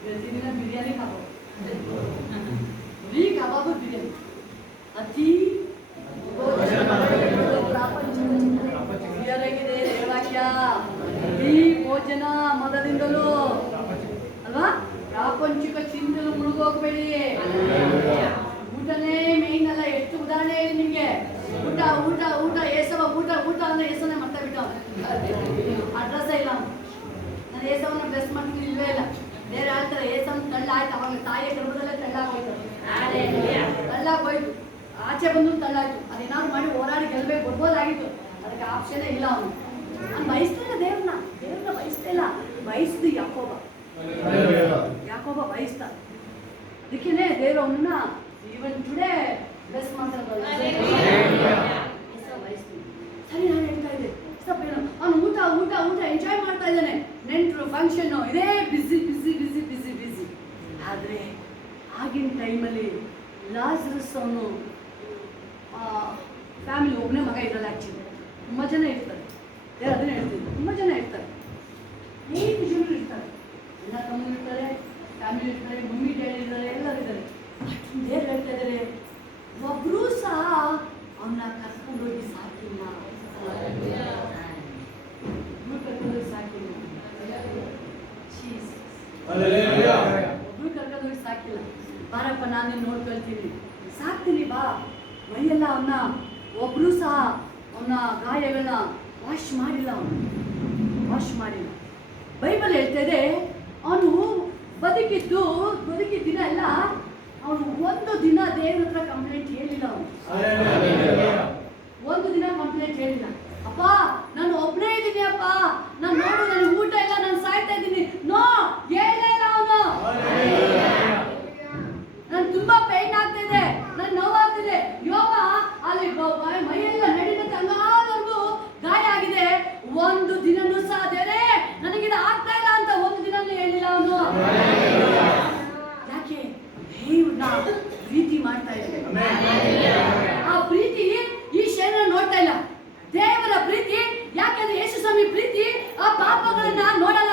ಪ್ರತಿದಿನ ಬಿರಿಯಾನಿ ಕಬಾಬ್, ಬರೀ ಕಬಾಬು ಬಿರಿಯಾನಿ, ಅತಿ ಕ್ಲಿಯರಾಗಿದೆ ವಾಕ್ಯ. ಈ ಭೋಜನ ಮೊದಲಿಂದಲೂ ಅಲ್ವಾ, ಪ್ರಾಪಂಚಿಕ ಚಿಂತನೆ ಮುಳುಗೋಗ್ಬೇಡಿ. ಊಟನೇ ಮೇನ್ ಅಲ್ಲ. ಎಷ್ಟು ಉದಾಹರಣೆ ಹೇಳಿ ನಿಮ್ಗೆ. ಊಟ ಊಟ ಊಟ ಏಸವ ಊಟ ಊಟ ಅಂದ್ರೆ ಏಸವನ್ನೇ ಮಾಡ್ತಾ ಬಿಟ್ಟ. ಅಡ್ರೆಸ್ ಇಲ್ಲ. ನಾನು ಏಸವನ್ನ ಬ್ಲೆಸ್ ಮಾಡ್ತೀನಿ ಇಲ್ವೇ ಇಲ್ಲ. ಬೇರೆ ಹೇಳ್ತಾರೆ ಏಸವನ್ನ ತಳ್ಳ ಆಯ್ತು. ಅವಾಗ ತಾಯಿಯ ಗರ್ಭದಲ್ಲೇ ತಳ್ಳಾಗೋಯ್ತು. ತಳ್ಳಾಗೋಯ್ತು, ಆಚೆ ಬಂದು ತಳ್ಳಾಯ್ತು. ಅದೇನಾದ್ರು ಮಾಡಿ ಹೋರಾಡಿ ಗೆಲ್ಬೇಕು ಬರ್ಬೋದಾಗಿತ್ತು. ಅದಕ್ಕೆ ಆಪ್ಷನೇ ಇಲ್ಲ. ಅವನು ಬಯಸ್ತಿಲ್ಲ ದೇವ್ರನ್ನ ಬಯಸ್ತಿಲ್ಲ. ಬಯಸ್ದು ಯಾಕೋಬ ಬಯಸ್ತ. ಅದಕ್ಕೇನೆ ದೇವ್ರ ಅವನನ್ನ ಇವನ್ ಟುಡೇ ಬ್ಲೆಸ್ ಮಾಡ್ತಾರೆ. ಸರಿ, ನಾನು ಹೇಳ್ತಾ ಇದ್ದೆ ಸ್ವಲ್ಪ ಏನು, ಅವನು ಊಟ ಊಟ ಊಟ ಎಂಜಾಯ್ ಮಾಡ್ತಾ ಇದ್ದಾನೆ. ನೆಂಟರು ಫಂಕ್ಷನ್ನು ಇದೇ ಬಿಸಿ ಬಿಸಿ ಬಿಸಿ ಬಿಸಿ ಬಿಸಿ. ಆದರೆ ಆಗಿನ ಟೈಮಲ್ಲಿ ಲಾಜರಸ್ ಅವನು ಫ್ಯಾಮಿಲಿ ಒಬ್ಬನೇ ಮಗ ಇರಲ್ಲ. ಆ್ಯಕ್ಚುಲಿ ತುಂಬ ಜನ ಇರ್ತಾರೆ. ಯಾರು ಅದನ್ನೇ ಹೇಳ್ತೀನಿ, ತುಂಬ ಜನ ಇರ್ತಾರೆ. 8 ಜನರು ಇರ್ತಾರೆ. ಎಲ್ಲ ತಮ್ಮರು ಇರ್ತಾರೆ, ಫ್ಯಾಮಿಲಿ ಇರ್ತಾರೆ, ಮಮ್ಮಿ ಡ್ಯಾಡಿ ಇರ್ತಾರೆ, ಎಲ್ಲರೂ ಇದ್ದಾರೆ. ದೇವ್ರು ಹೇಳ್ತಾ ಇದ್ದಾರೆ, ಒಬ್ಬರೂ ಸಹ ಅವನ್ನ ಕರ್ಕೊಂಡೋಗಿ ಸಾಕಿಲ್ಲ. ಕರ್ಕೊಂಡೋಗಿ ಸಾಕಿಲ್ಲ. ಒಬ್ರು ಕರ್ಕೊಂಡೋಗಿ ಸಾಕಿಲ್ಲ. ಬಾರಪ್ಪ, ನಾನು ನೋಡ್ಕೊಳ್ತೀನಿ, ಸಾಕ್ತೀನಿ, ಬಾ. ಮೈಯೆಲ್ಲ ಅವನ್ನ ಒಬ್ರು ಸಹ ಅವನ ಗಾಯಗಳನ್ನ ವಾಶ್ ಮಾಡಿಲ್ಲ. ಬೈಬಲ್ ಹೇಳ್ತಾ ಇದೆ, ಅವನು ಬದುಕಿದ್ದ ದಿನ ಎಲ್ಲ ಅವನು ಒಂದು ದಿನ ದೇವ್ರ ಹತ್ರ ಕಂಪ್ಲೇಂಟ್ ಹೇಳಿಲ್ಲ. ಒಂದು ದಿನ ಕಂಪ್ಲೇಂಟ್ ಹೇಳಿಲ್ಲ. ಅಪ್ಪ, ನಾನು ಒಬ್ಬನೇ ಇದ್ದೀನಿ ಅಪ್ಪ, ನಾನು ನೋಡು, ನನಗೆ ಊಟ ಇಲ್ಲ, ನಾನು ಸಾಯ್ತಾ ಇದ್ದೀನಿ. ನೋ, ಹೇಳೇ ಇಲ್ಲ ಅವನು. ನನ್ ತುಂಬಾ ಪೇನ್ ಆಗ್ತಿದೆ, ನನ್ ನೋವಾಗ್ತಿದೆ. ಯೋಗ ಅಲ್ಲಿ ಮೈಯೆಲ್ಲ ನಡಿನ ತಂಗಾದವರೆಗೂ ಗಾಯ ಆಗಿದೆ. ಒಂದು ದಿನನೂ ಸಹ ದೇವರೇ ನನಗಿದ ಆಗ್ತಾ ಇಲ್ಲ ಅಂತ ಒಂದು ದಿನನೂ ಹೇಳಿಲ್ಲ ಅವನು. ಯಾಕೆ? ದೇವ್ರನ್ನ ಪ್ರೀತಿ ಮಾಡ್ತಾ ಇದ್ದಾನೆ. ಆ ಪ್ರೀತಿ ಈ ಶರೀರ ನೋಡ್ತಾ ಇಲ್ಲ. ದೇವರ ಪ್ರೀತಿ ಯಾಕೆಂದ್ರೆ ಯೇಸು ಸ್ವಾಮಿ ಪ್ರೀತಿ ಆ ಪಾಪಗಳನ್ನ ನೋಡಲ್ಲ.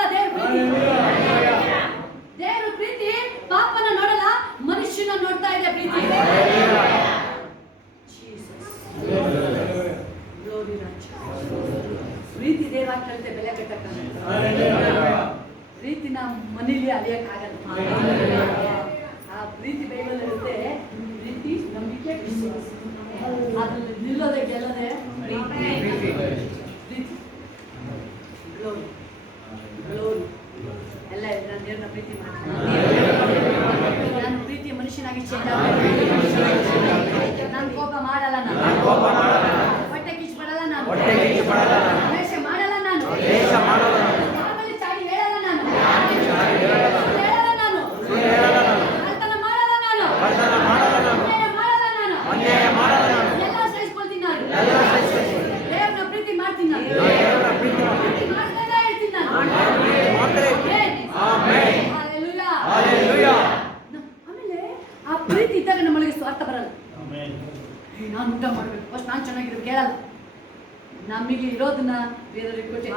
ದೇವರ ಪ್ರೀತಿ ಪಾಪನ ನೋಡಲ್ಲ, ಮನುಷ್ಯನ ನೋಡ್ತಾ ಇದೆ ಪ್ರೀತಿ. ಪ್ರೀತಿ ದೇವರ ಕಲಿತೆ ಬೆಲೆ ಕಟ್ಟಕ್ಕಾಗಲ್ಲ. ಪ್ರೀತಿನ ಮನೇಲಿ ಅಲಿಯಕ್ಕಾಗಲ್ಲ. ಆ ಪ್ರೀತಿ ಬೈಬಲ್ ಇರುತ್ತೆ. ಪ್ರೀತಿ, ನಂಬಿಕೆ, ವಿಶ್ವಾಸ. ಅದ್ರಲ್ಲಿ ನಿಲ್ಲೋದೆ ಗೆಲ್ಲದೆ ಪ್ರೀತಿ. ಗ್ಲೋರಿ ಎಲ್ಲ ಇದೆ. ನಾನು ದೇವ್ರನ್ನ ಪ್ರೀತಿ ಮಾಡ್ತೀನಿ. ನಾನು ಪ್ರೀತಿ ಮನುಷ್ಯನಾಗಿ ಚೇಂಜ್ ಆಗ್ತೀನಿ. ನಾನು ಕೋಪ ಮಾಡಲ್ಲ. ನಾನು ಹೊಟ್ಟೆ ಕಿಚ್ಚು ಪಡಲ್ಲ. ನಾನು ದ್ವೇಷ ಮಾಡಲ್ಲ. ನಾನು ಯಾರಲ್ಲಿ ಚಾಡಿ ಹೇಳಲ್ಲ. ನಾನು ಹೇಳಲ್ಲ. ನಾನು ಕಳ್ತನ ಮಾಡಲ್ಲ. ನಾನು ಅನ್ಯಾಯ ಮಾಡಲ್ಲ. ನಾನು ಎಲ್ಲ ಸಹಿಸ್ಕೊಳ್ತೀನಿ. ನಾನು ದೇವ್ರನ್ನ ಪ್ರೀತಿ ಮಾಡ್ತೀನಿ. ನಾನು ಪ್ರೀತಿ ಮಾಡ್ತಾನೆ ಹೇಳ್ತೀನಿ. ನಾನು ಆಮೇಲೆ ಆ ಪ್ರೀತಿ ಇದ್ದಾಗ ನಮ್ಮೊಳಗೆ ಸ್ವಾರ್ಥ ಬರಲ್ಲ. ನಾನು ಊಟ ಮಾಡ್ಬೇಕು, ಫಸ್ಟ್ ನಾನು ಚೆನ್ನಾಗಿರೋದು ಕೇಳಲ್ಲ. ನಮಗೆ ಇರೋದನ್ನ ಬೇರೆಯವ್ರಿಗೆ ಕೊಟ್ಟೆ.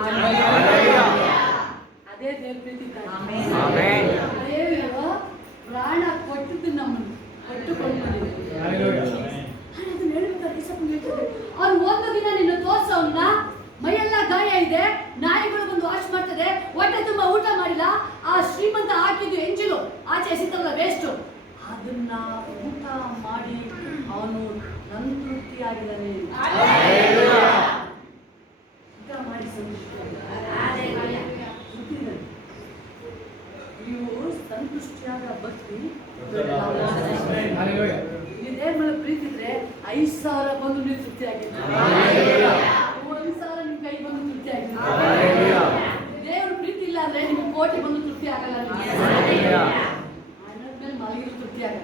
ಅದೇ ದೇವ್ರ ಪ್ರೀತಿ ತಾಯಿ. ಆಮೆನ್. ದೇವರು ಪ್ರಾಣ ಕೊಟ್ಟಿದ್ದು ನಮ್ಮನ್ನು ಕೊಟ್ಟುಕೊಂಡು ಅವ್ರು ಒಂದು ದಿನ ನಿನ್ನ ತೋರ್ಸವನ್ನ ಮೈಯೆಲ್ಲ ಗಾಯ ಇದೆ, ನಾಯಿಗಳು ಬಂದು ವಾಶ್ ಮಾಡ್ತದೆ, ಹೊಟ್ಟೆ ತುಂಬಾ ಊಟ ಮಾಡಿಲ್ಲ, ಆ ಶ್ರೀಮಂತ ಹಾಕಿದ್ದು ಎಂಜಿಲು ಆಚೆ ಎಸಿತಲ್ಲ ವೇಸ್ಟ್, ಅದನ್ನ ಊಟ ಮಾಡಿ ಅವನು ಸಂತೃಪ್ತಿಯಾಗಿದ್ದಾನೆ. ಊಟ ಮಾಡಿ ನೀವು ಸಂತುಷ್ಟಿಯಾದ ಭಕ್ತಿ ನೀವು ದೇವ್ರ ಮೇಲೆ ಪ್ರೀತಿ ಇದ್ರೆ 5,000 ಬಂದು ನೀವು ತೃಪ್ತಿ ಆಗಿದ್ದೀರಿ, 1,000 ನಿಮ್ ಕೈ ಬಂದು ತೃಪ್ತಿ ಆಗಿದ್ದೀರಿ. ದೇವ್ರ ಪ್ರೀತಿ ಇಲ್ಲ ಅಂದ್ರೆ ನಿಮ್ಗೆ ಕೋಟಿ ಬಂದು ತೃಪ್ತಿ ಆಗಲ್ಲ, ಹಣದ ಮೇಲೆ ಮಲಗಿದ್ರು ತೃಪ್ತಿ ಆಗಲ್ಲ.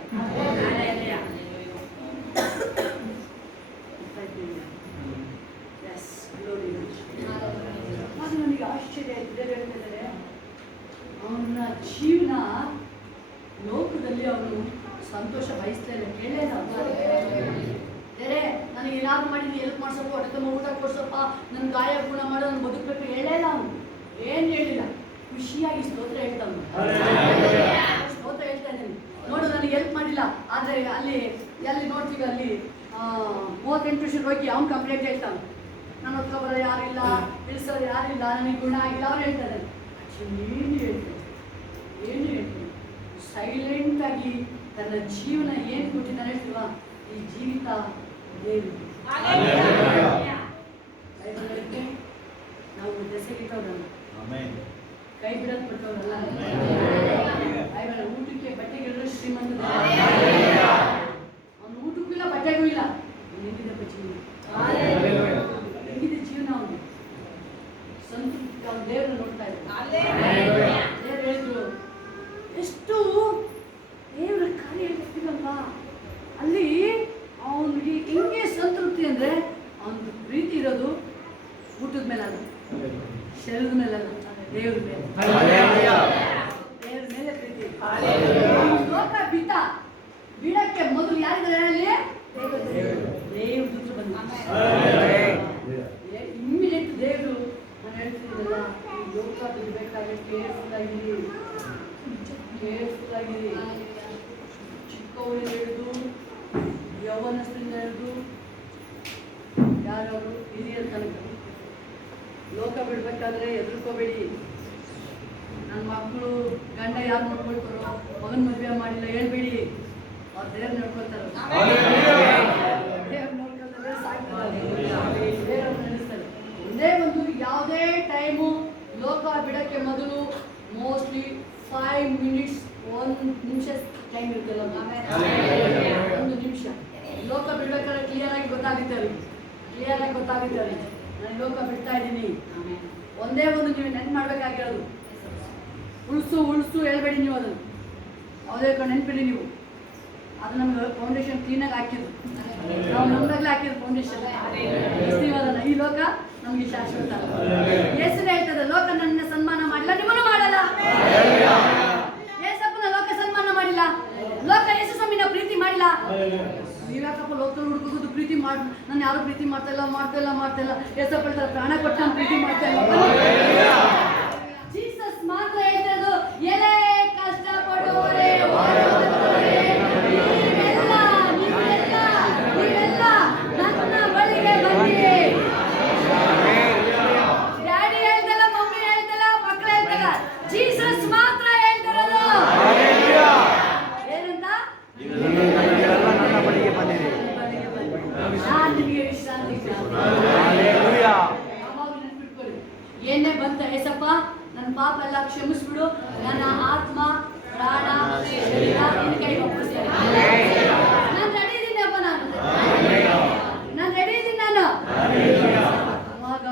ಅದು ನನಗೆ ಆಶ್ಚರ್ಯ ಇದ್ದೇ ಹೇಳ್ತಿದ್ದಾರೆ, ಅವನ ಜೀವನ ಲೋಕದಲ್ಲಿ ಅವನು ಸಂತೋಷ ಬಯಸ್ತಾ ಇಲ್ಲ. ಕೇಳೇ ಬೇರೆ ನನಗೆ ಏನಾದ್ರು ಮಾಡಿದ್ವಿ, ಹೆಲ್ಪ್ ಮಾಡ್ಸಪ್ಪ, ಹೊಟ್ಟೆ ತುಂಬ ಊಟ ಕೊಡ್ಸಪ್ಪ, ನನ್ನ ಗಾಯ ಗುಣ ಮಾಡೋ ನನ್ನ ಬದುಕಬೇಕು ಹೇಳೇ ಇಲ್ಲ. ಅವನು ಏನು ಹೇಳಿಲ್ಲ, ಖುಷಿಯಾಗಿ ಸ್ತೋತ್ರ ಹೇಳ್ತಾನು. ಸ್ತೋತ್ರ ಹೇಳ್ತಾ ಇದ್ದೀನಿ, ನೋಡು ನನಗೆ ಹೆಲ್ಪ್ ಮಾಡಿಲ್ಲ, ಆದರೆ ಅಲ್ಲಿ ನೋಡ್ತೀವಿ, ಅಲ್ಲಿ 38 ವರ್ಷ ಹೋಗಿ ಅವ್ನು ಕಂಪ್ಲೇಂಟ್ ಹೇಳ್ತಾನೆ, ನಾನು ಹೊತ್ಕೊಬರೋ ಯಾರಿಲ್ಲ, ಇಳಿಸೋರು ಯಾರಿಲ್ಲ, ನನಗೆ ಗುಣ ಆಗಿಲ್ಲ. ಅವ್ರು ಹೇಳ್ತಾರೆ ಏನು ಹೇಳ್ತೀನಿ ಸೈಲೆಂಟಾಗಿ ತನ್ನ ಜೀವನ ಏನು ಕೊಟ್ಟಿದ್ದಾನೆ ಹೇಳ್ತೀವ, ಈ ಜೀವಿತ ದೇವರು. ನಾವು ದೆಸೆಗಿಟ್ಟವ್ರಲ್ಲ, ಕೈ ಬಿಡೋದು ಬಿಟ್ಟವ್ರಲ್ಲ, ಊಟಕ್ಕೆ ಬಟ್ಟೆಗಿರೋ ಶ್ರೀಮಂತ, ಅವನು ಊಟಕ್ಕೂ ಇಲ್ಲ ಬಟ್ಟೆಗೂ ಇಲ್ಲ, ಹೆಂಗಿದಪ್ಪ ಜೀವನ, ಹೆಂಗಿದೆ ಜೀವನ ಅವನು ಸಂತೃಪ್ತಿ. ಅವನು ದೇವ್ರನ್ನ ನೋಡ್ತಾ ಇದ್ದ, ದೇವ್ರು ಹೇಳಿದ್ರು ಎಷ್ಟು ದೇವರ ಕಾರ್ಯ ಹೇಳ್ತೀವಲ್ವಾ, ಅಲ್ಲಿ ಅವನಿಗೆ ಹಿಂಗೆ ಸಂತೃಪ್ತಿ ಅಂದರೆ ಅವನಿಗೆ ಪ್ರೀತಿ ಇರೋದು ಊಟದ ಮೇಲೆ ಅಲ್ಲ, ಶರೀರದ ಮೇಲೆ ಅಲ್ಲ, ದೇವ್ರ ಮೇಲೆ, ದೇವ್ರ ಮೇಲೆ ಪ್ರೀತಿ. ಲೋಕ ಬಿಡಕ್ಕೆ ಮೊದಲು ಯಾರಿದ್ದಾರೆ ಅಲ್ಲಿ, ದೇವ್ರ ದೂತರು ಬಂದ ಇಮ್ಮಿಡಿಯೇಟ್ ದೇವರು. ನಾನು ಹೇಳ್ತಿದ್ದೀನಲ್ಲ, ಈ ಲೋಕ ಬಿಡಬೇಕಾದ್ರೆ ಕೇರ್ಫುಲ್ ಆಗಿರಿ, ಚಿಕ್ಕವರಿಂದ ಹಿಡಿದು ಯೌವನಸ್ಥರಿಂದ ಹಿಡಿದು ಯಾರವರು ಹಿರಿಯರ ತನಕ ಲೋಕ ಬಿಡ್ಬೇಕಾದ್ರೆ ಹೆದರ್ಕೋಬೇಡಿ. ನನ್ನ ಮಕ್ಕಳು ಗಂಡ ಯಾರು ನೋಡ್ಕೊಳ್ತಾರೋ, ಮಗನ ಮದುವೆ ಮಾಡಿಲ್ಲ ಹೇಳ್ಬೇಡಿ, ಅವ್ರ ದೇವ್ರು ನೋಡ್ಕೊಳ್ತಾರೆ, ದೇವ್ರು ನೋಡ್ಕೊಳ್ತಾರೆ, ಸಾಕ್ತಾರೆ, ದೇವ್ರು ನಡೆಸ್ತಾರೆ. ಒಂದೇ ಒಂದು ಯಾವುದೇ ಟೈಮು ಲೋಕ ಬಿಡಕ್ಕೆ ಮೊದಲು ಮೋಸ್ಟ್ಲಿ 5 ಮಿನಿಟ್ಸ್, 1 ನಿಮಿಷ ಟೈಮ್ ಇರ್ತಲ್ಲ, 1 ನಿಮಿಷ ಲೋಕ ಬಿಡ್ಬೇಕಾದ್ರೆ ಕ್ಲಿಯರ್ ಆಗಿ ಗೊತ್ತಾಗುತ್ತೆ ಅವ್ರಿಗೆ, ನಾನು ಲೋಕ ಬಿಡ್ತಾ ಇದ್ದೀನಿ. ಒಂದೇ ಒಂದು ನೀವು ನೆನ್ಪು ಮಾಡ್ಬೇಕಾಗಿರೋದು, ಉಳಿಸು ಹೇಳ್ಬೇಡಿ ನೀವು, ಅದನ್ನು ಯಾವುದೇ ನೆನ್ಪಿಡಿ ನೀವು. ಅದು ನಮ್ಗೆ ಫೌಂಡೇಶನ್ ಕ್ಲೀನಾಗಿ ಹಾಕಿದ್ರು, ನಾವು ನಮ್ದಾಗಲೇ ಹಾಕಿದ್ರು ಫೌಂಡೇಶನ್. ಅದನ್ನ ಈ ಲೋಕ ನಮ್ಗೆ ಶಾಶ್ವತ. ಹೆಸರು ಹೇಳ್ತದೆ, ಲೋಕ ನನ್ನ ಸನ್ಮಾನ ಮಾಡಿಲ್ಲ, ನಿಮ್ಮನ್ನು ಮಾಡಲ್ಲ. ಏಸಪ್ಪನ ಲೋಕ ಸನ್ಮಾನ ಮಾಡಿಲ್ಲ, ಲೋಕ ಯೇಸು ಸ್ವಾಮಿನ ಪ್ರೀತಿ ಮಾಡಿಲ್ಲ. ನೀವ್ಯಾಕಪ್ಪ ಲೋಕದಲ್ಲಿ ಹುಡುಕೋದು ಪ್ರೀತಿ ಮಾಡಿ, ನಾನು ಯಾರು ಪ್ರೀತಿ ಮಾಡ್ತಾ ಇಲ್ಲ. ಏಸಪ್ಪ ಹೇಳ್ತಾರೆ, ಪ್ರಾಣ ಕೊಟ್ಟು ನಾನು ಪ್ರೀತಿ ಮಾಡ್ತಾ ಇಲ್ಲ. ಜೀಸಸ್ ಮಾತ್ರ ಹೇಳ್ತಿರೋದು, ಎಲೆ ಕಷ್ಟಪಡುವವರೇ ನೀವೆಲ್ಲ ನನ್ನ ಬಳಿಗೆ ಬನ್ನಿ. ಡ್ಯಾಡಿ ಹೇಳ್ತಲ್ಲ, ಮಮ್ಮಿ ಹೇಳ್ತಲ್ಲ, ಮಕ್ಕಳು ಹೇಳ್ತಲ್ಲ, ಜೀಸಸ್ ಮಾತ್ರ ಹೇಳ್ತಿರೋದು ಏನಂತ, ನನ್ನ ಬಳಿಗೆ ಬನ್ನಿರಿ, ನಾನು ನಿಮಗೆ ವಿಶ್ರಾಂತಿ. ಏನೇ ಬಂತ ಏಸಪ್ಪ, ನನ್ನ ಪಾಪ ಎಲ್ಲ ಕ್ಷಮಿಸ್ಬಿಡು, ನನ್ನ ಆತ್ಮ ಪ್ರಾಣ ಶರೀರ ನಿನ್ನ ಕೈಗೆ ಒಪ್ಪಿಸ್ತೇನೆ. ನಾನು ರೆಡಿ ಇದ್ದೀನಿ ಅಪ್ಪ, ನಾನು ರೆಡಿ ಇದ್ದೀನಿ. ನಾನು ಅವಾಗ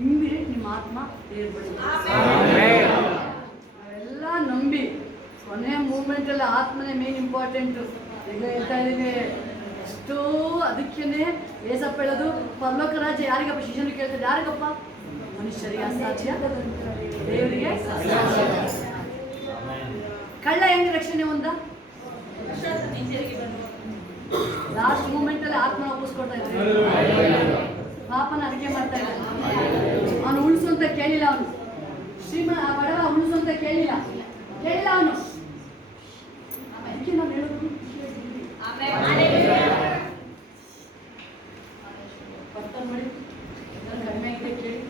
ಇಮ್ಮಿಡಿಯೇಟ್ ನಿಮ್ಮ ಆತ್ಮ ದೇವ್ರ ಬಳಿ. ನಾವೆಲ್ಲ ನಂಬಿ ಕೊನೆ ಮೂಮೆಂಟಲ್ಲಿ ಆತ್ಮನೇ ಮೇನ್ ಇಂಪಾರ್ಟೆಂಟು. ಈಗ ಹೇಳ್ತಾ ಇದ್ದೀನಿ ಎಷ್ಟೋ, ಅದಕ್ಕೇನೆ ಏಸಪ್ಪ ಹೇಳೋದು, ಪರಲೋಕ ರಾಜ್ಯ ಯಾರಿಗಪ್ಪ, ಶಿಷ್ಯನು ಕೇಳ್ತಾರೆ, ಯಾರಿಗಪ್ಪ, ಮನುಷ್ಯರಿಗೆ ಅಸಾಧ್ಯ, ದೇವರಿಗೆ ಕಳ್ಳ ಹೆಂಗೆ ರಕ್ಷಣೆ ಹೊಂದ, ಲಾಸ್ಟ್ ಮೂಮೆಂಟ್ ಅಲ್ಲಿ ಆತ್ಮ ಒಪ್ಪಿಸ್ಕೊಡ್ತಾ ಇದ್ದಾರೆ, ಪಾಪನ ಅರಿಕೆ ಮಾಡ್ತಾ ಇದ್ದಾರೆ. ಅವನು ಉಳಿಸು ಅಂತ ಕೇಳಿಲ್ಲ, ಅವನು ಶ್ರೀಮಂತ ಆ ಬಡವ ಉಳಿಸು ಅಂತ ಕೇಳಿಲ್ಲ ಅವನು. ಅದಕ್ಕೆ ನಾವು ಹೇಳೋದು ಬರ್ತಾನೆ ನೋಡಿ, ನಾನು ಕಡಿಮೆ ಆಗಿದೆ ಕೇಳಿ.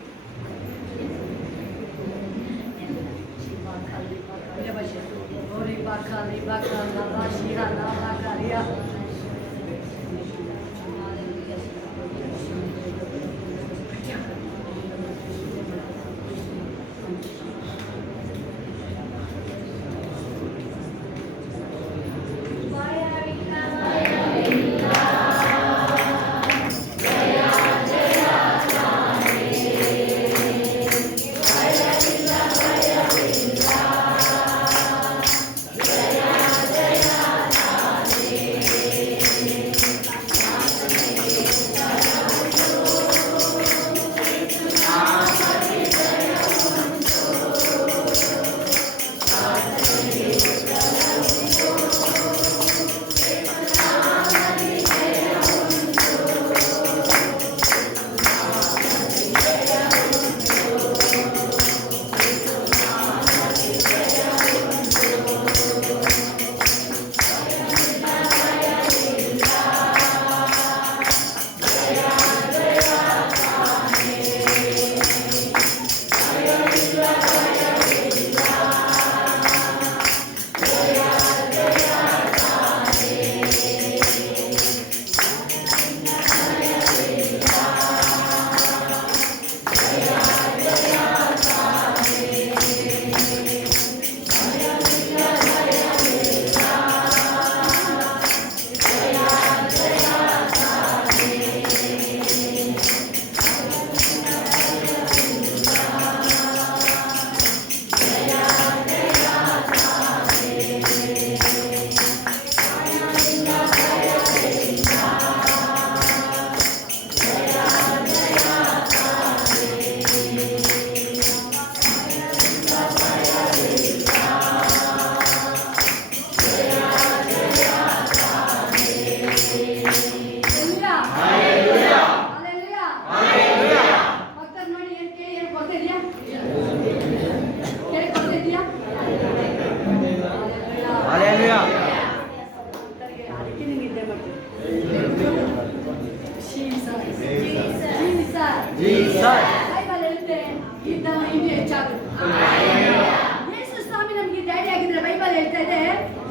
ಯೇಸು ಸ್ವಾಮಿ ನಮಗೆ ಡ್ಯಾಡಿ ಆಗಿದ್ರೆ ಬೈಬಲ್ ಹೇಳ್ತಾ ಇದೆ,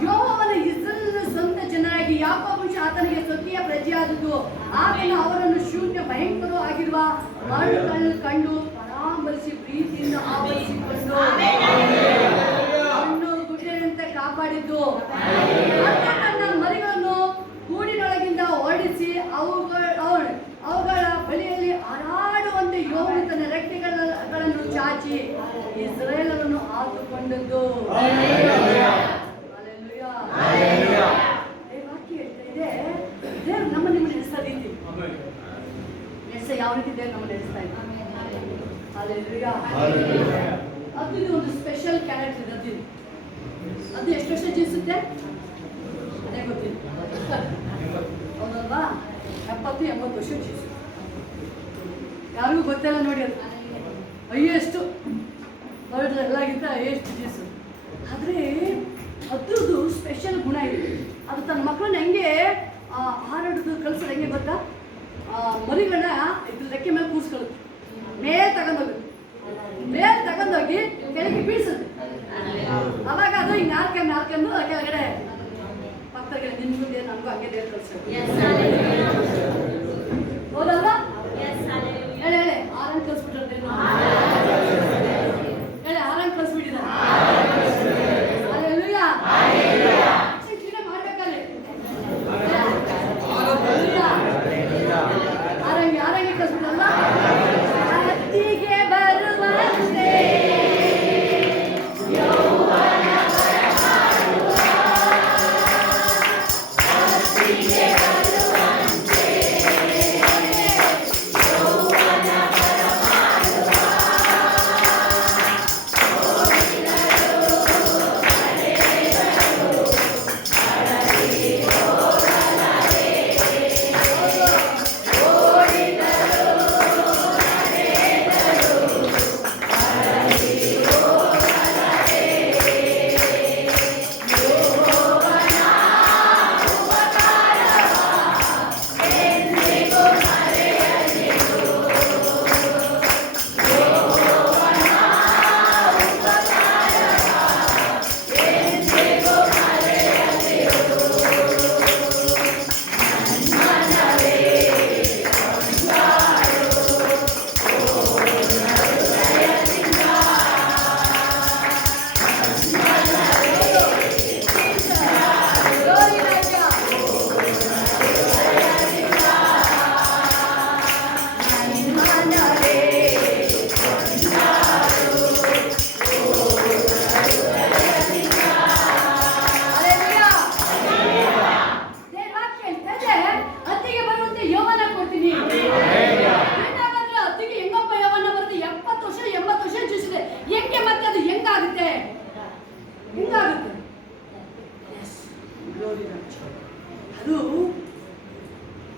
ಯೆಹೋವನ ಇಸ್ರಾಯೇಲಿನ ಸ್ವಂತ ಜನರಾಗಿ ಯಾಕೋಬ ವಂಶ ಆತನಿಗೆ ಸ್ವಕೀಯ ಪ್ರಜೆಯಾದದ್ದು. ಆತನು ಅವರನ್ನು ಶೂನ್ಯ ಭಯಂಕರ ಆಗಿರುವ ಮರಳು ಕಂಡು ಪರಾಮರಿಸಿ ಪ್ರೀತಿಯಿಂದ ಆವರಿಸಿಕೊಂಡು ಹಣ್ಣು ಗುಡ್ಡೆಯಂತೆ ಕಾಪಾಡಿದ್ದು. ತನ್ನ ಮರಿಗಳನ್ನು ಕೂಡಿನೊಳಗಿಂದ ಓಡಿಸಿ ಅವುಗಳ ಬಳಿಯಲ್ಲಿ ಹಾರಾಡುವಂತೆ ಯೆಹೋವನು ತನ್ನ ರೆಕ್ಕೆಗಳನ್ನು ಚಾಚಿ ಇಸ್ರಾಯೇಲರನ್ನು ಆತುಕೊಂಡದ್ದು. ವಾಕ್ಯ ಹೇಳ್ತಾ ಇದೆ, ದೇವರು ನಮ್ಮನ್ನು ನಡೆಸ್ತಾ ಇದ್ದೀವಿ. ಯಾವ ರೀತಿ ದೇವರು ನಮ್ಮನ್ನು ನಡೆಸ್ತಾ ಇದ್ದೀವಿ. ಅದು ಇದು ಒಂದು ಸ್ಪೆಷಲ್ ಕ್ಯಾರೆಕ್ಟರ್ ಇದೆ. ಅದು ಎಷ್ಟು ವರ್ಷ ಜೀವಿಸುತ್ತೆ ಅದೇ ಗೊತ್ತಿಲ್ಲ, ಹೌದಲ್ವಾ? 70-80 ವರ್ಷ ಜೀವಿಸುತ್ತೆ. ಯಾರಿಗೂ ಗೊತ್ತಿಲ್ಲ ನೋಡಿ. ಅದು ಹೈಯೆಸ್ಟ್ ವರ್ಲ್ಡ್ ಎಲ್ಲಾಗಿಂತ ಹೈಯೆಸ್ಟ್ ಜೀವಿಸುತ್ತೆ. ಆದರೆ ಅದ್ರದ್ದು ಸ್ಪೆಷಲ್ ಗುಣ ಇದೆ. ಅದು ತನ್ನ ಮಕ್ಕಳನ್ನ ಹೆಂಗೆ ಹಾರಾಡೋದು ಕಳಿಸೋದು ಹೆಂಗೆ ಗೊತ್ತಾ? ಮರಿಗಳನ್ನ ಇದ್ರ ರೆಕ್ಕೆ ಮೇಲೆ ಕೂರಿಸ್ಕೊಳ್ಳುತ್ತೆ, ಮೇಲೆ ತಗೊಂಡೋಗುತ್ತೆ, ಕೆಳಗೆ ಬೀಳ್ಸುತ್ತೆ. ಅವಾಗ ಅದು ಈಗ ನಾಲ್ಕಂದು ಕೆಳಗಡೆ ಪಕ್ಕದ ನಿಮ್ಗೆ ನಮಗೂ ಹಂಗೆ ದೇವ್ರು ಕಳ್ಸೋದು. ಹೌದಲ್ವಾ? ಹೇಳಿ ಆರಂಗ್ ಕಳ್ಸ್ಬಿಟ್ರೆ ಹೇಳಿ ಆರಂಗ್ ಕಳ್ಸ್ಬಿಟ್ಟಿದ್ದಾರೆ. ಮಾಡ್ಬೇಕಾದ್ರೆ ಆರಂಗಿ ಕಳ್ಸ್ಬಿಟ್ಟಲ್ಲ. ಹತ್ತಿಗೆ ಬರುವಂತೆ ಯೆಹೋವನ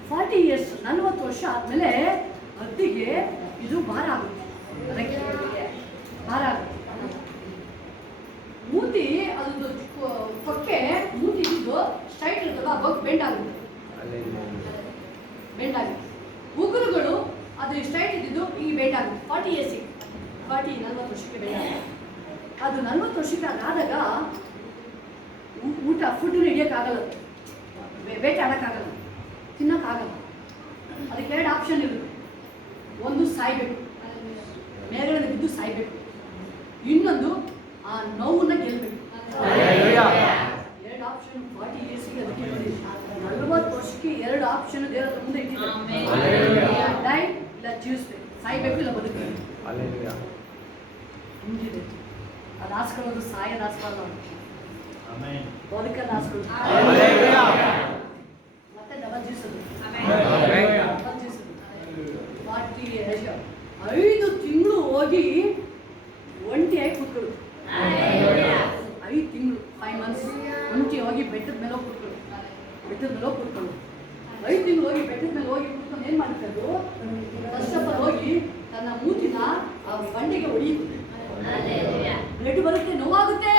40 ಇಯರ್ಸ್ 40 ವರ್ಷ ಆದಮೇಲೆ ಹದ್ದಿಗೆ ಇದು ಭಾರ ಆಗುತ್ತೆ, ಅದಕ್ಕೆ ಭಾರ ಆಗುತ್ತೆ. ಮೂತಿ ಅದು ಕೊಕ್ಕೆ ಮೂತಿ ಇದ್ದು ಸ್ಟ್ರೈಟ್ ಇರ್ತಲ್ಲ, ಬಗ್ ಬೆಂಡ್ ಆಗುತ್ತೆ, ಬೆಂಡ್ ಆಗುತ್ತೆ. ಉಗುರುಗಳು ಅದು ಸ್ಟ್ರೈಟ್ ಇದ್ದಿದ್ದು ಈಗ ಬೆಂಡ್ ಆಗುತ್ತೆ. 40 ಇಯರ್ಸಿಗೆ 40 ವರ್ಷಕ್ಕೆ ಬೆಂಡ್ ಆಗುತ್ತೆ. ಅದು 40 ವರ್ಷಕ್ಕೆ ಅದಾದಾಗ ಊಟ ಫುಡ್ ಹಿಡಿಯೋಕ್ಕಾಗಲ್ಲ, ಬೇಟೆ ಆಡೋಕ್ಕಾಗಲ್ಲ, ತಿನ್ನೋಕ್ಕಾಗಲ್ಲ. ಅದಕ್ಕೆ 2 ಆಪ್ಷನ್ ಇರುತ್ತೆ. ಒಂದು ಸಾಯ್ಬೇಕು, ಮೇಲ್ಗಡೆ ಬಿದ್ದು ಸಾಯ್ಬೇಕು, ಇನ್ನೊಂದು ಆ ನೋವನ್ನ ಗೆಲ್ಲಬೇಕು. 2 ಆಪ್ಷನ್ 40 ಇಯರ್ಸ್ಗೆ ಅದಕ್ಕೆ 40 ವರ್ಷಕ್ಕೆ 2 ಆಪ್ಷನ್ ದೇವರ ಮುಂದೆ ಇಟ್ಟಿದ್ದಾರೆ. ಡೈ ಇಲ್ಲ ಜೀವಿಸ್ಬೇಕು, ಸಾಯ್ಬೇಕು ಇಲ್ಲ ಬದುಕಬೇಕು. ಹಿಂಗಿದೆ ಅದು ಆಸ್ಕೊಳ್ಳೋದು, ಸಾಯೋದು ಆಸ್ಕೊಳ್ಳೋದು, ಬದುಕನ್ನು ಆಸ್ಕೊಳ್ಳೋದು, ಮತ್ತೆ ಡಬಲ್ ಜೀವಿಸೋದು. 5 ತಿಂಗಳು ಹೋಗಿ ಒಂಟಿಯಾಗಿ ಕೂತ್ಕೊಳ್ಳೋದು. 5 ತಿಂಗಳು 5 ಮಂತ್ಸ್ ಒಂಟಿ ಹೋಗಿ ಬೆಟ್ಟದ ಮೇಲೆ ಹೋಗಿ ಕೂತ್ಕೊಳ್ಳೋದು. 5 ತಿಂಗಳು ಹೋಗಿ ಬೆಟ್ಟದ ಮೇಲೆ ಹೋಗಿ ಕೂತ್ಕೊಂಡು ಏನು ಮಾಡ್ತಾರೆ, ಫಸ್ಟ್ ಆಫ್ ಆಲ್ ಹೋಗಿ ತನ್ನ ಮೂತಿನ ಆ ಬಂಡೆಗೆ ಹೊಡೆಯುತ್ತೆ. ಬ್ಲಡ್ ಬರುತ್ತೆ, ನೋವಾಗುತ್ತೆ.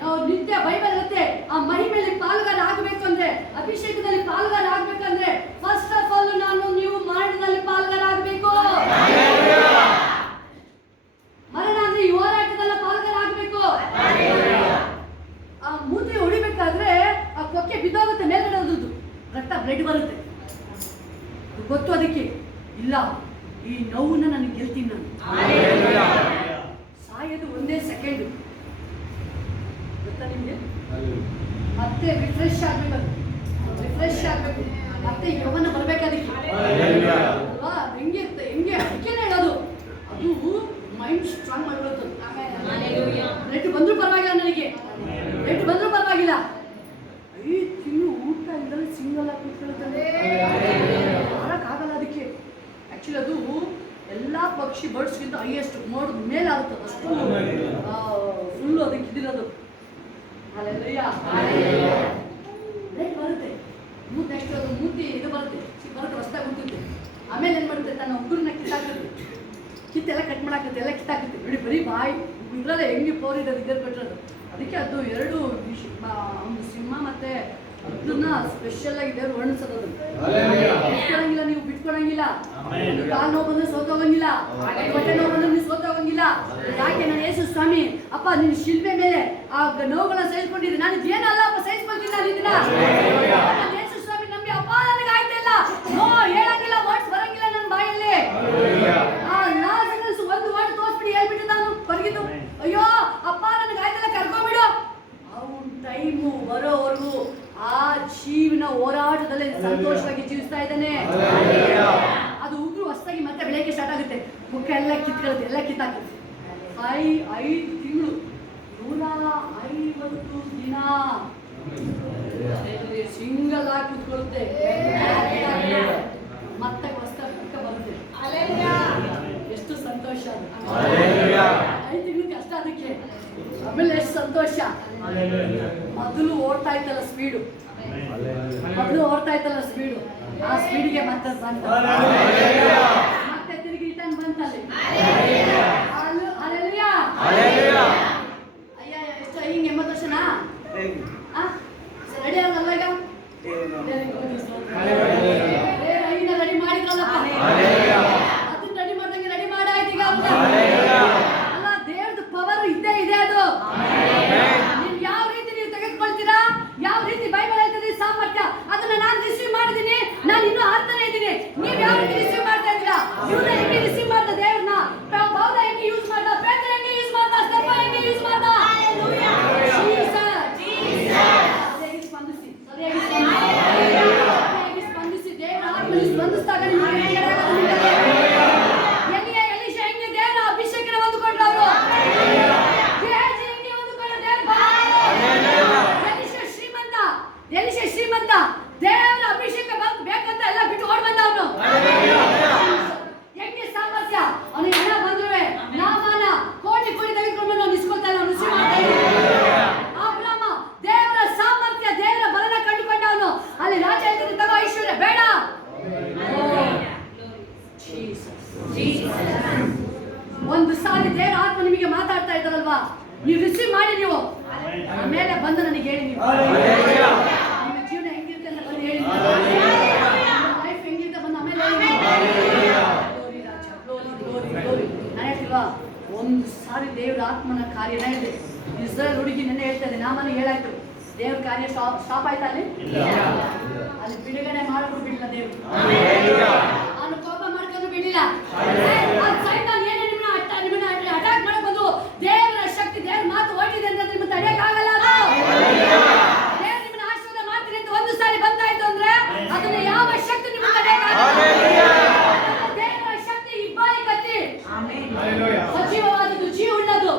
ನಾವು ನಿತ್ಯ ಬೈಬಲ್ ಇರುತ್ತೆ, ಆ ಮಹಿಮೆಯಲ್ಲಿ ಪಾಲ್ಗಾರ ಆಗಬೇಕು ಅಂದ್ರೆ, ಅಭಿಷೇಕದಲ್ಲಿ ಪಾಲ್ಗಾರ ಆಗ್ಬೇಕಂದ್ರೆ ಫಸ್ಟ್ ಆಫ್ ಆಲ್ ನೀವು ಮರಣದಲ್ಲಿ ಪಾಲ್ಗಾರ ಆಗಬೇಕು. ಮರಣ ಅಂದ್ರೆ ಈ ಹೋರಾಟದಲ್ಲ ಪಾಲ್ಗಾರ ಆಗಬೇಕು. ಆ ಮೂತಿ ಹೊಡಿಬೇಕಾದ್ರೆ ಆ ಕೊಕ್ಕೆ ಬಿದ್ದೋಗುತ್ತೆ, ಮೇಲ್ಗಡೆ ಹೋದುದು ರಕ್ತ ಬ್ಲಡ್ ಬರುತ್ತೆ. ಗೊತ್ತು ಅದಕ್ಕೆ, ಇಲ್ಲ ಈ ನೋವನ್ನ ನಾನು ಗೆಲ್ತೀನಿ, ನಾನು ಸಾಯೋದು 1 ಸೆಕೆಂಡ್ ಗೊತ್ತಾ ನಿಮ್ಗೆ. ಮತ್ತೆ ರಿಫ್ರೆಶ್ ಆಗ್ಬೇಕು, ಮತ್ತೆ ಯೌವನ ಬರ್ಬೇಕು ಅದಕ್ಕೆ ಅಲ್ವಾ. ಹೆಂಗೆ ಅದಕ್ಕೇನೆ ಹೇಳೋದು, ಅದು ಮೈಂಡ್ ಸ್ಟ್ರಾಂಗ್ ಮಾಡ್ಕೊಳ್ತದೆ. ಬ್ಲಡ್ ಬಂದ್ರೂ ಪರವಾಗಿಲ್ಲ, ನನಗೆ ಬ್ಲಡ್ ಬಂದ್ರೂ ಪರವಾಗಿಲ್ಲ. 5 ತಿಂಗಳು ಊಟ ಇಲ್ಲದೆ ಸಿಂಗಲ್ ಆಗಿ ಕೂತ್ಕೊಳ್ತಾನೆ, ಆಗಲ್ಲ ಅದಕ್ಕೆ. ಆಕ್ಚುಲಿ ಅದು ಎಲ್ಲ ಪಕ್ಷಿ ಬರ್ಡ್ಸ್ಗಿಂತ ಹೈಯೆಸ್ಟ್ ನೋಡ್ ಮೇಲೆ ಆಗುತ್ತದೆ, ಅಷ್ಟು ಫುಲ್ಲು ಅದಕ್ಕೆ ಇದಿರೋದು. ಬರುತ್ತೆ ನೆಕ್ಸ್ಟ್ ಅದು ಮೂತಿ ಇದು ಬರುತ್ತೆ ಹೊಸದಾಗಿ ಹುಟ್ಟುತ್ತೆ. ಆಮೇಲೆ ಏನು ಮಾಡುತ್ತೆ, ತನ್ನ ಉಗುರನ್ನ ಕಿತ್ತೆಲ್ಲ ಕಟ್ ಮಾಡಾಕತ್ತೆ, ಎಲ್ಲ ಕಿತ್ತಾಕತ್ತೆ. ನೋಡಿ ಬರೀ ಬಾಯಿ ಇದ್ರಲ್ಲೇ ಹೆಂಗೆ ಪವರ್ ಇರೋದು ಇದ್ರಲ್ಲಿ ಕೊಟ್ಟಿರೋದು. ಅದಕ್ಕೆ ಅದು 2 ಒಂದು ಸಿಂಹ ಮತ್ತೆ ಅದನ್ನ ಸ್ಪೆಷಲ್ ಆಗಿ ದೇವ್ರು ವರ್ಣಿಸೋದು. ಬಿಟ್ಕೊಳಂಗಿಲ್ಲ, ನೀವು ಬಿಟ್ಕೊಳಂಗಿಲ್ಲ. ಕಾಲು ನೋವು ಬಂದ್ರೆ ಸೋತೋಗಂಗಿಲ್ಲ, ಹೊಟ್ಟೆ ನೋವು ಬಂದ್ರೆ ನೀವು ಸೋತೋಗಂಗಿಲ್ಲ. ಯಾಕೆ ನಾನು ಯೇಸು ಸ್ವಾಮಿ ಅಪ್ಪ ನಿನ್ನ ಶಿಲ್ಪೆ ಮೇಲೆ ಆ ನೋವುಗಳನ್ನ ಸಹಿಸ್ಕೊಂಡಿದ್ದೆ, ನಾನು ಏನಲ್ಲ ಅಪ್ಪ ಸಹಿಸ್ಕೊಳ್ತೀನಿ. ನಾನು ಇದನ್ನ ಯೇಸು ಸ್ವಾಮಿ ನಂಬಿ ಅಪ್ಪ ನನಗೆ ಆಯ್ತಿಲ್ಲ, ನೋ ಹೇಳಂಗಿಲ್ಲ, ವರ್ಡ್ಸ್ ಬರಂಗಿಲ್ಲ ನನ್ನ ಬಾಯಲ್ಲಿ. ಒಂದು ವರ್ಡ್ ತೋರಿಸ್ಬಿಟ್ಟು ಹೇಳ್ಬಿಟ್ಟು ನಾನು ಹೊರಗಿದ್ದು, ಅಯ್ಯೋ ಅಪ್ಪ ನನಗೆ ಆಯ್ತಲ್ಲ ಕರ್ಕೊಂಡ್ಬಿಡು. ಅವ್ನ ಟೈಮು ಬರೋವರೆಗೂ ಆ ಜೀವನ ಹೋರಾಟದಲ್ಲಿ ಸಂತೋಷವಾಗಿ ಜೀವಿಸ್ತಾ ಇದ್ದಾನೆ. ಅದು ಉಗುರು ಹೊಸದಾಗಿ ಮತ್ತೆ ಬೆಳಗ್ಗೆ ಸ್ಟಾರ್ಟ್ ಆಗುತ್ತೆ, ಮುಖ ಎಲ್ಲ ಕಿತ್ಕೊಳ್ಳುತ್ತೆ, ಎಲ್ಲ ಕಿತ್ತಾಕುತ್ತೆ. 5 ತಿಂಗಳು 150 ದಿನ ಸಿಂಗಲ್ ಆಗಿ ಕೂತ್ಕೊಳ್ಳುತ್ತೆ, ಮತ್ತೆ ಹೊಸದಾಗಿ ಮುಖ ಬರುತ್ತೆ. ಎಷ್ಟು ಸಂತೋಷ ಅದು. 5 ತಿಂಗಳು ಕಷ್ಟ ಅದಕ್ಕೆ, ಆಮೇಲೆ ಎಷ್ಟು ಸಂತೋಷ. ಮೊದಲು ಓಡ್ತಾ ಇತ್ತಲ್ಲ ಸ್ಪೀಡು, ಆ ಸ್ಪೀಡಿಗೆ ಮತ್ತೆ ಬಂತ, ಮತ್ತೆ ತಿರುಗಿ ರಿಟರ್ನ್ ಬಂತಲ್ಲಿ. ಅಯ್ಯ ಎಷ್ಟು ಹಿಂಗೆ 80 ವರ್ಷನಾ? ರೆಡಿ ಆಗಲ್ಲ ಈಗ, ರೆಡಿ ಮಾಡಿದ್ರಲ್ಲಪ್ಪ, ಅದನ್ನ ರೆಡಿ ಮಾಡ್ದಂಗೆ ರೆಡಿ ಮಾಡಾಯ್ತು ಈಗ. ಅಲ್ಲ, ದೇವ್ರದ್ದು ಪವರ್ ಇದ್ದೇ ಇದೆ. ಅದು ನೀವು ಯಾವ ರೀತಿ ನೀವು ತೆಗೆದುಕೊಳ್ತೀರಾ, ಯಾವ ರೀತಿ ಬೈಬಲ್ ಹೇಳ್ತದೆ ಸಾಮರ್ಥ್ಯ, ಅದನ್ನ ನಾನು ರಿಸೀವ್ ಮಾಡಿದ್ದೀನಿ. ನಾನು ಇನ್ನೂ ಆಡ್ತಾನೆ ಇದ್ದೀನಿ. ನೀವು ಯಾವ ರೀತಿ ರಿಸೀವ್ ಮಾಡ್ತಾ ಇದ್ದೀರಾ? ಇವ್ನ ಹೆಂಗೆ ರಿಸೀವ್ ಮಾಡ್ದ ದೇವ್ರನ್ನ, ಪೌಲ ಹೆಂಗೆ ಯೂಸ್ ಮಾಡ್ದ, ಪೇತ್ರ ಹೆಂಗೆ ಯೂಸ್ ಮಾಡ್ದ, ಸ್ಟೆಫ ಹೆಂಗೆ ಯೂಸ್ ಮಾಡ್ದ. ಸರಿಯಾಗಿ ಸ್ಪಂದಿಸಿ ದೇವರ ಆತ್ಮದಲ್ಲಿ ಸ್ಪಂದಿಸಿದಾಗ ಎಲಿಷಾ ಹೆಂಗೆ ದೇವರ ಅಭಿಷೇಕನ ಹೊಂದಿಕೊಂಡ್ರು ಅವರು. ಎಲಿಷಾ ಶ್ರೀಮಂತ, ದೇವರ ಅಭಿಷೇಕ ಬೇಕಂತ ಎಲ್ಲ ಬಿಟ್ಟು ಓಡ್ ಬಂದ ಅವನು. ಹೆಂಗೆ ಸಾಮರ್ಥ್ಯ, ಅವನಿಗೆ ಹಣ ಬಂದ್ರೆ ನಾಮಾನ ಕೋಟಿ ತೆಗೆದುಕೊಂಡು ನಾವು ನಿಸ್ಕೊಳ್ತಾ ಇಲ್ಲ, ರುಚಿ ಮಾಡ್ತಾ ಇದ್ದೀವಿ. ಅಬ್ರಾಮ ದೇವರ ಸಾಮರ್ಥ್ಯ, ದೇವರ ಬಲನ ಕಂಡುಕೊಂಡ ಅವನು. ದೇವ್ರ ಕಾರ್ಯ ಸ್ಟಾಪ್ ಆಯ್ತಾ ಅಲ್ಲಿ? ಅಲ್ಲಿ ಬಿಡುಗಡೆ ಮಾಡೋದು ಬಿಡಲಿಲ್ಲ ದೇವ್ರು. ಅವನು ಕೋಪ ಮಾಡ್ಕೊಂಡು ಬಿಡಲಿಲ್ಲ. ಸೈತಾನ್ ಏನೇ ನಿಮ್ಮನ್ನ ಅಟ್ಯಾಕ್ ಮಾಡಕ್ ಬಂದು ದೇವರ ಶಕ್ತಿ, ದೇವ್ರ ಮಾತು ಹೊರಟಿದೆ ಅಂತ ನಿಮ್ಮ ತಡೆಯಕ್ಕಾಗಲ್ಲ. ದೇವ್ರು ನಿಮ್ಮನ್ನ ಆಶೀರ್ವಾದ ಮಾಡ್ತೀನಿ ಅಂತ ಒಂದು ಸಾರಿ ಬಂದಾಯ್ತು ಅಂದ್ರೆ ಅದನ್ನ ಯಾವ ಶಕ್ತಿ ನಿಮ್ಮ ತಡೆಯಕ್ಕಾಗಲ್ಲ. ದೇವರ ಶಕ್ತಿ ಇಬ್ಬಾಯಿ ಕತ್ತಿ, ಸಜೀವವಾದದ್ದು, ಜೀವ ಉಳ್ಳದು.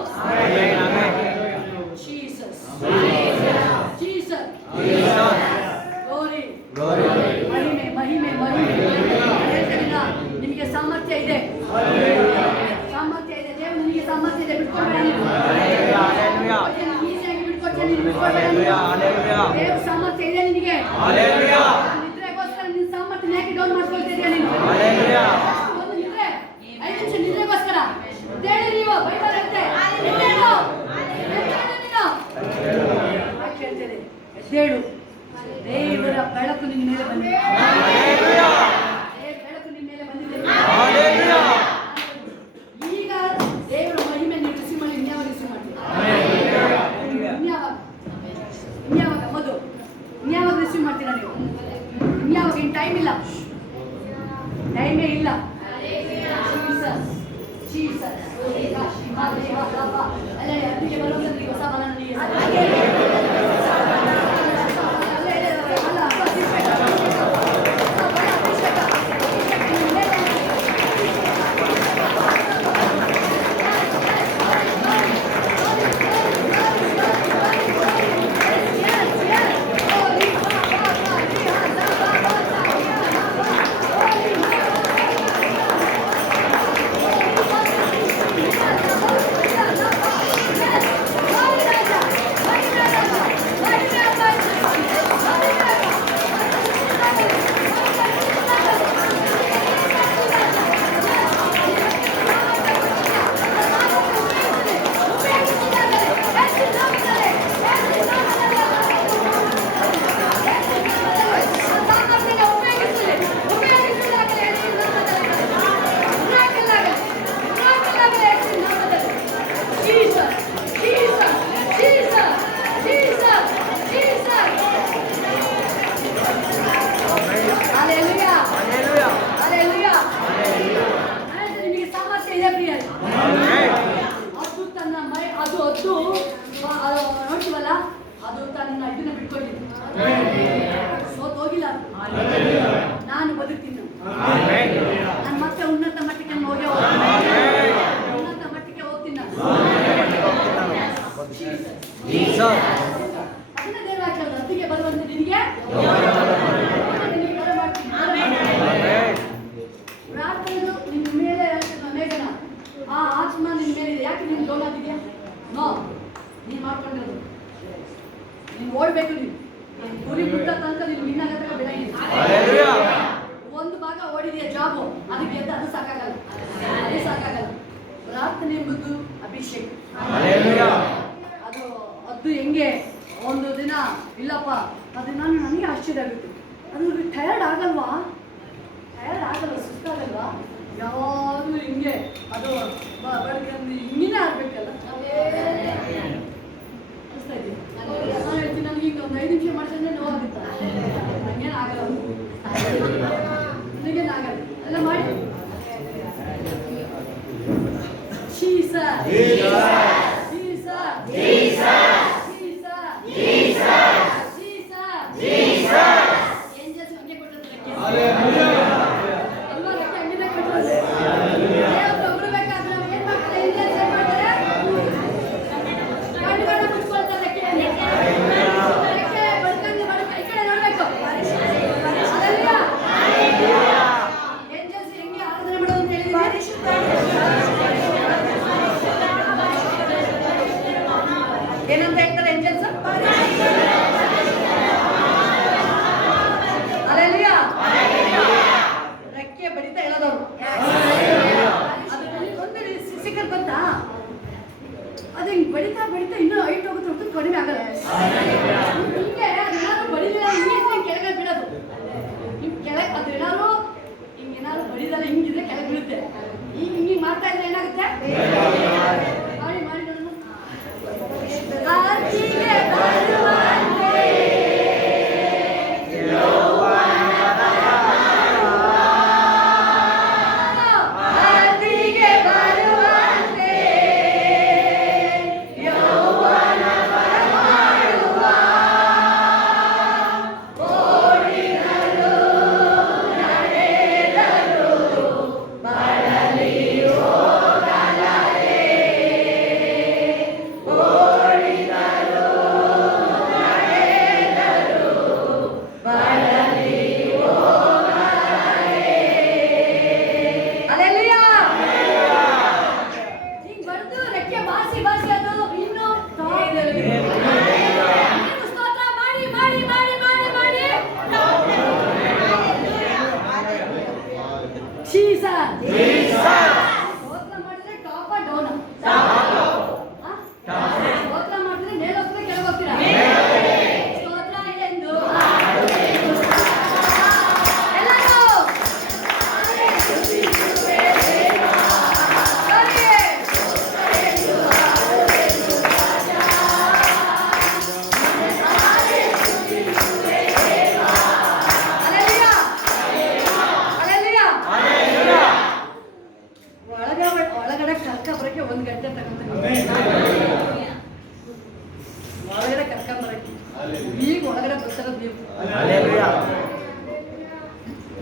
ಜೀಸಸ್, ಜೀಸಸ್, ಗ್ಲೋರಿ, ಮಹಿಮೆ, ಮಹಿಮೆ, ಮಹಿಮೆ. ಹೇಳ್ತೀನಿಲ್ಲ, ನಿಮಗೆ ಸಾಮರ್ಥ್ಯ ಇದೆ, ಸಾಮರ್ಥ್ಯ ಇದೆ. ದೇವರು ನಿಮಗೆ ಸಾಮರ್ಥ್ಯ ಇದೆ, ಬಿಟ್ಕೊಬೇಡ ನೀನು. ಈಸಿಯಾಗಿ ಬಿಟ್ಕೊಡ್ತೀನಿ, ಬಿಟ್ಕೊಬೇಡ ನೀನು. ದೇವ್ರ ಸಾಮರ್ಥ್ಯ ಇದೆ ನಿನಗೆ. ನಿದ್ರೆಗೋಸ್ಕರ ನಿನ್ನ ಸಾಮರ್ಥ್ಯ ಯಾಕೆ ಡೌನ್ ಮಾಡ್ಕೊಳ್ತಿದ್ಯಾ ನೀನು? ಒಂದು ನಿದ್ರೆ, 5 ನಿಮಿಷ ನಿದ್ರೆಗೋಸ್ಕರ ಎದ್ದೇಳು ನೀವು. ಬೈಬಲ್ ಹೇಳುತ್ತೆ, ಎದ್ದೇಳು, ಎದ್ದೇಳು ನೀನು. ಯಾಕೆ ಹೇಳ್ತೇನೆ? ಎದ್ದೇಳು. ದೇವರ ಬೆಳಕು ನಿನ್ನ ಮೇಲೆ ಬಂದಿದೆ. ಬೆಳಕು ನಿನ್ನ ಮೇಲೆ ಬಂದಿದೆ. ಈಗ ದೇವರ ಮಹಿಮೆ ನೀವು ರಿಸೀವ್ ಮಾಡಿ ಇನ್ಯಾವಾಗ ರಿಸೀವ್ ಮಾಡ್ತೀವಿ? ಇನ್ಯಾವಾಗ ಮಧು ಇನ್ಯಾವಾಗ ರಿಸೀವ್ ಮಾಡ್ತೀರಾ ನೀವು? ಇನ್ಯಾವಾಗ? ಇನ್ನು ಟೈಮ್ ಇಲ್ಲ, ಟೈಮೇ ಇಲ್ಲ. ಜೀಸಸ್, ಅಲ್ಲಿಗೆ ಬರೋದಂದ್ರೆ ಹೊಸ ಬಲನಿಗೆ ನೋಡ್ತೀವಲ್ಲ, ಅದು ತನ್ನ ಇದನ್ನ ಬಿಟ್ಕೊಟ್ಟಿದ್ದು ಸೋತ್ ಹೋಗಿಲ್ಲ. ನಾನು ಬದುಕ್ತೀನಿ, ನಾನು ಮತ್ತೆ ಉನ್ನತ ಮಟ್ಟಕ್ಕೆ ಹೋಗಿ ಉನ್ನತ ಮಟ್ಟಕ್ಕೆ ಹೋಗ್ತೀನಿ ನಾನು. ಅದನ್ನ ದೇವ್ರ ಹಾಕಿರೋದು. ಅದಕ್ಕೆ ಬರುವಂತ ನಿನಗೆ ಪ್ರಾರ್ಥನೆದು ನಿನ್ನ ಮೇಲೆ ಮೇಘನ, ಆ ಆತ್ಮ ನಿನ್ನ ಮೇಲೆ ಇದೆ. ಯಾಕೆ ನೀನು ಲೋನ್ ಆಗಿದೆಯಾ? ನೋ, ನೀನು ಮಾಡ್ಕೊಂಡಿರೋದು. ನೀನು ಓಡ್ಬೇಕು. ನೀನು ಗುರಿ ಮುಟ್ಟ ತನಕ ನೀನು ವಿನ್ನಾಗತ್ತ ಬೆಳಗ್ಗೆ ಒಂದು ಭಾಗ ಓಡಿದೆಯಾ ಜಾಬು, ಅದಕ್ಕೆ ಎದ್ದು ಅದು ಸಾಕಾಗಲ್ಲ, ಅದೇ ಸಾಕಾಗಲ್ಲ. ಪ್ರಾರ್ಥನೆ ಎಂಬುದು ಅಭಿಷೇಕ. ಅದು ಅದು ಹೆಂಗೆ ಒಂದು ದಿನ ಇಲ್ಲಪ್ಪ, ಅದು ನನಗೆ ಆಶ್ಚರ್ಯ ಆಗುತ್ತೆ. ಅದು ಟಯರ್ಡ್ ಆಗಲ್ವಾ? ಟಯರ್ಡ್ ಆಗಲ್ಲ, ಸುಸ್ತಾಗಲ್ವಾ? ಯಾವಾಗಲೂ ಹಿಂಗೆ ಅದು ಬೆಳಗ್ಗೆ ಹಿಂಗೇ ಆಗ್ಬೇಕಲ್ಲ. ಅನಿಸ್ತಾ ಇದೆ. ನಾನು ಹೇಳ್ತೀನಿ, ನನಗೆ ಈಗ ಒಂದು 5 ನಿಮಿಷ ಮಾಡಿದ್ರೆ ನೋವಾಗುತ್ತಾ? ನನಗೇನು ಆಗಲ್ಲ, ನನಗೇನಾಗಲ್ಲ. ಎಲ್ಲ ಮಾಡಿ ಈ ಕಡೆ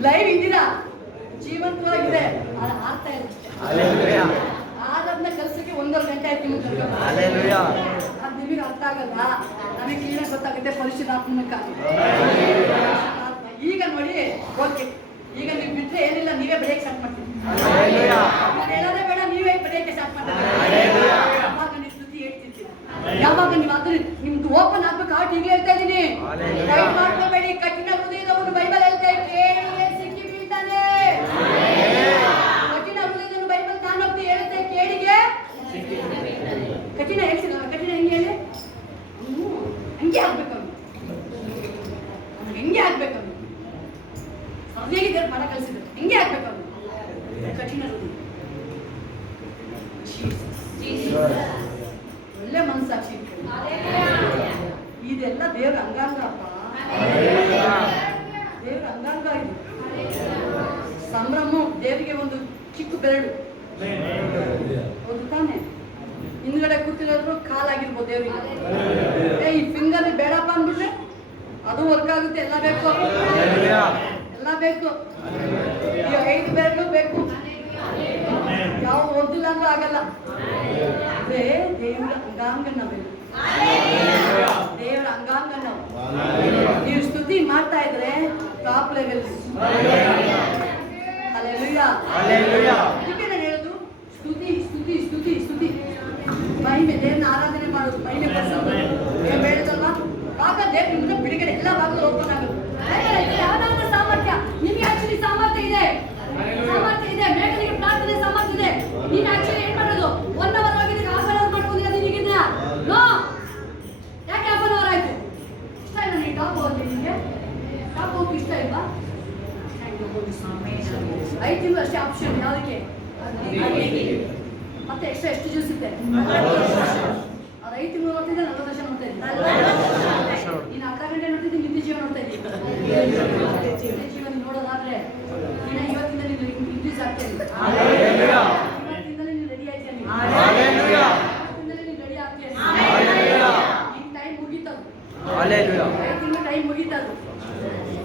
ಲೈವ್ ಇದ್ದೀರಾ, ಜೀವಂತವಾಗಿದೆ, ಅದು ಆಗ್ತಾ ಇಲ್ಲ. Hallelujah. ಆದನ್ನ ಕಲ್ಸಕ್ಕೆ 1.5 ಗಂಟೆ ಆಯ್ತು ನಿಮ್ಗೆ ಕರ್ಕೊಂಡು. Hallelujah. ಅದು ನಿಮಗೆ ಅರ್ಥ ಆಗಲ್ಲ, ನನಗೆ ಕ್ಲೀನಾಗಿ ಗೊತ್ತಾಗುತ್ತೆ ಪರಿಶುದ್ಧಾತ್ಮನ ಕಾರ್ಯ. ಈಗ ನೋಡಿ, ಓಕೆ, ಈಗ ನೀವು ಬಿಟ್ಟರೆ ಏನಿಲ್ಲ, ನೀವೇ ಬೆಳೆಯಕ್ಕೆ ಸ್ಟಾರ್ಟ್ ಮಾಡ್ತೀವಿ. Hallelujah. ನಾನು ಹೇಳೋದೇ ಬೇಡ, ನೀವೇ ಬೆಳೆಯಕ್ಕೆ ಸ್ಟಾರ್ಟ್ ಮಾಡ್ತೀವಿ. Hallelujah. ಯಾವಾಗ ನೀವು ಸ್ತುತಿ ಹೇಳ್ತಿರ್ತೀರ, ಯಾವಾಗ ನೀವು ಅದ್ರ ನಿಮ್ದು ಓಪನ್ ಆಗ್ಬೇಕು. ಆಟ ಈಗಲೇ ಹೇಳ್ತಾ ಇದ್ದೀನಿ, Hallelujah. ಕೈ ಮಾಡ್ಕೋಬೇಡಿ. ಕಠಿಣ ಹೃದಯದವನು ಬೈಬಲ್ ಹೇಳ್ತಾ ಕೇಳಿಯೇ ಸಿಕ್ಕಿ ಬೀಳ್ತಾನೆ. ಕಠಿಣ ಹೃದಯದವನು ಬೈಬಲ್ ತಾನೊಬ್ಬ ಹೇಳುತ್ತೆ, ಕೇಳಿಗೆ ಕಠಿಣ ಹೇಳ್ತಿಲ್ಲ. ಕಠಿಣ ಹೆಂಗೆ ಹೇಳಿ, ಹಂಗೆ ಆಗ್ಬೇಕು ಅವ್ನು, ಹೆಂಗೆ ಆಗ್ಬೇಕು ಅವ್ನು, ಹೇಗಿದ್ದಾರೆ ಮನ ಕಲಿಸಿದ್ರು, ಹೆಂಗೆ ಆಗ್ಬೇಕು ಅವ್ನು, ಕಠಿಣ ಹೃದಯ. ಒಳ್ಳೆ ಮನಸ್ಸಾಕ್ಷಿ ಇಟ್ಕೊಳ್ಳಿ. ಇದೆಲ್ಲ ದೇವ್ರ ಅಂಗಾಂಗ ಅಪ್ಪ, ದೇವ್ರ ಅಂಗಾಂಗ ಇದು. ಸಂಭ್ರಮ ದೇವರಿಗೆ ಒಂದು ಚಿಕ್ಕ ಬೆರಳು, ಹೌದು ತಾನೆ? ಹಿಂದ್ಗಡೆ ಕೂತಿರೋದ್ರು ಕಾಲಾಗಿರ್ಬೋದು ದೇವರಿಗೆ. ಈ ಫಿಂಗರ್ ಬೇಡಪ್ಪ ಅಂದ್ಬಿಟ್ರೆ ಅದು ವರ್ಕ್ ಆಗುತ್ತೆ. ಎಲ್ಲ ಬೇಕು, ಎಲ್ಲ ಬೇಕು, ಈ 5 ಬೆರಳು ಬೇಕು, ಯಾವ ಓದಿಲ್ಲ ಅಂದ್ರೂ ಆಗಲ್ಲ. ಅದೇ ದೇವರ ಅಂಗಾಂಗ ನಾವೆಲ್ಲ, ದೇವರ ಅಂಗಾಂಗ ನಾವು. ನೀವು ಸ್ತುತಿ ಮಾಡ್ತಾ ಇದ್ರೆ ಟಾಪ್ ಲೆವೆಲ್. Hallelujah. ಅದಕ್ಕೆ ನಾನು ಹೇಳೋದು, ಸ್ತುತಿ ಸ್ತುತಿ ಸ್ತುತಿ ಸ್ತುತಿ, ಮಹಿಮೆ, ದೇವರನ್ನ ಆರಾಧನೆ ಮಾಡೋದು, ಮಹಿಮೆ ಪಡಿಸೋದು. ಏನ್ ಹೇಳಿದಲ್ವಾ, ಆಗ ದೇವ್ರ ನಿಮ್ಮನ್ನ ಬಿಡುಗಡೆ, ಎಲ್ಲ ಭಾಗಗಳು ಓಪನ್ ಆಗುತ್ತೆ. ಯಾವ್ದಾದ್ರು ಸಾಮರ್ಥ್ಯ ನಿಮ್ಗೆ ಆಕ್ಚುಲಿ ಸಾಮರ್ಥ್ಯ ಇದೆ, ಸಾಮರ್ಥ್ಯ ಇದೆ. ಮೇಘನಿಗೆ ಪ್ರಾರ್ಥನೆ ಸಾಮರ್ಥ್ಯ ಇದೆ. ನೀನ್ ಆಕ್ಚುಲಿ ಏನ್ ಮಾಡೋದು, 1 ಅವರ್ ಆಗಿದ್ರೆ 1/2 ಅವರ್ ಮಾಡ್ಕೊಂಡಿಲ್ಲ ನಿನಗಿದ್ಯಾ? ನೋ, ಯಾಕೆ 1/2 ಅವರ್ ಆಯ್ತು? ಇಷ್ಟ ಇಲ್ಲ ನೀನು ಟಾಪ್ ಹೋಗಿ, ನಿಮಗೆ ಟಾಪ್ ಹೋಗಿ ಇಷ್ಟ ಇಲ್ವಾ? 5 ತಿಂಗಳು ಅಷ್ಟೇ ಆಪ್ಷನ್. ಯಾವುದಕ್ಕೆ? ಮತ್ತೆ ಎಕ್ಸ್ಟ್ರಾ ಎಷ್ಟು ಜ್ಯೂಸ್ ಇದೆ? ಅದು 5 ತಿಂಗಳು ನೋಡ್ತಿದ್ದೆ, 40 ವರ್ಷ ನೋಡ್ತಾ ಇದ್ದೆ. ನೀನು ಅರ್ಧ ಗಂಟೆ ನೋಡ್ತಿದ್ದೆ, ನಿತ್ಯ ಜೀವನ ನೋಡ್ತಾ ಇದ್ದೀನಿ. ನಿತ್ಯ ಜೀವನ ನೋಡೋದಾದ್ರೆ ನೀನು ಇವತ್ತಿಂದ ನೀನು ಇನ್ಕ್ರೀಸ್ ಆಗ್ತಾ ಇದ್ದೀನಿ. ಇವತ್ತಿಂದಲೇ ನೀನು ರೆಡಿ ಆಯ್ತಾ ನೀನು. ಇವತ್ತಿಂದಲೇ ನೀನು ರೆಡಿ ಆಗ್ತೀಯ. ನಿನ್ನ ಟೈಮ್ ಮುಗೀತದು. 5 ತಿಂಗಳು ಟೈಮ್ ಮುಗೀತದು.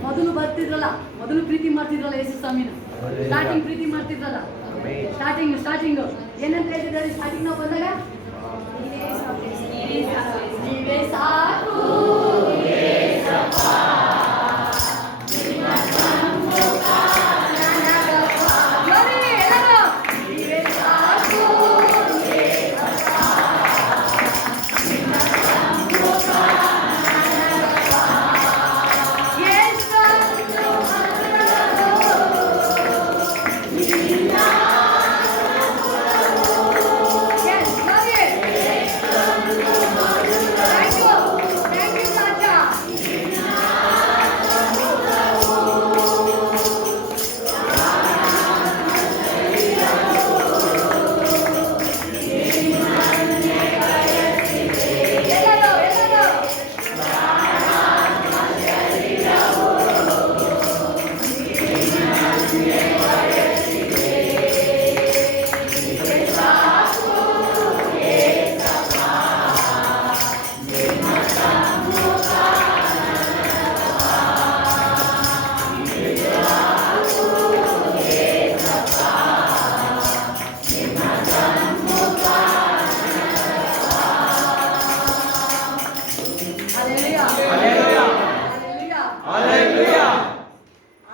ಮೊದಲು ಬರ್ತಿದ್ರಲ್ಲ, ಮೊದಲು ಪ್ರೀತಿ ಮಾಡ್ತಿದ್ರಲ್ಲ ಯೇಸು ಸ್ವಾಮಿನ, ಸ್ಟಾರ್ಟಿಂಗ್ ಪ್ರೀತಿ ಮಾಡ್ತಿದ್ರಲ್ಲ, ಸ್ಟಾರ್ಟಿಂಗ್ ಏನಂತ ಹೇಳ್ತಿದ್ದಾರೆ? ಸ್ಟಾರ್ಟಿಂಗ್ ನಾವು ಬಂದಾಗ ನೀವೇ ಸಾಕು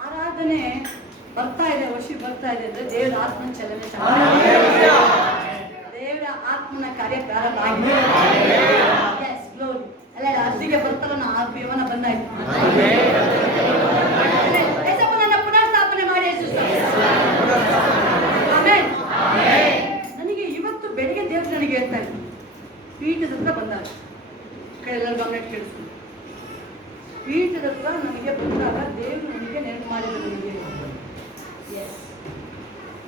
ಆರಾಧನೆ ಬರ್ತಾ ಇದೆ, ವರ್ಷಿ ಬರ್ತಾ ಇದೆ ಅಂದ್ರೆ ದೇವರ ಆತ್ಮನ ಚಲನೆ, ದೇವರ ಆತ್ಮನ ಕಾರ್ಯ ಪ್ರಾರಂಭ ಆಗಿದೆ. Yes, glory. ಅಲ್ಲ ಅರ್ಜಿಗೆ ಬರ್ತಾರನ ಆ ಯವನ ಬಂದಾಯ್ತು. ಯೇಸಪ್ಪನನ್ನ ಪುನರ್ಸ್ಥಾಪನೆ ಮಾಡಿ ನನಗೆ ಇವತ್ತು ಬೆಳಿಗ್ಗೆ ದೇವರು ನನಗೆ ಹೇಳ್ತಾ ಇದ್ರು, ಪೀಠದ ಹತ್ರ ಬಂದಾಗ ಎಲ್ಲರೂ ಗಮನ ಕೇಳಿಸ್ತು. ಪೀಠದ ಹತ್ರ ನನಗೆ ಬಂದಾಗ ದೇವರು ನನಗೆ ನೆನಪು ಮಾಡಿದ್ರು. ನನಗೆ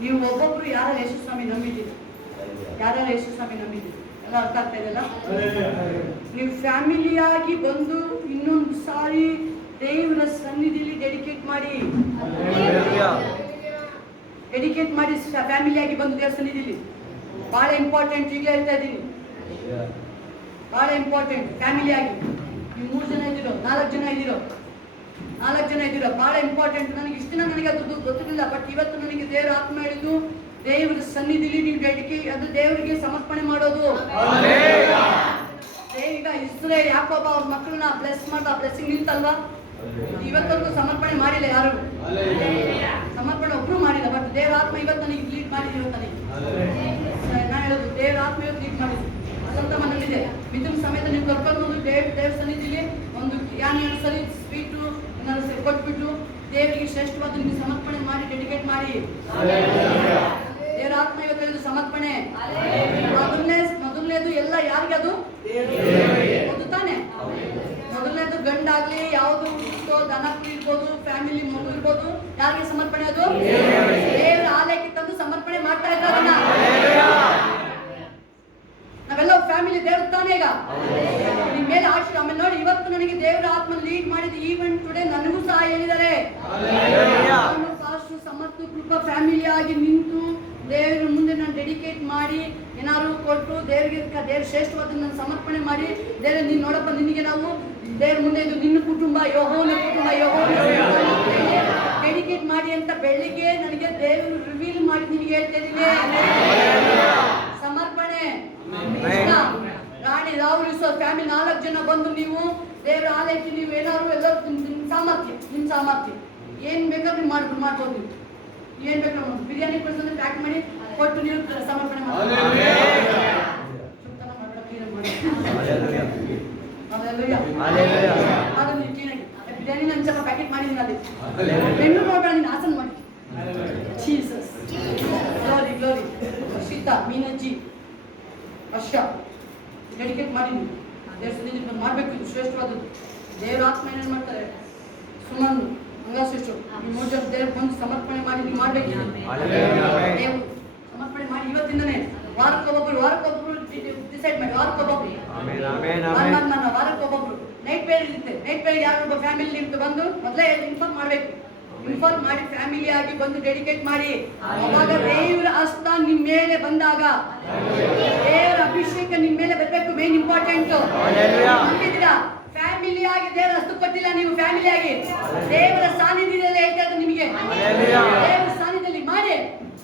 ನೀವು ಒಬ್ಬೊಬ್ರು ಯಾರ ಯೇಸು ಸ್ವಾಮಿ ನಂಬಿದ್ದೀರಿ, ಯಾರ ಯೇಸು ಸ್ವಾಮಿ ನಂಬಿದ್ದೀರಿ, ಎಲ್ಲ ಅರ್ಥ ಆಗ್ತಾ ಇದೆಯಲ್ಲ? ನೀವು ಫ್ಯಾಮಿಲಿಯಾಗಿ ಬಂದು ಇನ್ನೊಂದು ಸಾರಿ ದೇವರ ಸನ್ನಿಧಿಲಿ ಡೆಡಿಕೇಟ್ ಮಾಡಿ, ಫ್ಯಾಮಿಲಿಯಾಗಿ ಬಂದು ದೇವರ ಸನ್ನಿಧಿಲಿ ಬಹಳ ಇಂಪಾರ್ಟೆಂಟ್. ಈಗಲೇ ಹೇಳ್ತಾ ಇದ್ದೀನಿ, ಬಹಳ ಇಂಪಾರ್ಟೆಂಟ್. ಫ್ಯಾಮಿಲಿಯಾಗಿ ನೀವು 3 ಜನ ಇದ್ದೀರೋ, 4 ಜನ ಇದ್ದೀರೋ, 4 ಜನ ಇದ್ದೀರಾ, ಬಹಳ ಇಂಪಾರ್ಟೆಂಟ್. ನನಗೆ ಇಷ್ಟು ದಿನ ನನಗೆ ಅದು ಗೊತ್ತಿರಲಿಲ್ಲ, ಬಟ್ ಇವತ್ತು ನನಗೆ ದೇವರ ಆತ್ಮ ಹೇಳಿದ್ದು ದೇವರ ಸನ್ನಿಧಿಲಿ ನೀವು ಅದು ದೇವರಿಗೆ ಸಮರ್ಪಣೆ ಮಾಡೋದು. ಈಗ ಇಸ್ರೇಲ್ ಯಾಕೋಬ ಅವ್ರ ಮಕ್ಕಳನ್ನ ಬ್ಲೆಸ್ ಮಾಡ್ದ, ಬ್ಲೆಸ್ಸಿಂಗ್ ನಿಂತಲ್ವಾ? ಇವತ್ತವರೆಗೂ ಸಮರ್ಪಣೆ ಮಾಡಿಲ್ಲ, ಯಾರು ಸಮರ್ಪಣೆ ಒಬ್ರು ಮಾಡಿಲ್ಲ. ಬಟ್ ದೇವರ ಆತ್ಮ ಇವತ್ತು ನನಗೆ ಲೀಡ್ ಮಾಡಿದೆ. ಇವತ್ತು ನನಗೆ ನಾನು ಹೇಳೋದು ದೇವರ ಆತ್ಮ ಇವತ್ತು ಲೀಡ್ ಮಾಡಿದೆ. ಅದಂತ ಮನೇಲಿದೆ ಮಿಥುನ್ ಸಮೇತ ನೀವು ಕರ್ಕೊಂಡು ದೇವ್ರ ಸನ್ನಿಧಿಲಿ ಒಂದು ಯಾರು ಸರಿ ಸ್ವೀಟು ಏನಾದ್ರು ಕೊಟ್ಬಿಟ್ಟು ದೇವರಿಗೆ ಶ್ರೇಷ್ಠವಾದ ನಿಮ್ಗೆ ಸಮರ್ಪಣೆ ಮಾಡಿ ಡೆಡಿಕೇಟ್ ಮಾಡಿ. ದೇವರ ಆತ್ಮ ಇವತ್ತು ಹೇಳಿದ್ರು ಸಮರ್ಪಣೆ. ಮೊದಲನೇದು ಎಲ್ಲ ಯಾರಿಗೆ ಅದು ಅದು ತಾನೆ. ಮೊದಲನೇದು ಗಂಡಾಗ್ಲಿ ಯಾವ್ದು ದನ ಇರ್ಬೋದು, ಫ್ಯಾಮಿಲಿ ಮಗು ಇರ್ಬೋದು, ಯಾರಿಗೆ ಸಮರ್ಪಣೆ ಅದು ದೇವರ ಆಲಯಕ್ಕೆ ತಂದು ಸಮರ್ಪಣೆ ಮಾಡ್ತಾ ಇದ್ದಾರೆ. ನಾವೆಲ್ಲ ಫ್ಯಾಮಿಲಿ ದೇವ್ರ ತಾನೇ. ಈಗ ನಿಮ್ ಮೇಲೆ ಆಶೀರ್ವಾದ. ಆಮೇಲೆ ನೋಡಿ, ಇವತ್ತು ನನಗೆ ದೇವರ ಆತ್ಮ ಲೀಡ್ ಮಾಡಿದ ಈವೆಂಟ್ ಟುಡೇ ನನಗೂ ಸಹ ಹೇಳಿದ್ದಾರೆ. ಸಮರ್ಥ ಕೃಪಾ ಫ್ಯಾಮಿಲಿ ಆಗಿ ನಿಂತು ದೇವರ ಮುಂದೆ ನಾನು ಡೆಡಿಕೇಟ್ ಮಾಡಿ ಏನಾದ್ರು ಕೊಟ್ಟು ದೇವರಿಗೆ ದೇವ್ರ ಶ್ರೇಷ್ಠವಾದ ನಾನು ಸಮರ್ಪಣೆ ಮಾಡಿ, ದೇವ್ರ ನೀನು ನೋಡಪ್ಪ, ನಿನಗೆ ನಾವು ದೇವ್ರ ಮುಂದೆ ಇದು ನಿನ್ನ ಕುಟುಂಬ ಯೆಹೋವನ ಕುಟುಂಬ ಡೆಡಿಕೇಟ್ ಮಾಡಿ ಅಂತ ಬೆಳಿಗ್ಗೆ ನನಗೆ ದೇವರು ರಿವೀಲ್ ಮಾಡಿ ನಿನಗೆ ಹೇಳ್ತಾ ಇದ್ದೀನಿ. ಸಮರ್ಪಣೆ. ರಾಣಿ ರಾಹುಲ್ ಫ್ಯಾಮಿಲಿ 4 ಜನ ಬಂದು ನೀವು ದೇವರ ಆಲಯಕ್ಕೆ ನೀವು ಏನಾದ್ರು ಎಲ್ಲ ನಿಮ್ಮ ಸಾಮರ್ಥ್ಯ ಏನ್ ಬೇಕಾದ್ರೂ ನೀವು ಮಾಡ್ಬೋದು. ನೀವು ಏನ್ ಬೇಕಾದ್ರೂ ಬಿರಿಯಾನಿ ಕೊಡ್ಸೋದ್ರೆ ಪ್ಯಾಕ್ ಮಾಡಿ ಕೊಟ್ಟು ನೀವು ಸಮರ್ಪಣೆ ಮಾಡಿ. ಬಿರಿಯಾನಿ ನಾನು ಸ್ವಲ್ಪ ಪ್ಯಾಕೆಟ್ ಮಾಡಿದ್ದೀನಿ. ಅಲ್ಲಿ ಬೆನ್ನು ನೋಡಬೇಡ, ನೀನು ಆಸನ ಮಾಡಿ. Jesus glory glory. ಶೀತಾ ಮೀನಜ್ಜಿ ವರ್ಷ ಡೆಡಿಕೇಟ್ ಮಾಡಿ ನೀವು ದೇವ್ರ ಸನ್ನಿಧಿಗೆ ಮಾಡಬೇಕು. ಇದು ಶ್ರೇಷ್ಠವಾದದ್ದು. ದೇವರ ಆತ್ಮ ಏನೇನು ಮಾಡ್ತಾರೆ, ಸುಮನ್ ಹಂಗಾಸಿಷ್ಟು ನೀವು 3 ಜನ ದೇವ್ರ ಬಂದು ಸಮರ್ಪಣೆ ಮಾಡಿ ನೀವು ಮಾಡಬೇಕು. ದೇವ್ರು ಸಮರ್ಪಣೆ ಮಾಡಿ ಇವತ್ತಿಂದನೇ ವಾರಕ್ಕೊಬ್ಬೊಬ್ರು ಡಿಸೈಡ್ ಮಾಡಿ. ವಾರಕ್ಕೊಬ್ಬೊಬ್ರು ನೈಟ್ ಪೇರ್ ಇರುತ್ತೆ. ನೈಟ್ ಪೇರ್ ಯಾರೊಬ್ಬ ಫ್ಯಾಮಿಲಿ ನಿಮ್ಗೆ ಬಂದು ಮೊದಲೇ ಇನ್ಫಾರ್ಮ್ ಮಾಡಬೇಕು. ಇನ್ಫಾರ್ಮ್ ಮಾಡಿ ಫ್ಯಾಮಿಲಿ ಆಗಿ ಬಂದು ಡೆಡಿಕೇಟ್ ಮಾಡಿ. ಅವಾಗ ದೇವರ ಹಸ್ತ ನಿಮ್ಮ ಮೇಲೆ ಬಂದಾಗ ದೇವರ ಅಭಿಷೇಕ ನಿಮ್ಮ ಮೇಲೆ ಬರಬೇಕು. Main important ನಂಬಿದ್ದೀರಾ? ಫ್ಯಾಮಿಲಿ ಆಗಿ ದೇವರ ಹಸ್ತ ಕೊಟ್ಟಿಲ್ಲ, ನೀವು ಫ್ಯಾಮಿಲಿ ಆಗಿ ದೇವರ ಸಾನ್ನಿಧ್ಯದಲ್ಲಿ ಹೇಳ್ತಾ ಇದ್ದು ನಿಮಗೆ ದೇವರ ಸಾನ್ನಿಧ್ಯದಲ್ಲಿ ಮಾಡಿ.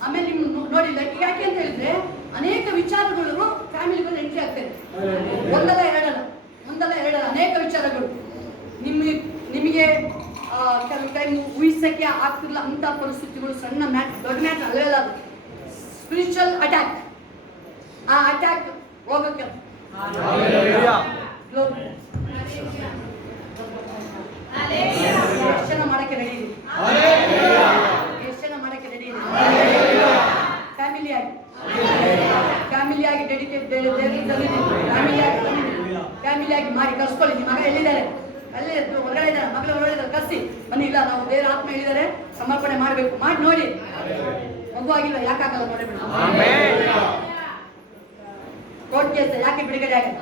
ಆಮೇಲೆ ನಿಮ್ ನೋಡಿ ಯಾಕೆ ಅಂತ ಹೇಳಿದ್ರೆ ಅನೇಕ ವಿಚಾರಗಳು ಫ್ಯಾಮಿಲಿಗಳು ಎಂಟ್ರಿ ಆಗ್ತದೆ. ಒಂದಲ್ಲ ಎರಡಲ್ಲ ಅನೇಕ ವಿಚಾರಗಳು ನಿಮಗೆ ಕೆಲವು ಟೈಮ್ ಊಹಿಸಕ್ಕೆ ಆಗ್ತಿಲ್ಲ ಅಂತ ಪರಿಸ್ಥಿತಿಗಳು. ಸಣ್ಣ ದೊಡ್ಡ ಮ್ಯಾಟ್ ಅಲ್ಲೆಲ್ಲ ಸ್ಪಿರಿಚುವಲ್ ಅಟ್ಯಾಕ್. ಆ ಅಟ್ಯಾಕ್ ಹೋಗಕ್ಕೆ ಎಷ್ಟು ಜನ ಮಾಡಕ್ಕೆ ರೆಡಿ ಇದೆ? ಎಷ್ಟು ಜನ ಮಾಡಕ್ಕೆ ರೆಡಿ ಇದೆ? ಫ್ಯಾಮಿಲಿ ಆಗಿ ಡೆಡಿಕೇಟ್ ಫ್ಯಾಮಿಲಿ ಆಗಿ ಮಾಡಿ ಕರ್ಸ್ಕೊಳ್ಳಿ. ನಿಮ್ಮ ಮಗ ಎಲ್ಲಿದ್ದಾರೆ? ಅಲ್ಲೇ ಹೊರಗಡೆ ಇದ್ದಾರೆ, ಮಗಳು ಹೊರಗಡೆ ಇದ್ದಾರೆ, ಕರ್ಸಿ ಬನ್ನಿ. ಇಲ್ಲ ನಾವು ದೇವರ ಆತ್ಮ ಹೇಳಿದ್ದಾರೆ ಸಮರ್ಪಣೆ ಮಾಡಬೇಕು. ಮಾಡಿ ನೋಡಿ. ಮಗು ಆಗಿಲ್ಲ, ಯಾಕಾಗಲ್ಲ ನೋಡಿ. ಕೋರ್ಟ್ ಕೇಸ್ ಯಾಕೆ ಬಿಡುಗಡೆ ಆಗಲ್ಲ?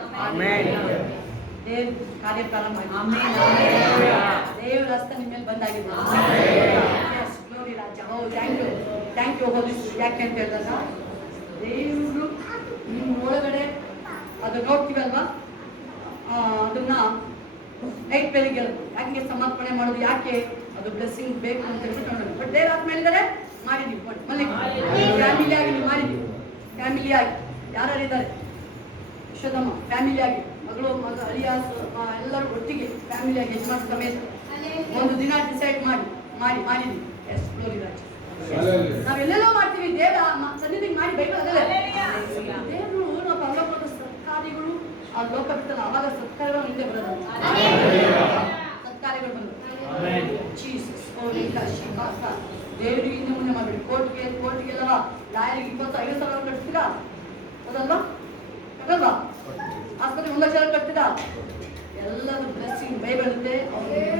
ದೇವ್ರ ಕಾರ್ಯ ಪ್ರಾರಂಭ ಆಗಿದೆ. ದೇವರ ಹಸ್ತ ನಿಮ್ಮ ಮೇಲೆ ಬಂದಾಗಿದೆ. ರಾಜ ಥ್ಯಾಂಕ್ ಯು ಹೋಲಿ. ಯಾಕೆ ಅಂತ ಹೇಳಿದಾಗ ದೇವರು ನಿಮ್ಮ ಒಳಗಡೆ ಅದು ನೋಡ್ತೀವಲ್ವಾ, ಅದನ್ನ ನೈಟ್ ಬೆಳಿಗ್ಗೆ ಯಾಕೆ ಸಮರ್ಪಣೆ ಮಾಡೋದು, ಯಾಕೆ ಅದು ಬ್ಲೆಸ್ಸಿಂಗ್ ಬೇಕು ಅಂತ ಹೇಳ್ಬಿಟ್ಟು ನೋಡೋಣ. ಬಟ್ ದೇವ್ರ ಆತ್ಮ ಹೇಳಿದರೆ ಮಾಡಿದ್ದೀವಿ. ಫ್ಯಾಮಿಲಿ ಆಗಿ ನೀವು ಮಾಡಿದ್ದೀವಿ. ಫ್ಯಾಮಿಲಿ ಆಗಿ ಯಾರಿದ್ದಾರೆ? ಯಶೋದಮ್ಮ ಫ್ಯಾಮಿಲಿ ಆಗಿ, ಮಗಳು ಅಳಿಯಾಸ್ ಎಲ್ಲರೂ ಒಟ್ಟಿಗೆ ಫ್ಯಾಮಿಲಿ ಆಗಿ ಯಜಮಾನ ಸಮೇತ ಒಂದು ದಿನ ಡಿಸೈಡ್ ಮಾಡಿದ್ವಿ. ಎಸ್ ಗ್ಲೋರಿ ರಾಜ. ನಾವೆಲ್ಲೆಲ್ಲೋ ಮಾಡ್ತೀವಿ ದೇವರ ಸನ್ನಿಧಿಗೆ ಮಾಡಿ ಬೈಬಲ್ ಅದಲ್ಲ. ದೇವರು ನಾವು ಪರಲೋಕದ ಸತ್ಕಾರ್ಯಗಳು ಆ ಲೋಕ ಬಿಟ್ಟಲ್ಲ, ಅವಾಗ ಸತ್ಕಾರ್ಯಗಳು ಹಿಂದೆ ಬರೋದು. ಸತ್ಕಾರ್ಯಗಳು ಬಂದು ದೇವರಿಗೆ ಹಿಂದೆ ಮುಂದೆ ಮಾಡಬೇಡಿ. ಕೋರ್ಟ್ಗೆಲ್ಲ ಲಾಯರಿಗೆ 20-50 ಸಾವಿರ ಕಟ್ತೀರಾ? ಅದಲ್ವಾ? ಅದಲ್ವಾ? ಆಸ್ಪತ್ರೆಗೆ 1 ಲಕ್ಷ ಕಟ್ತೀರಾ? ಎಲ್ಲರೂ ಬ್ಲೆಸ್ಸಿಂಗ್ ಬೈಬಲ್ ಇದೆ.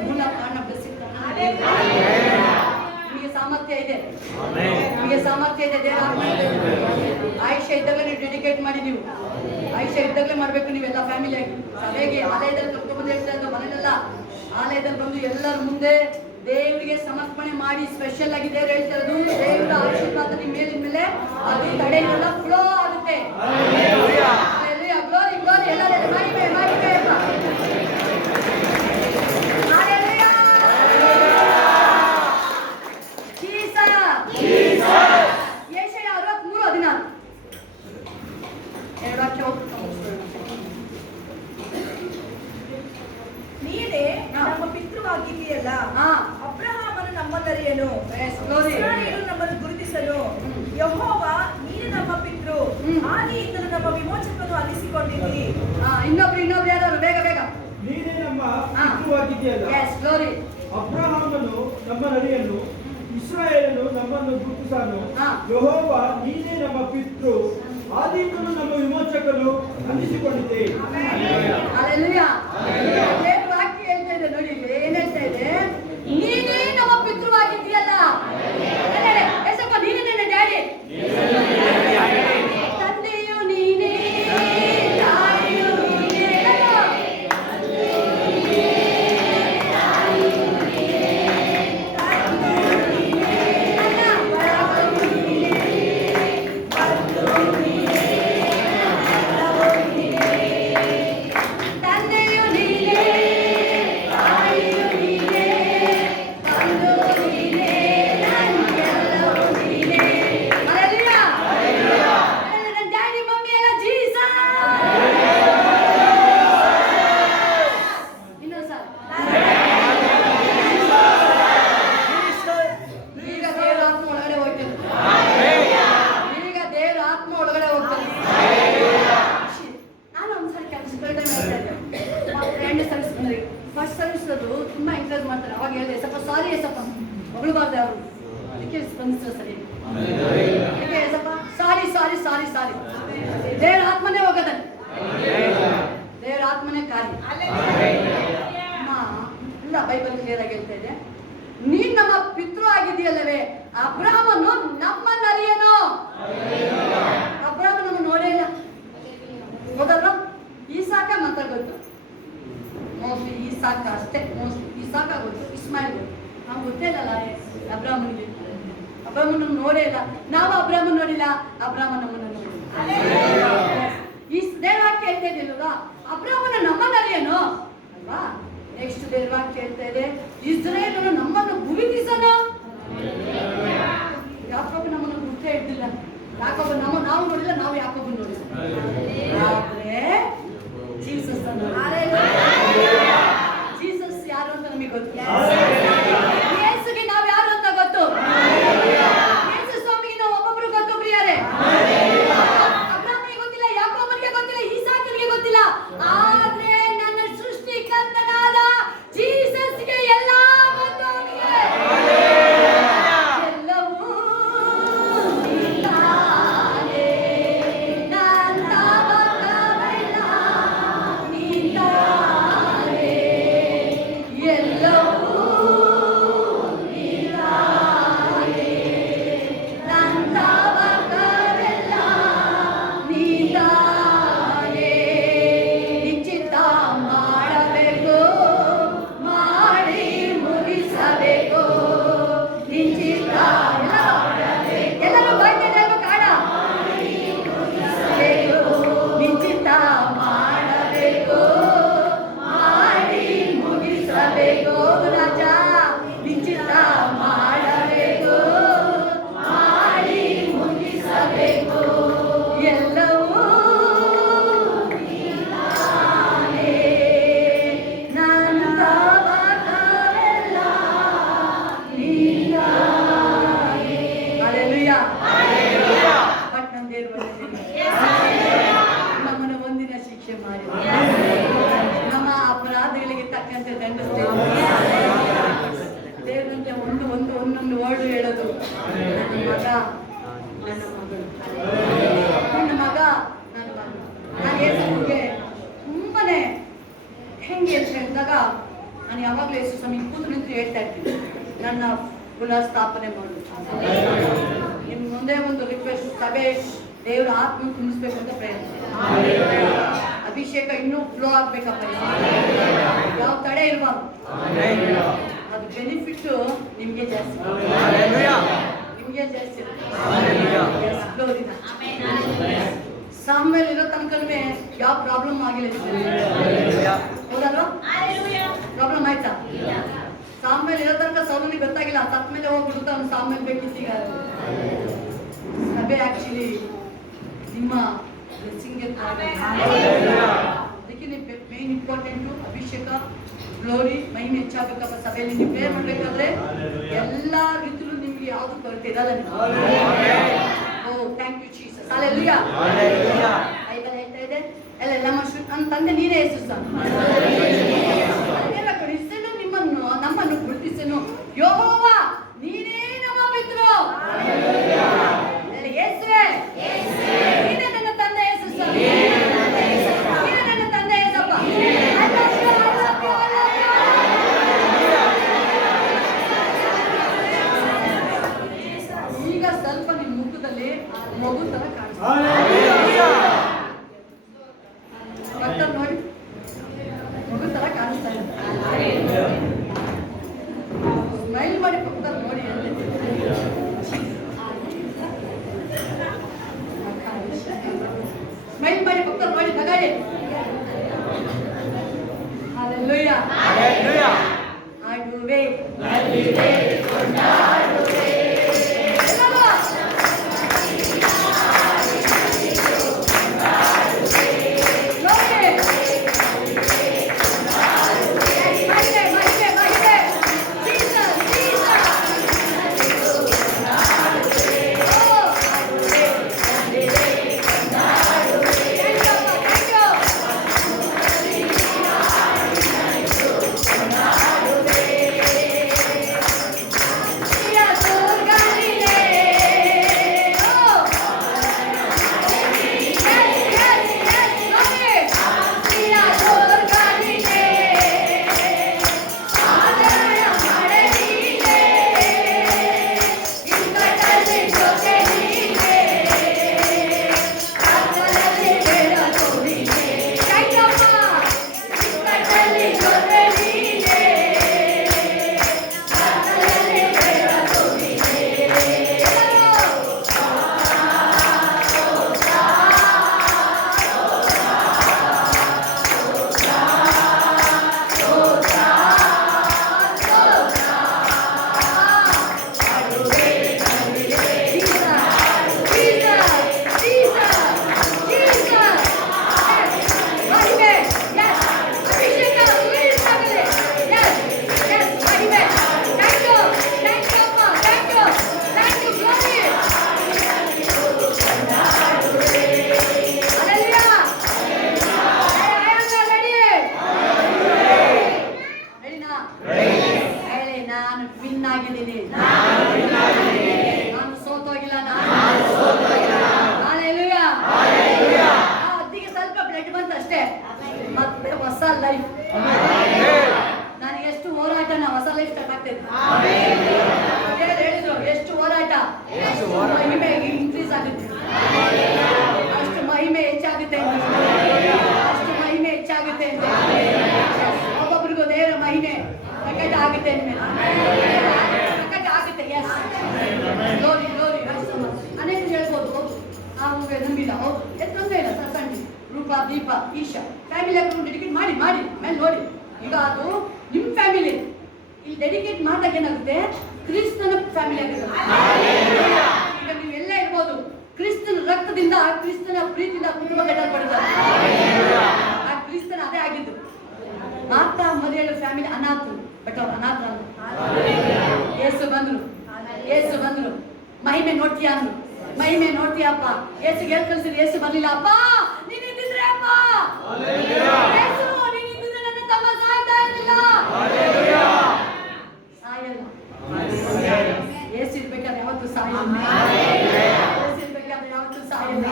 ಮೂಲ ಕಾರಣ ಬ್ಲೆಸ್ಸಿಂಗ್. ನಿಮಗೆ ಸಾಮರ್ಥ್ಯ ಇದೆ, ದೇವರ ಆತ್ಮ ಇದೆ. ಆಯುಷ್ಯ ಇದ್ದಾಗಲೇ ನೀವು ಡೆಡಿಕೇಟ್ ಮಾಡಿ. ನೀವು ಆಯುಷ್ಯ ಇದ್ದಾಗಲೇ ಮಾಡಬೇಕು. ನೀವೆಲ್ಲ ಫ್ಯಾಮಿಲಿ ಆಗಿ ಸಭೆಗೆ ಆಲಯದಲ್ಲಿ ಕರ್ಕೊಂಡ್ಬಂದು ಹೇಳ್ತಾ ಇದ್ದು, ಮನೆಯಲ್ಲ ಆಲಯದಲ್ಲಿ ಬಂದು ಎಲ್ಲರ ಮುಂದೆ ದೇವರಿಗೆ ಸಮರ್ಪಣೆ ಮಾಡಿ. ಸ್ಪೆಷಲ್ ಆಗಿ ದೇವರು ಹೇಳ್ತಾ ಇರೋದು, ದೇವರ ಆಶೀರ್ವಾದ ನಿಮ್ಮ ಮೇಲೆ ಅದು ತಡೆಯಲ್ಲ, ಫ್ಲೋ ಆಗುತ್ತೆ. ಗ್ಲೋರಿ ಗ್ಲೋರಿ ಎಲ್ಲರೂ ಮಾಡಿ. ಹಾ. ಅಬ್ರಹಾಮನು ನಮ್ಮನ್ನರಿಯನು, Yes, glory. ಇಸ್ರಾಯೇಲು ನಮ್ಮನ್ನು ಗುರುತಿಸನು. ಯೆಹೋವ ನೀನು ನಮ್ಮ ಪಿತೃ, ಆದಿಯಿಂದಲೂ ನಮ್ಮ ವಿಮೋಚಕನು ಅನಿಸಿಕೊಂಡಿದ್ದಿ. ಇನ್ನೊಬ್ರು ಯಾರು ಬೇಗ ಬೇಗ. ನೀನೇ ನಮ್ಮ ಹಾ. ಪಿತೃವಾಗಿದೆಯಲ್ಲ. Yes, glory. ಅಬ್ರಹಾಮನು ನಮ್ಮ ನರಿಯನ್ನು, ಇಸ್ರಾಯೇಲನು ನಮ್ಮನ್ನು ಗುರುತಿಸನು. ಹಾ. ಯೆಹೋವ ನೀನೇ ನಮ್ಮ ಪಿತೃ, ಆದಿಯಿಂದಲೂ ನಮ್ಮ ವಿಮೋಚಕನು ಅನಿಸಿಕೊಂಡಿದ್ದೆ. Hallelujah. ದೇವ್ರ ವಾಕ್ಯ ಹೇಳ್ತಾ ಇದೆ ನೋಡಿ, ಇಲ್ಲಿ ಏನ್ ಹೇಳ್ತಾ ಇದೆ? ನೀನೇ ನಮ್ಮ ಪಿತೃವಾಗಿದ್ದೀಯಲ್ಲ. ಏಸಪ್ಪ ನೀನೇ ನನ್ನ ಡ್ಯಾಡಿ. ತಂದೆಯು ನೀನೇ, ತಾಯಿಯು ನೀನೇ. ತಂದೆಯು ನೀನೇ, ತಾಯಿಯು ನೀನೇ, ಬಂಧು ನೀನೇ, ನನ್ನೆಲ್ಲವೂ ನೀನೇ. Hallelujah. ನನ್ನ ಡ್ಯಾಡಿ ಮಮ್ಮಿ ಎಲ್ಲ ಜೀಸಸ್. ಇನ್ನೊಂದು ಸಲ. ಈಗ ದೇವರ ಆತ್ಮ ಒಳಗಡೆ ಹೋಗ್ತದೆ. ಈಗ ದೇವರ ಆತ್ಮ ಒಳಗಡೆ ಹೋಗ್ತದೆ. ನಾನು ಒಂದ್ಸಲ ಕೆಲಸಗಳ್ದೆ ಮಾಡ್ತಾ ಇದ್ದೆ. ಎರಡನೇ ಸರ್ವಿಸ್ ಬಂದ್ರಿ. ಫಸ್ಟ್ ಸರ್ವಿಸ್ ಅದು ತುಂಬಾ ಎಂಕರೇಜ್ ಮಾಡ್ತಾರೆ. ಅವಾಗ ಹೇಳಿದೆ, ಏಸಪ್ಪ ಸಾರಿ ಏಸಪ್ಪ, ಹೊಗಳಬಾರ್ದೆ ಅವರು, ಅದಕ್ಕೆ ಸ್ಪಂದಿಸಿದ್ರು ಸರಿ. ಅದಕ್ಕೆ ಏಸಪ್ಪ ಸಾರಿ ಸಾರಿ ಸಾರಿ ಸಾರಿ. ದೇವರ ಆತ್ಮನೇ ಹೋಗದ, ದೇವರ ಆತ್ಮನೇ ಕಾರ್ಯ. ಇಲ್ಲ, ಬೈಬಲ್ ಕ್ಲಿಯರ್ ಆಗಿ ಹೇಳ್ತಾ ಇದೆ, ನೀನ್ ನಮ್ಮ ಪಿತೃ ಆಗಿದೆಯಲ್ಲವೇ. ಅಬ್ರಾಮನು ನಮ್ಮನ್ನರಿಯನು. ಅಬ್ರಾಮ ನಮ್ಮ ನೋಡೇ ಇಲ್ಲ, ಹೌದಲ್ವ? ಈಸಾಕ ಮಾತ್ರ ಗೊತ್ತು, ಮೋಸ್ಟ್ಲಿ ಈಸಾಕ ಅಷ್ಟೇ. ಮೋಸ್ಟ್ಲಿ ಈಸಾಕ ಗೊತ್ತು, ಇಸ್ಮಾಯಿಲ್ ಗೊತ್ತು. ನಾವು ಗೊತ್ತೇ ಇಲ್ಲಲ್ಲ ಅಬ್ರಾಮನಿಗೆ. ಅಬ್ರಾಮನ ನೋಡೇ ಇಲ್ಲ ನಾವು. ಅಬ್ರಾಮನ್ ನೋಡಿಲ್ಲ, ಅಬ್ರಾಮ ನಮ್ಮನ್ನು ನೋಡಿಲ್ಲ. ಈ ದೇವವಾಕ್ಯ ಹೇಳ್ತಾ ಇದೆಯಲ್ವಾ, ಅಬ್ರಾಮನ ನಮ್ಮನ್ನರಿಯನು ಅಲ್ವಾ. ನೆಕ್ಸ್ಟ್ ದೇವವಾಕ್ಯ ಹೇಳ್ತಾ ಇದೆ, ಇಸ್ರಾಯೇಲನು ನಮ್ಮನ್ನು ಗುರುತಿಸನು. ಯಾಕೋಬ ನಮ್ಮನ್ನು ಗುರುತೇ ಇಡ್ಲಿಲ್ಲ. ಯಾಕೋಬ ನಾವು ನೋಡಿಲ್ಲ, ನಾವು ಯಾಕೋಬ ನೋಡಿಲ್ಲ. ಆದ್ರೆ ಜೀಸಸ್ ಅನ್ನು, ಜೀಸಸ್ ಯಾರು ಅಂತ ನಮಗೆ ಗೊತ್ತು. ಯೇಸುಗೆ ನಾವು ಯಾರು ಅಂತ ಗೊತ್ತು. ಯೇಸು ಸ್ವಾಮಿಗೆ ನಾವು ಒಬ್ಬೊಬ್ರು ಗೊತ್ತು ಪ್ರಿಯರೇ. ಅಬ್ರಾಮನಿಗೆ ಗೊತ್ತಿಲ್ಲ, ಯಾಕೋಬನಿಗೆ ಗೊತ್ತಿಲ್ಲ, ಈಸಾಕನಿಗೆ ಗೊತ್ತಿಲ್ಲ. ಆದ್ರೆ ನನ್ನ ಸೃಷ್ಟಿಕರ್ತನಾದ ಜೀಸಸ್ಗೆ ಎಲ್ಲ ಗೊತ್ತು. ಅವನಿಗೆ ಎಲ್ಲವೂ ನೀತಾನೆ, ನನ್ನ ಬಲವೆಲ್ಲ ನೀತಾನೆ. ಎಲ್ಲವೂ ನೀತಾನೆ, ನನ್ನ ಬಲವೆಲ್ಲ ನೀತಾನೆ. ನಿಶ್ಚಿತ ಮಾಡಬೇಕು, ಮಾಡಿ ಮುಗಿಸಬೇಕು. ನಿಶ್ಚಿತ ಎಲ್ಲರೂ ಬಾಯ್ತಿದ್ದೇವೆ ಕಾಡ. ನಿಶ್ಚಿತ ಮಾಡಬೇಕು, ಮಾಡಿ ಮುಗಿಸಬೇಕು. ರಾಜ ನಿಶ್ಚಿತ ಮಾಡಬೇಕು, ಮಾಡಿ ಮುಗಿಸಬೇಕು. ಎಲ್ಲವೂ ನೀತಾನೆ, ನನ್ನ ಬಲವೆಲ್ಲ ನೀತಾನೆ. Hallelujah. ಬಟ್ ನಮ್ಮ ದೇವರು ನಮ್ಮನ್ನು ಒಂದಿನ ಶಿಕ್ಷೆ ಮಾಡಿ ನಮ್ಮ ಅಪರಾಧಗಳಿಗೆ ತಕ್ಕಂತೆ ದಂಡಿಸ್ತೇವೆ. ದೇವರಂತೆ ಒಂದೊಂದು ವರ್ಡ್ ಹೇಳೋದು, ನನ್ನ ಮಗ, ನನ್ನ ಮಗಳು, ನನ್ನ ಮಗ, ನನ್ನ ಮಗಳು. ನಾನು ಯೇಸುವಿಗೆ ತುಂಬಾನೇ ಹೆಂಗೆ ಅಂತ ಹೇಳಿದಾಗ, ನಾನು ಯಾವಾಗಲೂ ಯೇಸು ಸ್ವಾಮಿ ಕೂತು ನಿಂತು ಹೇಳ್ತಾ ಇರ್ತೀನಿ, ನನ್ನ ಪುನಃಸ್ಥಾಪನೆ ಮಾಡು. ನಿಮ್ಮ ಮುಂದೆ ಒಂದು ರಿಕ್ವೆಸ್ಟ್, ಸಭೆ ದೇವರ ಆತ್ಮ ತುಂಬಿಸ್ಬೇಕು ಅಂತ ಪ್ರಯತ್ನ. ಅಭಿಷೇಕ ಇನ್ನೂ ಫ್ಲೋ ಆಗ್ಬೇಕಪ್ಪ. ಯಾವ ತಡೆ ಇರಬಾರ್ದು. ಅದು ಬೆನಿಫಿಟ್ ನಿಮ್ಗೆ ಜಾಸ್ತಿ, ನಿಮ್ಗೆ ಜಾಸ್ತಿ. ಸಾಮೇಲೆ ಇರೋ ತನಕನೇ ಯಾವ ಪ್ರಾಬ್ಲಮ್ ಆಗಿಲ್ಲ. ಹೌದಲ್ವಾ? ಪ್ರಾಬ್ಲಮ್ ಆಯ್ತಾ? ಸಾಮೇಲೆ ಇರೋ ತನಕ ಸೌಲನಿಗೆ ಗೊತ್ತಾಗಿಲ್ಲ, ಸತ್ ಮೇಲೆ ಹೋಗ್ಬಿಡುತ್ತ ಅವ್ನು ಸಾಮೇಲೆ ಬೇಕಿತ್ತೀಗ. ಸಭೆ ಆಕ್ಚುಲಿ ನಿಮ್ಮ ಬ್ಲೆಸ್ಸಿಂಗ್. ಅದಕ್ಕೆ ಮೇನ್ ಇಂಪಾರ್ಟೆಂಟು ಅಭಿಷೇಕ ಗ್ಲೋರಿ ಮಹಿಮೆ ಹೆಚ್ಚಾಗಬೇಕಪ್ಪ. ಸಭೆಯಲ್ಲಿ ನೀವು ಪ್ರೇಯರ್ ಮಾಡ್ಬೇಕಾದ್ರೆ ಎಲ್ಲಾ ರೀತಿಲೂ ನಿಮ್ಗೆ ಯಾವ್ದು ಕೊರತೆ ಇರಲ್ಲ. Oh thank you Jesus. Hallelujah. Bible ಹೇಳ್ತಾ ಇದೆ ಎಲ್ಲ ನಮ್ಮ ನನ್ನ ತಂದೆ ನೀನೇ ಯೇಸುಸ್ವಾಮಿ. ನಿಮ್ಮನ್ನು ನಮ್ಮನ್ನು ಗುರುತಿಸನು ಯೆಹೋವ ನೀನೇ ನಮ್ಮ ಪಿತೃ. ಯೇಸುವೇ ನೀನೇ ನನ್ನ ತಂದೆ ಯೇಸುಸ್ವಾಮಿ. ನೀನೇ ನನ್ನ ತಂದೆ ಯೇಸಪ್ಪ. ಈಗ ಸ್ವಲ್ಪ ನಿಮ್ಮ ಮುಖದಲ್ಲಿ ಮಗು ತರ ಕಾಣಿಸ್ತಾರೆ. ನೋಡಿ ಮಗು ತರ ಕಾಣಿಸ್ತಾ ಇದೆ. ಸ್ಮೈಲ್ ಮಾಡಿ ಪಕ್ಕದಲ್ಲಿ ನೋಡಿ. ಸ್ಮೈಲ್ ಮಾಡಿ ಪಕ್ಕದಲ್ಲಿ ನೋಡಿ ನಗಾಡಿ. ಹಲ್ಲೆಲೂಯಾ. ಆಡುವೆ ಮತ್ತೆ ಹೊಸ ಲೈಫ್. ನಾನು ಎಷ್ಟು ಹೋರಾಟ ಹೊಸ ಲೈಫ್ ಸ್ಟಾರ್ಟ್ ಆಗ್ತದೆ. ಹೇಳಿದ್ರು ಎಷ್ಟು ಹೋರಾಟ ಮಹಿಮೆ ಇನ್ಕ್ರೀಸ್ ಆಗುತ್ತೆ, ಅಷ್ಟು ಮಹಿಮೆ ಹೆಚ್ಚಾಗುತ್ತೆ, ಅಷ್ಟು ಮಹಿಮೆ ಹೆಚ್ಚಾಗುತ್ತೆ. ಒಬ್ಬೊಬ್ರಿಗೂ ದೇವರ ಮಹಿಮೆ ಪ್ರಕಟ ಆಗುತ್ತೆ, ಪ್ರಕಟ ಆಗುತ್ತೆ. Yes glory glory. ಅನೇಕ ಹೇಳ್ಬೋದು ನಾವು ನಂಬಿಲ್ಲ, ತೊಂದರೆ ಇಲ್ಲ. ಸಸಂಡಿ Roopa Deepa Isha family account dedicate ಮಾಡಿ ಮಾಡಿ ಆಮೇಲೆ ನೋಡಿ. ಈಗ ಅದು ನಿಮ್ಮ ಫ್ಯಾಮಿಲಿ ಇಲ್ಲಿ ಡೆಡಿಕೇಟ್ ಮಾಡಿದಾಗ ಏನಾಗುತ್ತೆ, ಕ್ರಿಸ್ತನ ಫ್ಯಾಮಿಲಿ ಆಗುತ್ತೆ. ಈಗ ನೀವೆಲ್ಲ ಇರ್ಬೋದು, ಕ್ರಿಸ್ತನ ರಕ್ತದಿಂದ ಕ್ರಿಸ್ತನ ಪ್ರೀತಿಯಿಂದ ಕುಟುಂಬ ಕಟ್ಟಲ್ಪಡುತ್ತಾರೆ. ಆ ಕ್ರಿಸ್ತನ ಅದೇ ಆಗಿದ್ದು. ಮಾತಾ ಮರಿಯಳ ಫ್ಯಾಮಿಲಿ ಅನಾಥರು, ಬಟ್ ಅವ್ರು ಅನಾಥ ಅಲ್ಲ. ಯೇಸು ಬಂದ್ರು, ಯೇಸು ಬಂದ್ರು, ಮಹಿಮೆ ನೋಡ್ತೀಯ ಅಂದ್ರು, ಮಹಿಮೆ ನೋಡ್ತೀಯಪ್ಪ. ಯೇಸು ಹೇಳ್ ಕಳ್ಸಿದ್ರು, ಯೇಸು ಬರ್ಲಿಲ್ಲ. ಅಪ್ಪ ನೀನ್ ಇದ್ದಿದ್ರೆ, ಅಪ್ಪ ಯೇಸು ನೀನ್ ಇದ್ದಿದ್ರೆ ನನ್ನ ತಮ್ಮ ಸಾಯ್ತಾ ಇರಲಿಲ್ಲ. ಸಾಯಲ್ಲ. ಯೇಸು ಇರ್ಬೇಕಾದ್ರೆ ಯಾವತ್ತೂ ಸಾಯಲ್ಲ. ಯೇಸು ಇರ್ಬೇಕಾದ್ರೆ ಯಾವತ್ತೂ ಸಾಯಲ್ಲ.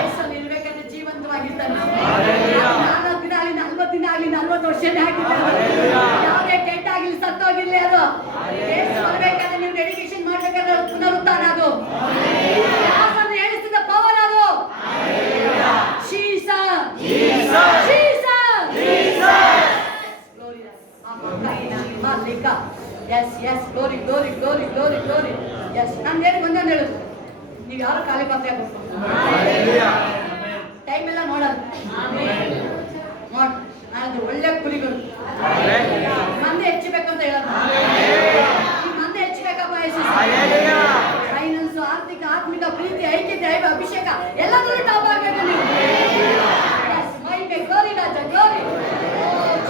ಯೇಸಲ್ಲಿ ಇರ್ಬೇಕಾದ್ರೆ ಜೀವಂತವಾಗಿರ್ತಾನೆ. 4 ದಿನ ಆಗಲಿ, 40 ದಿನ ಆಗಲಿ, 40 ವರ್ಷನೇ ಆಗಿರ್ತಾರೆ. ಯಾವುದೇ ಕೆಟ್ಟ ಆಗಿರ್ಲಿ, ಸತ್ತೋಗಿರ್ಲಿ, ಅದು ಯೇಸು ಬರ್ಬೇಕಾದ್ರೆ ನೀವು ಡೆಡಿಕೇಶನ್ ಮಾಡ್ಬೇಕಾದ್ರೆ ಪುನರುತ್ಥಾನ. ಅದು ಯಾರನ್ನು ಹೇಳಿಸಿದ ಪವರ್. ಅದು glory glory glory glory glory. Yes ನಾನು ಹೇಳಿ ಒಂದೊಂದು ಹೇಳುದು, ನೀವು ಯಾರು ಖಾಲಿ ಪಾತ್ರೆ ಹಾಕಬೇಕು, ಟೈಮ್ ಎಲ್ಲ ನೋಡಲ್ಲ. ನೋಡ್ ನಾನದು ಒಳ್ಳೆ ಕುರಿಗಳು ಮಂದೆ ಹೆಚ್ಚಬೇಕಂತ ಹೇಳೋದು. ಮಂದೆ ಹೆಚ್ಚಬೇಕಪ್ಪ. ಫೈನಾನ್ಸ್, ಆರ್ಥಿಕ, ಆತ್ಮಿಕ, ಪ್ರೀತಿ, ಐಕ್ಯತೆ, ಅಭಿಷೇಕ ಎಲ್ಲದರಲ್ಲೂ ಟಾಪ್ ಆಗಬೇಕು ನೀವು. ಮೈಗೆ ಗ್ಲೋರಿ ರಾಜ ಗ್ಲೋರಿ.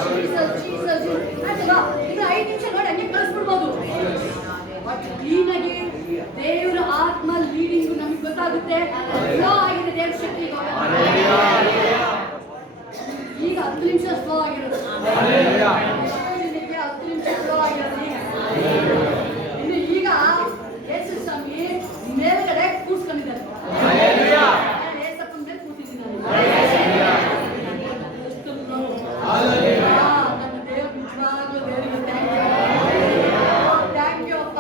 ಜೀಸಸ್ ಜೀಸಸ್ ಆಗುತ್ತೆ, ಸ್ಲೋ ಆಗಿದೆ ದೇವ್ರ ಶಕ್ತಿ ಈಗ. ಈಗ 10 ನಿಮಿಷ ಸ್ಲೋ ಆಗಿರೋದು, 10 ನಿಮಿಷ ಸ್ಲೋ ಆಗಿರೋದು. ಇನ್ನು ಈಗ ಯೇಸು ಸ್ವಾಮಿ ಮೇಲ್ಗಡೆ ಕೂರ್ಸ್ಕೊಂಡಿದ್ದಾರೆ, ಏಸಪ್ಪನ ಮೇಲೆ ಕೂತಿದ್ದೀನಿ ನನ್ನ ದೇವ್ರ ನಿಜವಾಗ್ಲೂ ದೇವರಿಗೆ ಥ್ಯಾಂಕ್ ಯು ಅಪ್ಪ,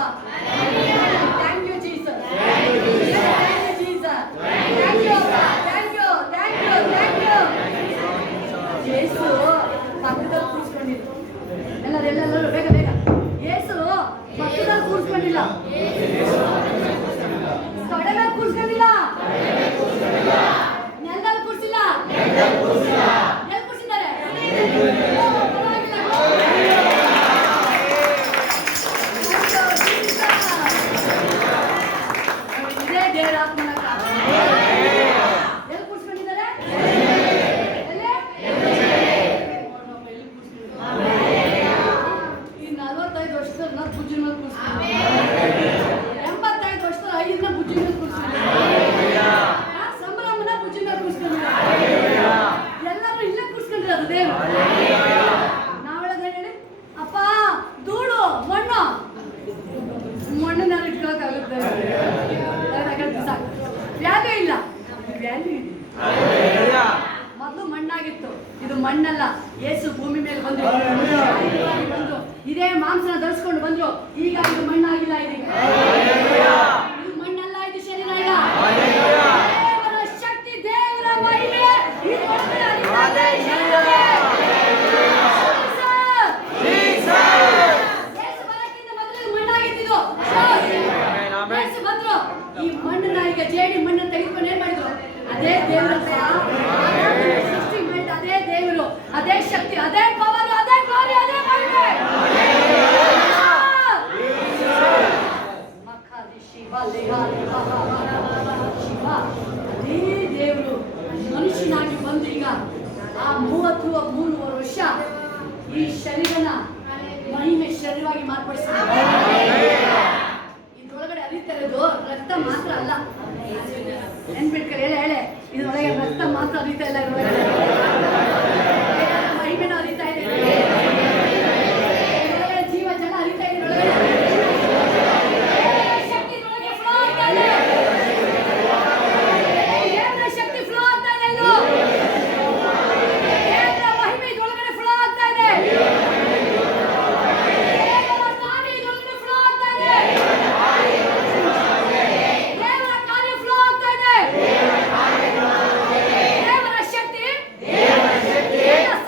thank you Jesus, thank you ಅಪ್ಪ, ಥ್ಯಾಂಕ್ ಯು. ಯೇಸು ಪಕ್ಕದಲ್ಲಿ ಕೂರ್ಸ್ಕೊಂಡಿದ್ರು, ಎಲ್ಲರೂ ಬೇಗ ಯೇಸು ಪಕ್ಕದಲ್ಲಿ ಕೂರ್ಸ್ಕೊಂಡಿಲ್ಲ, ತೊಡೆ ಮೇಲೆ ಕೂರ್ಸ್ಕೊಂಡಿಲ್ಲ, ನೆಲದಲ್ಲಿ ಕೂರ್ಸಿಲ್ಲ, ಎಲ್ಲಿ ಕೂರ್ಸಿದ್ದಾರೆ? ಇದೇ ದೇವರ ಆತ್ಮನ ಎಲ್ಲಿ ಕೂರ್ಸ್ಕೊಂಡಿದ್ದಾರೆ? ಈ 45 ವರ್ಷದ ಬುಜ್ಜಿನ ಮೇಲೆ ಕೂರ್ಸ್ಕೊಂಡಿದ್ದಾರೆ, 85 ವರ್ಷದ 5ನ ಬುಜ್ಜಿನ ಮೇಲೆ ಕೂರ್ಸ್ಕೊಂಡಿದ್ದಾರೆ, ಸಂಭ್ರಮನ ಬುಜ್ಜಿನ ಮೇಲೆ ಕೂರ್ಸ್ಕೊಂಡಿದ್ದಾರೆ, ಎಲ್ಲರೂ ಇಲ್ಲೇ ಕೂರ್ಸ್ಕೊಂಡಿರೋದು ದೇವರು. ನಾವೇಳೋದೇನು ಹೇಳಿ, ಅಪ್ಪ ಧೂಳು ಮಣ್ಣನ್ನ ಇಟ್ಕೊಳಕ್ಕಾಗುತ್ತೆ, ವ್ಯಾಲ್ಯೂ ಇಲ್ಲ, ವ್ಯಾಲ್ಯೂ ಇದೆ. ಮೊದಲು ಮಣ್ಣಾಗಿತ್ತು, ಇದು ಮಣ್ಣಲ್ಲ. ಯೇಸು ಭೂಮಿ ಮೇಲೆ ಬಂದ್ರು, ಇದೇ ಮಾಂಸನ ಧರಿಸ್ಕೊಂಡು ಬಂದ್ರು. ಈಗ ಇದು ಮಣ್ಣಾಗಿಲ್ಲ, ಇದು ಮಣ್ಣಲ್ಲ, ಇದು ಶರೀರ. ಈಗ ದೇವರ ಶಕ್ತಿ, ದೇವರ ಮಹಿಮೆ ಇದ್ರೊಳಗಡೆ ಹರಿತಾ ಇದೆ ಈ ಶರೀರಕ್ಕೆ. ಯೇಸು ಬರಕ್ಕಿಂತ ಮೊದಲು ಇದು ಮಣ್ಣಾಗಿತ್ತು. ಯೇಸು ಬಂದ್ರು, ಈ ಮಣ್ಣನ್ನ ಈಗ ಜೇಡಿ ಮಣ್ಣನ್ನು ತೆಗೆದುಕೊಂಡು ಏನ್ ಮಾಡಿದ್ರು? ಅದೇ ದೇವರ ಸೃಷ್ಟಿ ಮಾಡಿದ ಅದೇ ದೇವರು, ಅದೇ ಶಕ್ತಿ, ಅದೇ ಪವರ್, ಅದೇ ಗ್ಲೋರಿ, ಅದೇ ಮಹಿಮೆ. ಅದೇ ದೇವರು ಮನುಷ್ಯನಾಗಿ ಬಂದು ಈಗ ಆ 33 ವರ್ಷ ಈ ಶರೀರನ ಮಹಿಮೆ ಶರೀರವಾಗಿ ಮಾರ್ಪಡಿಸಿದ್ದಾರೆ. ಇದ್ರೊಳಗಡೆ ಹರಿತಾ ಇರೋದು ರಕ್ತ ಮಾತ್ರ ಅಲ್ಲ, ನೆನ್ಪಿಟ್ಕೊಳ್ಳಿ, ಹೇಳೆ ಇದ್ರೊಳಗೆ ರಕ್ತ ಮಾತ್ರ ಹರಿತಾ ಇಲ್ಲ, ಇದ್ರೊಳಗಡೆ ಮಹಿಮೆನ ಹರಿತಾ ಇದೆ, ಇದ್ರೊಳಗಡೆ ಜೀವ ಜನ ಹರಿತಾ ಇದೆ, ಶಕ್ತಿ ಇದ್ರೊಳಗೆ ಫ್ಲೋ ಆಗ್ತಾ ಇದೆ, ದೇವರ ಶಕ್ತಿ ಫ್ಲೋ ಆಗ್ತಾ ಇದೆ, ದೇವರ ಮಹಿಮೆ ಇದ್ರೊಳಗಡೆ ಫ್ಲೋ ಆಗ್ತಾ ಇದೆ, ದೇವರ ಕಾರ್ಯ ಇದ್ರೊಳಗಡೆ ಫ್ಲೋ ಆಗ್ತಾ ಇದೆ, ದೇವರ ಕಾರ್ಯ ಫ್ಲೋ ಆಗ್ತಾ ಇದೆ, ದೇವರ ಶಕ್ತಿ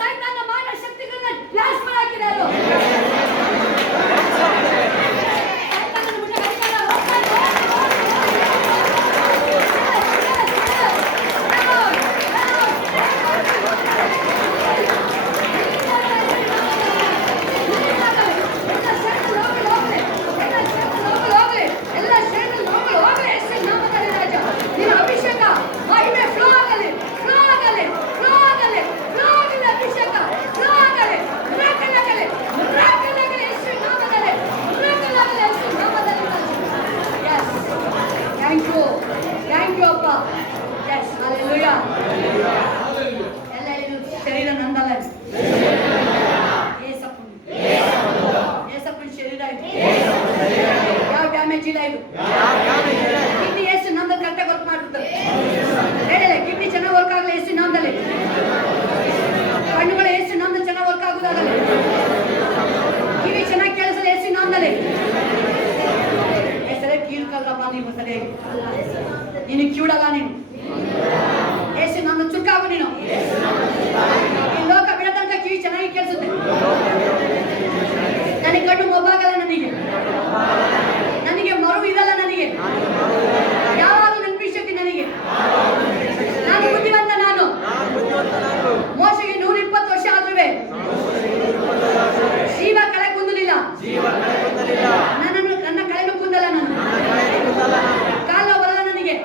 ಸೈತಾನ ಮಾನ ಶಕ್ತಿಗಳನ್ನ ಬ್ಲಾಸ್ಟ್ ಮಾಡಾಕಿದೆ. ಅದು ಸೈತಾನನ ಮುಂದೆ ಅಧಿಕಾರ ಹೋಗ್ತಾ ಇದೆ. ಎಲ್ಲ ಶೇಷಲ್ ಹೋಗಲಿ, ಯೇಸು ನಾಮದಲ್ಲಿ ರಾಜ, ನಿನ್ನ ಅಭಿಷೇಕ ಮಹಿಮೆ ಫ್ಲೋ ಆಗಲಿ, ಫ್ಲೋ ಆಗಲಿ, ಫ್ಲೋ ಆಗಲಿ, ಫ್ಲೋ ಆಗಲಿ, ಅಭಿಷೇಕ ಫ್ಲೋ ಆಗಲಿ, ಮಿರಾಕಲ್ ಆಗಲಿ, ಮಿರಾಕಲ್ ಆಗಲಿ, ಯೇಸು ನಾಮದಲ್ಲಿ, ಮಿರಾಕಲ್ ಆಗಲಿ, ಯೇಸು ನಾಮದಲ್ಲಿ ರಾಜ. ಯೆಸ್, ಥ್ಯಾಂಕ್ ಯು ಅಪ್ಪ. Yes, hallelujah. ಎಲ್ಲ ಇದು ಶರೀರ ನಂದಲ್ಲ, ಏಸಪ್ಪನ ಶರೀರ ಇದು. ಯಾವ ಡ್ಯಾಮೇಜ್ ಇಲ್ಲ ಇದು. ಕಿಡ್ನಿ ಎಷ್ಟು ನಮ್ದಲ್ಲಿ ಕರೆಕ್ಟಾಗಿ ವರ್ಕ್ ಮಾಡುತ್ತೆ, ಹೇಳಿಲ್ಲ, ಕಿಡ್ನಿ ಚೆನ್ನಾಗಿ ವರ್ಕ್ ಆಗಲಿ ಎಷ್ಟು ನಮ್ದಲ್ಲಿ, ಕಣ್ಣುಗಳು ಎಷ್ಟು ನಮ್ದಲ್ಲಿ ಚೆನ್ನಾಗಿ ವರ್ಕ್ ಆಗುದಾಗಲಿ, ಕಿವಿ ಚೆನ್ನಾಗಿ ಕೇಳಿಸಲ್ಲ ಎಷ್ಟು ನಮ್ದಲ್ಲಿ. ಸರಿಯಾಗಿ ಕೀಳ್ಕಲ್ರಪ್ಪ ನೀವು, ಸರಿಯಾಗಿ ನೀನು ಕಿವಿಡಲ್ಲ, ನೀನು ಎಷ್ಟು ನಮ್ಮ ಚುಕ್ಕಾಗು, ನೀನು ಈ ಲೋಕ ಬಿಡತನಕ ಕಿವಿ ಚೆನ್ನಾಗಿ ಕೇಳಿಸುತ್ತೆ. ನನಗೆ ಕಣ್ಣು ಮೊಬ್ಬಾಗಲ್ಲ, ನನಗೆ ಮರು ಇರಲ್ಲ, ನನಗೆ ಯಾವಾಗಲೂ ನೆನಪಿಸಕ್ಕೆ, ನನಗೆ ನಾನು ಬುದ್ಧಿವಂತ, ನಾನು ಮೋಶೆಗೆ 120 ವರ್ಷ ಆದ್ರೂ ಜೀವ ಕಳೆ ಕುಂದಲಿಲ್ಲ, ನನ್ನ ಕಳೆನೂ ಕುಂದಲ್ಲ, ನಾನು ಕಾಲು ಬರಲ್ಲ ನನಗೆ.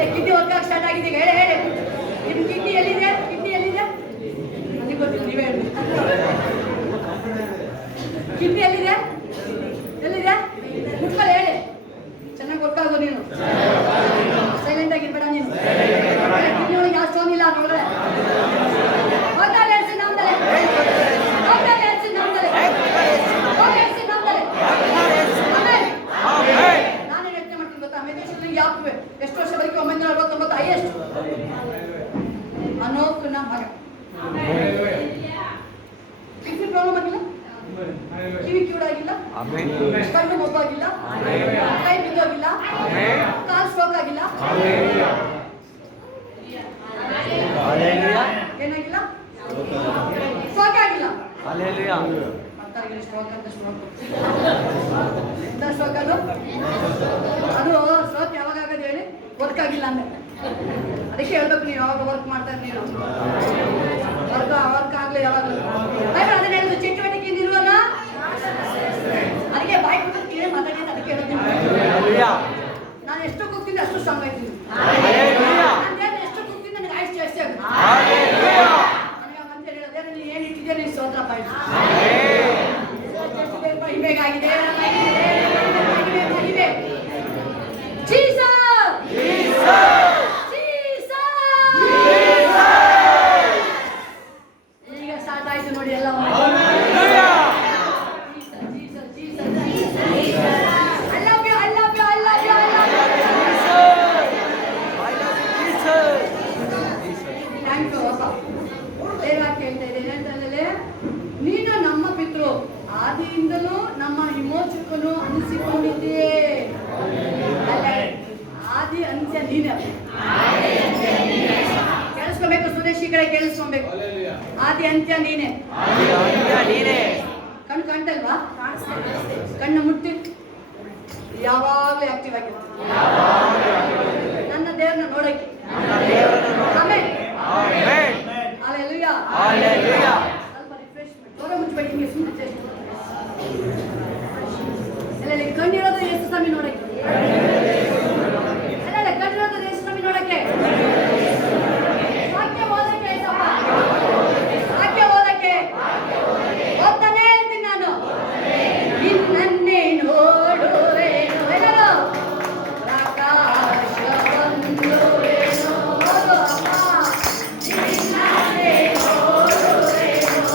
ಅಲ್ಲೇ ಕಿಡ್ನಿ ವರ್ಕ್ ಆಗಿ ಸ್ಟಾರ್ಟ್ ಆಗಿದೆ. ಹೇಳಿ ಹೇಳಿ, ನಿಮ್ಮ ಕಿಡ್ನಿ ಎಲ್ಲಿದೆ? ಕಿಡ್ನಿ ಎಲ್ಲಿದೆ? ನನಗೆ ಗೊತ್ತಿಲ್ಲ, ನೀವೇ ಹೇಳಿ. ಕಿಡ್ನಿ ಎಲ್ಲಿದೆ? ಎಲ್ಲಿದೆ? ಮುಟ್ಕೊಳ್ಳಿ, ಹೇಳಿ. ಚೆನ್ನಾಗಿ ವರ್ಕ್ ಆಗೋ ನೀನು. ಸೈಲೆಂಟ್ ಆಗಿರ್ಬೇಡ ನೀನು. ಕಿಡ್ನಿ ಒಳಗೆ ಯಾವ ಸ್ಟೋನ್ ಇಲ್ಲ ನೋಡ್ರೆ. ಹೋಗ್ತಾಳೆ ಎಲ್ಸಿ ನಮ್ದಲೆ. ಹೋಗ್ತಾಳೆ ಎಲ್ಸಿ ನಮ್ದಲೆ. ಹೋಗಿ ಎಲ್ಸಿ ನಮ್ದಲೆ. ನಾನೇನು ಯೋಚನೆ ಮಾಡ್ತೀನಿ ಗೊತ್ತಾ? ಮೆಡಿಟೇಷನ್ ಯಾಕೆ ಎಷ್ಟು ವರ್ಷ ಬರೀ 969 ಹೈಯೆಸ್ಟ್ ಅನೋಕನ ಮಗ. ಕಿಡ್ನಿ ಪ್ರಾಬ್ಲಮ್ ಆಗಿಲ್ಲ, ಕಿವಿ ಕಿವುಡಾಗಿಲ್ಲ, ಕಣ್ಣು ಮೊಬ್ಬಾಗಿಲ್ಲ, ಕೈ ಬಿದ್ದೋಗಿಲ್ಲ, ಕಾಲು ಸ್ಟ್ರೋಕ್ ಆಗಿಲ್ಲ, ಏನಾಗಿಲ್ಲ, ಸ್ಟ್ರೋಕ್ ಆಗಿಲ್ಲ. ಸ್ಟ್ರೋಕ್ ಅಂತ ಎಂತ ಸ್ಟ್ರೋಕ್ ಅದು? ಅದು ಸ್ಟ್ರೋಕ್ ಯಾವಾಗ ಆಗೋದು ಹೇಳಿ? ವರ್ಕ್ ಆಗಿಲ್ಲ ಅಂದ್ರೆ. ಅದಕ್ಕೆ ಹೇಳ್ಬೇಕು, ನೀವು ಯಾವಾಗ ವರ್ಕ್ ಮಾಡ್ತಾರೆ ನೀನು ವರ್ಕ್ ಆಗ್ಲಿ ಯಾವಾಗಲೂ. ಅದನ್ನ ಹೇಳುದು ಚಟುವಟಿಕೆ ನಿರ್ವಹಣ. ಅದಕ್ಕೆ ಬಾಯಿ ಕೊಟ್ಟಿದ್ದೀನಿ ಮಾತಾಡಿ, ಅದಕ್ಕೆ ಹೇಳೋದು. ನಾನು ಎಷ್ಟು ಕೂಗ್ತೀನಿ ಅಷ್ಟು ಸ್ಟ್ರಾಂಗ್ ಆಯ್ತೀನಿ. ನಾನು ಎಷ್ಟು ಕೂಗ್ತೀನಿ ನನಗೆ ಆಯ್ತು ಜಾಸ್ತಿ ಆಗುತ್ತೆ. ಅಂತ ಹೇಳೋದೇ ನೀನು ಏನು ಇಟ್ಟಿದ್ಯಾ ನೀನು ಸ್ತೋತ್ರ ಪಾಯಿ ಮಹಿಮೆಗಾಗಿದೆ. ಮಹಿಮೆ ಈಗ ಸ್ಟಾರ್ಟ್ ಆಯ್ತು ನೋಡಿ ಎಲ್ಲ. ನೀನು ನಮ್ಮ ಪಿತೃ, ಆದಿಯಿಂದಲೂ ನಮ್ಮ ವಿಮೋಚಕನು ಅನಿಸಿಕೊಂಡಿದ್ದೆ. ಆದಿ ಅಂತ್ಯ ನೀನೇ. ಕೇಳಿಸ್ಕೊಬೇಕು ಸುರೇಶ್, ಈ ಕಡೆ ಕೇಳಿಸ್ಕೊಬೇಕು. ಆದಿ ಅಂತ್ಯ ನೀನೇ. ಕಣ್ಣು ಕಾಣ್ತಲ್ವಾ? ಕಣ್ಣು ಮುಟ್ಟಿ ಯಾವಾಗಲೂ ಆಕ್ಟಿವ್ ಆಗಿರ್ತೀನಿ. ನನ್ನ ದೇವ್ರನ್ನ ನೋಡಕ್ಕೆ. ಆಮೇಲೆ ಸ್ವಲ್ಪ ರಿಫ್ರೆಶ್ಮೆಂಟ್. ಜೋರ ಮುಚ್ಚಬೇಡಿ, ಹಿಂಗೆ ಸುಮ್ಮನೆ ಎಲ್ಲ ಕಣ್ಣಿರೋದು ಯೇಸು ಸ್ವಾಮಿ ನೋಡಕ್ಕೆ. ಅಲ್ಲ ಕಣ್ಣಿರೋದು ಯೇಸು ಸ್ವಾಮಿ ನೋಡಕ್ಕೆ. ವಾಕ್ಯ ಓದಕ್ಕೆ ಐತಪ್ಪ, ವಾಕ್ಯ ಓದಕ್ಕೆ ಓದ್ತಾನೆ ಇರ್ತೀನಿ ನಾನು. ನಿನ್ನನ್ನೇ ನೋಡುವೆನು. ಎಲ್ಲರೂ ಪ್ರಕಾಶವೊಂದು ಓದು ಅಪ್ಪ. ನಿನ್ನನ್ನೇ ನೋಡುವೆನು.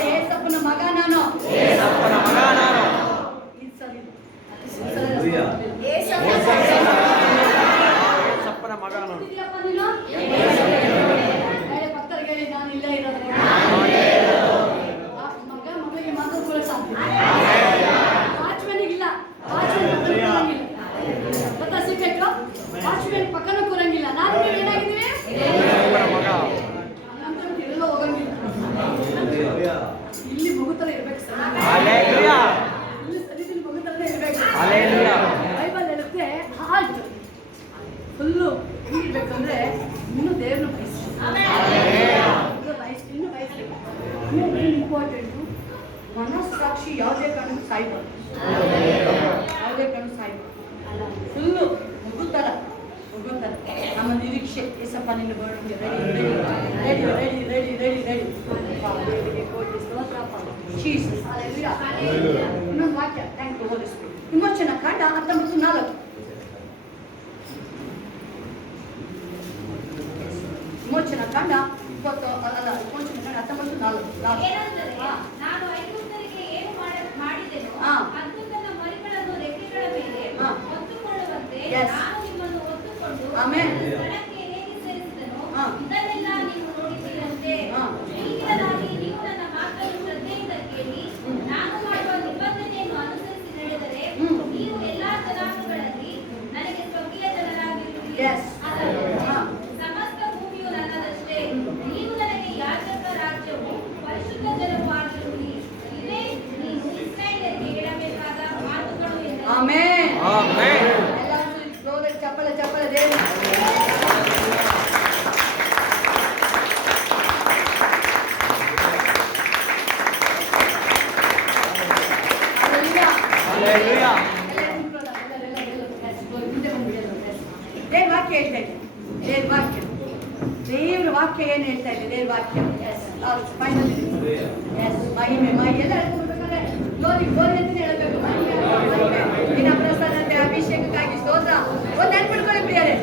ಏಸಪ್ಪನ ಮಗ ನಾನು. ಸಪ್ಪನ ಮಗ ನೋಡು. ಭಕ್ತರಿಗೆ ಹೇಳಿ ನಾನು ಇಲ್ಲೇ ಇರೋದು. ಮಗ ಮಗಳಿಗೆ ಮಾತ್ರ ಕೂಡ ಸಾಧ್ಯ. ವಾಚ್ಮನಿಗಿಲ್ಲ, ವಾಚ್ಮನ್ ಗೊತ್ತಾ ಸಿಗ್ಬೇಕು. ವಾಚ್ಮನ್ ಪಕ್ಕನೂ ಕೂರಂಗಿಲ್ಲ. ನಾನು ಏನಾಗಿದ್ದೀವಿ ಎಲ್ಲೋ ಹೋಗಂಗಿಲ್ಲ. ಇಲ್ಲಿ ಮಗುತರ ಇರ್ಬೇಕು ಸರ್. ಇಲ್ಲಿ ಸರಿದಿನ ಮಗುತರನೇ ಇರ್ಬೇಕು. ಬೈಬಲ್ ಹೇಳುತ್ತೆ ಹಾಲ್ಟ್ ಫುಲ್ಲು ಇರ್ಬೇಕಂದ್ರೆ ಇನ್ನು ದೇವ್ರನ್ನ ಬಯಸ್ಬೇಕು. ಇನ್ನು ಬಯಸ್ಬೇಕು. ಇನ್ನೂ ಇಂಪಾರ್ಟೆಂಟು, ಮನಸ್ಸಾಕ್ಷಿ ಯಾವುದೇ ಕಾರಣಕ್ಕೂ ಸಾಯ್ಬಾರ್ದು. ಯಾವುದೇ ಕಾರಣಕ್ಕೂ ಸಾಯ್ಬಾರ್ದು. ಫುಲ್ಲು ಮಗುತರ ನಮ್ಮ ನಿರೀಕ್ಷೆ. ಏಸಪ್ಪ ನಿನ್ನ ಬರ್ಡ್ಗೆ ready ready ready ready ready ready ready. ದೇವರಿಗೆ ಕೋಟಿ ಸ್ತೋತ್ರಪ್ಪ. Jesus hallelujah. ಇನ್ನೊಂದು ವಾಕ್ಯ, ಥ್ಯಾಂಕ್ ಯು ಹೋಲಿ ಸ್ಪಿರಿಟ್. ವಿಮೋಚನ ಕಾಂಡ 19:4. ವಿಮೋಚನ ಕಾಂಡ 19:4. ಏನೆಂದರೆ, ನಾನು ಐಗುಪ್ತರಿಗೆ ಏನು ಮಾಡಿದೆನೋ ಹಾ. ಅದ್ಭುತನ ಮರಿಗಳನ್ನು ರೆಕ್ಕೆಗಳ ಮೇಲೆ ಹಾ. ಹೊತ್ತುಕೊಳ್ಳುವಂತೆ Yes. ನಾನು ನಿಮ್ಮನ್ನು ಹೊತ್ತುಕೊಂಡು ಆಮೆನ್. ಸ್ಥಳಕ್ಕೆ ಹೇಗೆ ಸೇರಿಸಿದೆನೋ ಹಾ. ಇದನ್ನೆಲ್ಲ ನೀವು ಹಾ. ಸಮಸ್ತ ಭೂಮಿಯು ನನ್ನದಷ್ಟೇ. ನೀವು ನನಗೆ ಯಾಜಕ ರಾಜ್ಯವು ಪರಿಶುದ್ಧ ಜನವು ಆಗಿರುವಿರಿ. ಇವೇ ನೀನು ಇಸ್ರಾಯೇಲರಿಗೆ ಹೇಳಬೇಕಾದ ಮಾತುಗಳು ಎಂದರು. ಆಮೆನ್. ಆಮೆನ್. ಎಲ್ಲರೂ ಜೋರಾಗಿ ಚಪ್ಪಳೆ ಚಪ್ಪಳೆ ದೇವರು. Hallelujah. ದೇವ್ರ ವಾಕ್ಯ ಹೇಳ್ತಾ ಇದೆ. ದೇವ್ರ ವಾಕ್ಯ, ದೇವ್ರ ವಾಕ್ಯ ಏನು ಹೇಳ್ತಾ ಇದೆ? ದೇವ್ರ ವಾಕ್ಯ ಫೈನಲ್ ಮಹಿಮೆ ಎಲ್ಲ ಹೇಳ್ಕೊಡ್ಬೇಕಾದ್ರೆ ಗ್ಲೋರಿ ಗ್ಲೋರಿ ಅಂತಾನೆ ಹೇಳ್ಬೇಕು. ನಿನ್ನ ಪ್ರಸನ್ನತೆ ಅಭಿಷೇಕಕ್ಕಾಗಿ ಸ್ತೋತ್ರ. ಒಂದು ನೆನ್ಪಿಡ್ಕೊಳ್ಳಿ ಪ್ರಿಯರೇ,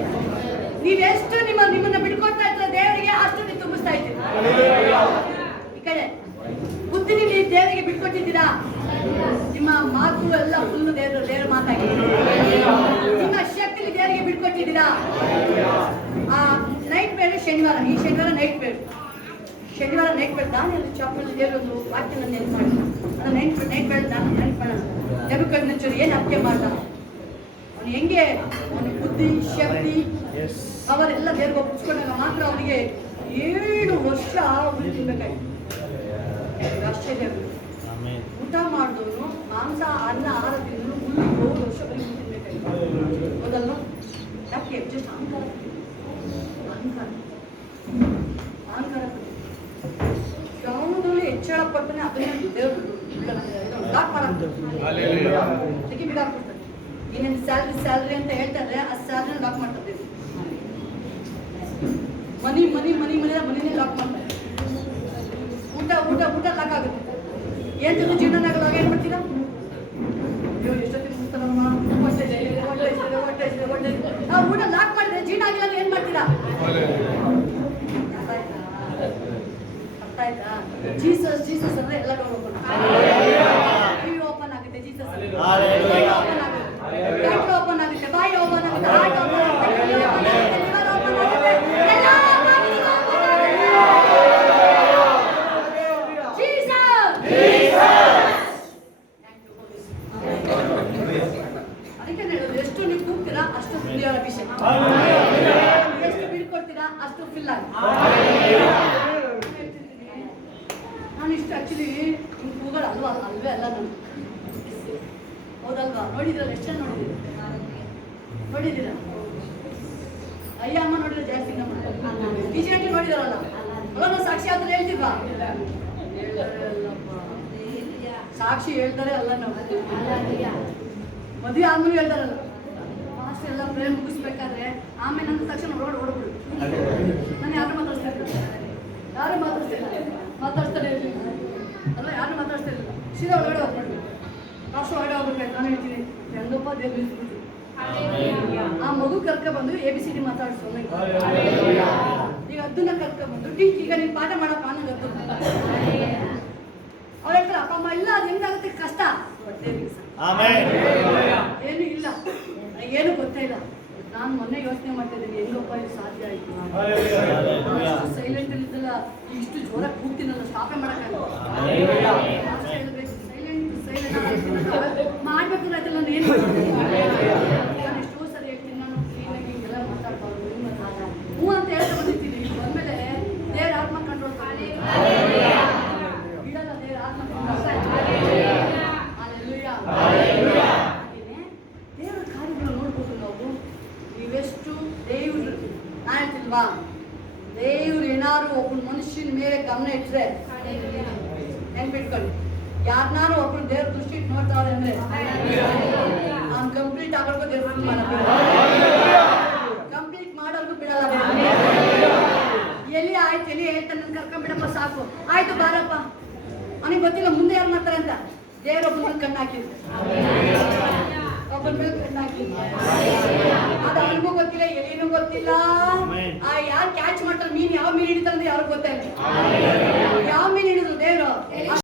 ನೀವೆಷ್ಟು ನಿಮ್ಮನ್ನ ಬಿಡ್ಕೊಡ್ತಾ ಇರ್ತಾರೆ ದೇವರಿಗೆ, ಅಷ್ಟು ನೀವು ತುಂಬಿಸ್ತಾ ಇದ್ದೀರಿ. ಈ ಕಡೆ ಬುದ್ಧಿ ನೀವು ದೇವರಿಗೆ ಬಿಟ್ಕೊಟ್ಟಿದ್ದೀರಾ? ನಿಮ್ಮ ಮಾತು ಎಲ್ಲ ಫುಲ್ ದೇವ್ರ ಮಾತಾಗಿದೆ. ನಿಮ್ಮ ಶಕ್ತಿ ದೇವರಿಗೆ ಬಿಟ್ಕೊಟ್ಟಿದ್ದೀರಾ? ನೈಟ್ ಬೇರೆ ಶನಿವಾರ, ಈ ಶನಿವಾರ ನೈಟ್ ಬೇಡ, ಶನಿವಾರ ನೈಟ್ ಬೇಡ. ನಾನು ಚಾಪಲ್ಲಿ ದೇವರೊಂದು ವಾಕ್ಯನ ನೆನ್ಪು ಮಾಡಿ, ಅದು ನೈಟ್ ಬೇಡ ನಾನು ನೆನ್ಪು ಮಾಡೋಣ. ನೆಬೂಕದ್ನೆಚ್ಚರ್ ಏನು ಹತ್ಯೆ ಮಾಡ್ದ, ಅವನು ಹೆಂಗೆ ಅವನ ಬುದ್ಧಿ ಶಕ್ತಿ ಅವರೆಲ್ಲ ದೇವ್ರಿಗೆ ಒಪ್ಪಿಸ್ಕೊಂಡಾಗ ಮಾತ್ರ ಅವನಿಗೆ 7 ವರ್ಷ ಹುಲ್ಲು ತಿನ್ಬೇಕಾಯ್ತು. ಆಶ್ಚರ್ಯ. ಊಟ ಮಾಡಿದವನು ಮಾಂಸ ಅನ್ನ ಆಹಾರ ತಿಂದ್ರು ಹುಲ್ಲು 7 ವರ್ಷ ಬರೀ ಹುಲ್ಲು ತಿನ್ಬೇಕಾಯ್ತು. ಹೌದಲ್ವ? ಯಾಕೆ? ಜಸ್ಟ್ ಅಹಂಕಾರ ಅಹಂಕಾರ ಅಹಂಕಾರ ಯಾವುದರಲ್ಲಿ ಹೆಚ್ಚಳ ಪಡ್ತಾನೆ ಅದನ್ನೇ ದೇವರು ಲಾಕ್ ಮಾಡಾಕ್ತಾರೆ. ಅದಕ್ಕೆ ಬಿಡಾಕ್ಬಿಡ್ತಾರೆ. ಏನೇನು ಸ್ಯಾಲ್ರಿ ಅಂತ ಹೇಳ್ತಾರೆ, ಆ ಸ್ಯಾಲ್ರಿ ಲಾಕ್ ಮಾಡ್ತಾರೆ. ಮನಿನೇ ಲಾಕ್ ಮಾಡ್ತಾರೆ. ಊಟ ಲಾಕ್ ಆಗುತ್ತೆ. ಏನ್ ತಿಂದು ಜೀವನನಾಗಲ್ಲ, ಏನ್ ಮಾಡ್ತೀರಾ? ಅಯ್ಯೋ ಎಷ್ಟೊತ್ತಿಗೆ ಮುಗಿಸ್ತಾರಮ್ಮ, ಊಟ ಲಾಕ್ ಮಾಡಿದ್ರೆ ಜೀವನ ಆಗಿಲ್ಲ ಏನ್ ಮಾಡ್ತೀರಾ? ಅರ್ಥ ಆಯ್ತಾ? ಜೀಸಸ್ ಅಂದ್ರೆ ಎಲ್ಲ ಡೋರ್ ಓಪನ್ ಆಗುತ್ತೆ. ಜೀಸಸ್ ಓಪನ್ ಆಗುತ್ತೆ, ಬಾಯಿ ಓಪನ್ ಆಗುತ್ತೆ, ಹಾರ್ಟ್ ಓಪನ್ ಆಗುತ್ತೆ, ಲಿವರ್ ಓಪನ್ ಆಗುತ್ತೆ, ಎಲ್ಲ ಅದಕ್ಕೆ ಹೇಳೋದು, ಎಷ್ಟು ನೀವು ಕೂಗ್ತೀರಾ ಅಷ್ಟು ದೇವರ ಅಭಿಷೇಕ, ಎಷ್ಟು ಬಿಡ್ಕೊಡ್ತೀರಾ ಅಷ್ಟು ಫಿಲ್ ಆಗುತ್ತೆ. ನಾನು ಇಷ್ಟು ಆಕ್ಚುಲಿ ನಿಮ್ಮ ಕೂಗಳು ಅಲ್ವೇ ಅಲ್ಲ ನಾನು, ಹೌದಲ್ವಾ? ನೋಡಿದ್ರಲ್ಲ, ಎಷ್ಟು ಜನ ನೋಡಿದ್ದೀರಾ? ಅಯ್ಯ ಅಮ್ಮ ನೋಡಿದ್ರೆ ಜಾಸ್ತಿ ನಮ್ಮ ವಿಜಯಂಟಿ ನೋಡಿದಾರಲ್ಲ, ಅಲ್ಲ ಸಾಕ್ಷಿ ಆದ್ರೆ ಹೇಳ್ತಿಲ್ವಾ? ಸಾಕ್ಷಿ ಹೇಳ್ತಾರೆ ಅಲ್ಲ, ನಾವು ಮದುವೆ ಆದ್ಮೇಲೆ ಹೇಳ್ತಾರಲ್ಲ, ಫಾಸ್ಟ್ ಎಲ್ಲ ಪ್ರೇಮ್ ಮುಗಿಸ್ಬೇಕಾದ್ರೆ ಆಮೇಲೆ ನನ್ನ ತಕ್ಷಣ ಓಡ್ಬಿಡು. ನಾನು ಯಾರು ಮಾತಾಡ್ತಾ ಇರಲಿಲ್ಲ ಅಲ್ಲ, ಯಾರು ಮಾತಾಡ್ತಾ ಇರಲಿಲ್ಲ. ಸೀದಾ ಒಳಗಡೆ ಹೋಗ್ಬಿಡ್ಲಿ, ಕಾಸು ಒಳಗಡೆ ಹೋಗ್ಬಿಡ್ಬೇಕು. ನಾನು ಹೇಳ್ತೀನಿ ಹೆಂಗಪ್ಪ ದೇವ್ರು ನಿಂತ್ಬಿಟ್ಟು ಆ ಮಗು ಬಂದು ABCD ಮಾತಾಡ್ಸೋ. ಈಗ ಅದನ್ನ ಕರ್ಕೊಂಡ್ಬಂದು ಈಗ ನೀನು ಪಾಠ ಮಾಡಪ್ಪ ಅನ್ನೋದು ಅವ್ರು ಹೇಳ್ತಾರೆ, ಅಪ್ಪ ಅಮ್ಮ ಇಲ್ಲ, ಅದು ಹೆಂಗಾಗುತ್ತೆ ಕಷ್ಟ, ಏನು ಇಲ್ಲ, ಏನು ಗೊತ್ತೇ ಇಲ್ಲ. ನಾನು ಮೊನ್ನೆ ಯೋಚನೆ ಮಾಡ್ತಾ ಇದ್ದೀನಿ, ಹೆಂಗಪ್ಪ ಇದು ಸಾಧ್ಯ ಆಯ್ತು? ಸೈಲೆಂಟ್ ಇದ್ದಲ್ಲ, ಇಷ್ಟು ಜೋರ ಕೂಗ್ತೀನಲ್ಲ, ಸ್ಟಾಪೇ ಮಾಡೋಕ್ಕಾಗಲ್ಲ. ಮಾಡ್ಬೇಕು ಆಯ್ತಲ್ಲ, ನಾನು ಏನು ನಾನು ಎಷ್ಟೋ ಸರಿ ಹೇಳ್ತೀನಿ, ನಾನು ಕ್ಲೀನಾಗಿ ಹಿಂಗೆಲ್ಲ ಮಾತಾಡ್ಬಾರ್ದು, ಹ್ಞೂ ಅಂತ ಹೇಳ್ತಾ ಬಂದಿರ್ತೀನಿ. ಬಂದ್ಮೇಲೆ ದೇವ್ರ ಆತ್ಮ ಕಂಟ್ರೋಲ್ ಬಿಡಲ್ಲ, ದೇವ್ರ ಆತ್ಮ ದೇವ್ರ ಕಾರ್ಯಗಳು ನೋಡ್ಬೋದು ನಾವು. ನೀವೆಷ್ಟು ದೇವ್ರು ಆಯ್ತಿಲ್ವಾ? ದೇವ್ರು ಏನಾದ್ರು ಒಬ್ಬ ಮನುಷ್ಯನ ಮೇಲೆ ಗಮನ ಇಟ್ಟರೆ ನೆನ್ಪಿಟ್ಕೊಳ್ಳಿ, ಯಾರನ್ನಾರು ಒಬ್ರು ದೇವ್ರ ದೃಷ್ಟಿ ಇಟ್ಟು ನೋಡ್ತಾವ್ರೆ ಅಂದ್ರೆ ಅವ್ನು ಕಂಪ್ಲೀಟ್ ಆಗೋರ್ಗು ದೇವ್ರ ಕಂಪ್ಲೀಟ್ ಮಾಡೋರ್ಗು ಬಿಡಲ್ಲ. ಎಲ್ಲಿ ಆಯ್ತು, ಎಲ್ಲಿ ಹೇಳ್ತಾನೆ, ನನ್ನ ಕರ್ಕೊಂಡ್ಬಿಡಪ್ಪ ಸಾಕು, ಆಯ್ತು ಬಾರಪ್ಪ. ಅವನಿಗೆ ಗೊತ್ತಿಲ್ಲ ಮುಂದೆ ಯಾರು ಮಾಡ್ತಾರೆ ಅಂತ. ದೇವ್ರ ಒಬ್ಬನ ಮೇಲೆ ಕಣ್ಣು ಹಾಕಿದ್ರು, ಒಬ್ಬನ ಮೇಲೆ ಕಣ್ಣು ಹಾಕಿದ್ರು. ಅದು ಅವನಿಗೂ ಗೊತ್ತಿಲ್ಲ, ಎಲ್ಲಿನೂ ಗೊತ್ತಿಲ್ಲ. ಯಾರು ಕ್ಯಾಚ್ ಮಾಡ್ತಾರೆ, ಮೀನು ಯಾವ ಮೀನು ಹಿಡಿತಾರೆ ಅಂತ ಯಾರು ಗೊತ್ತಾಯ್ತು. ಯಾವ ಮೀನು ಹಿಡಿದ್ರು ದೇವ್ರು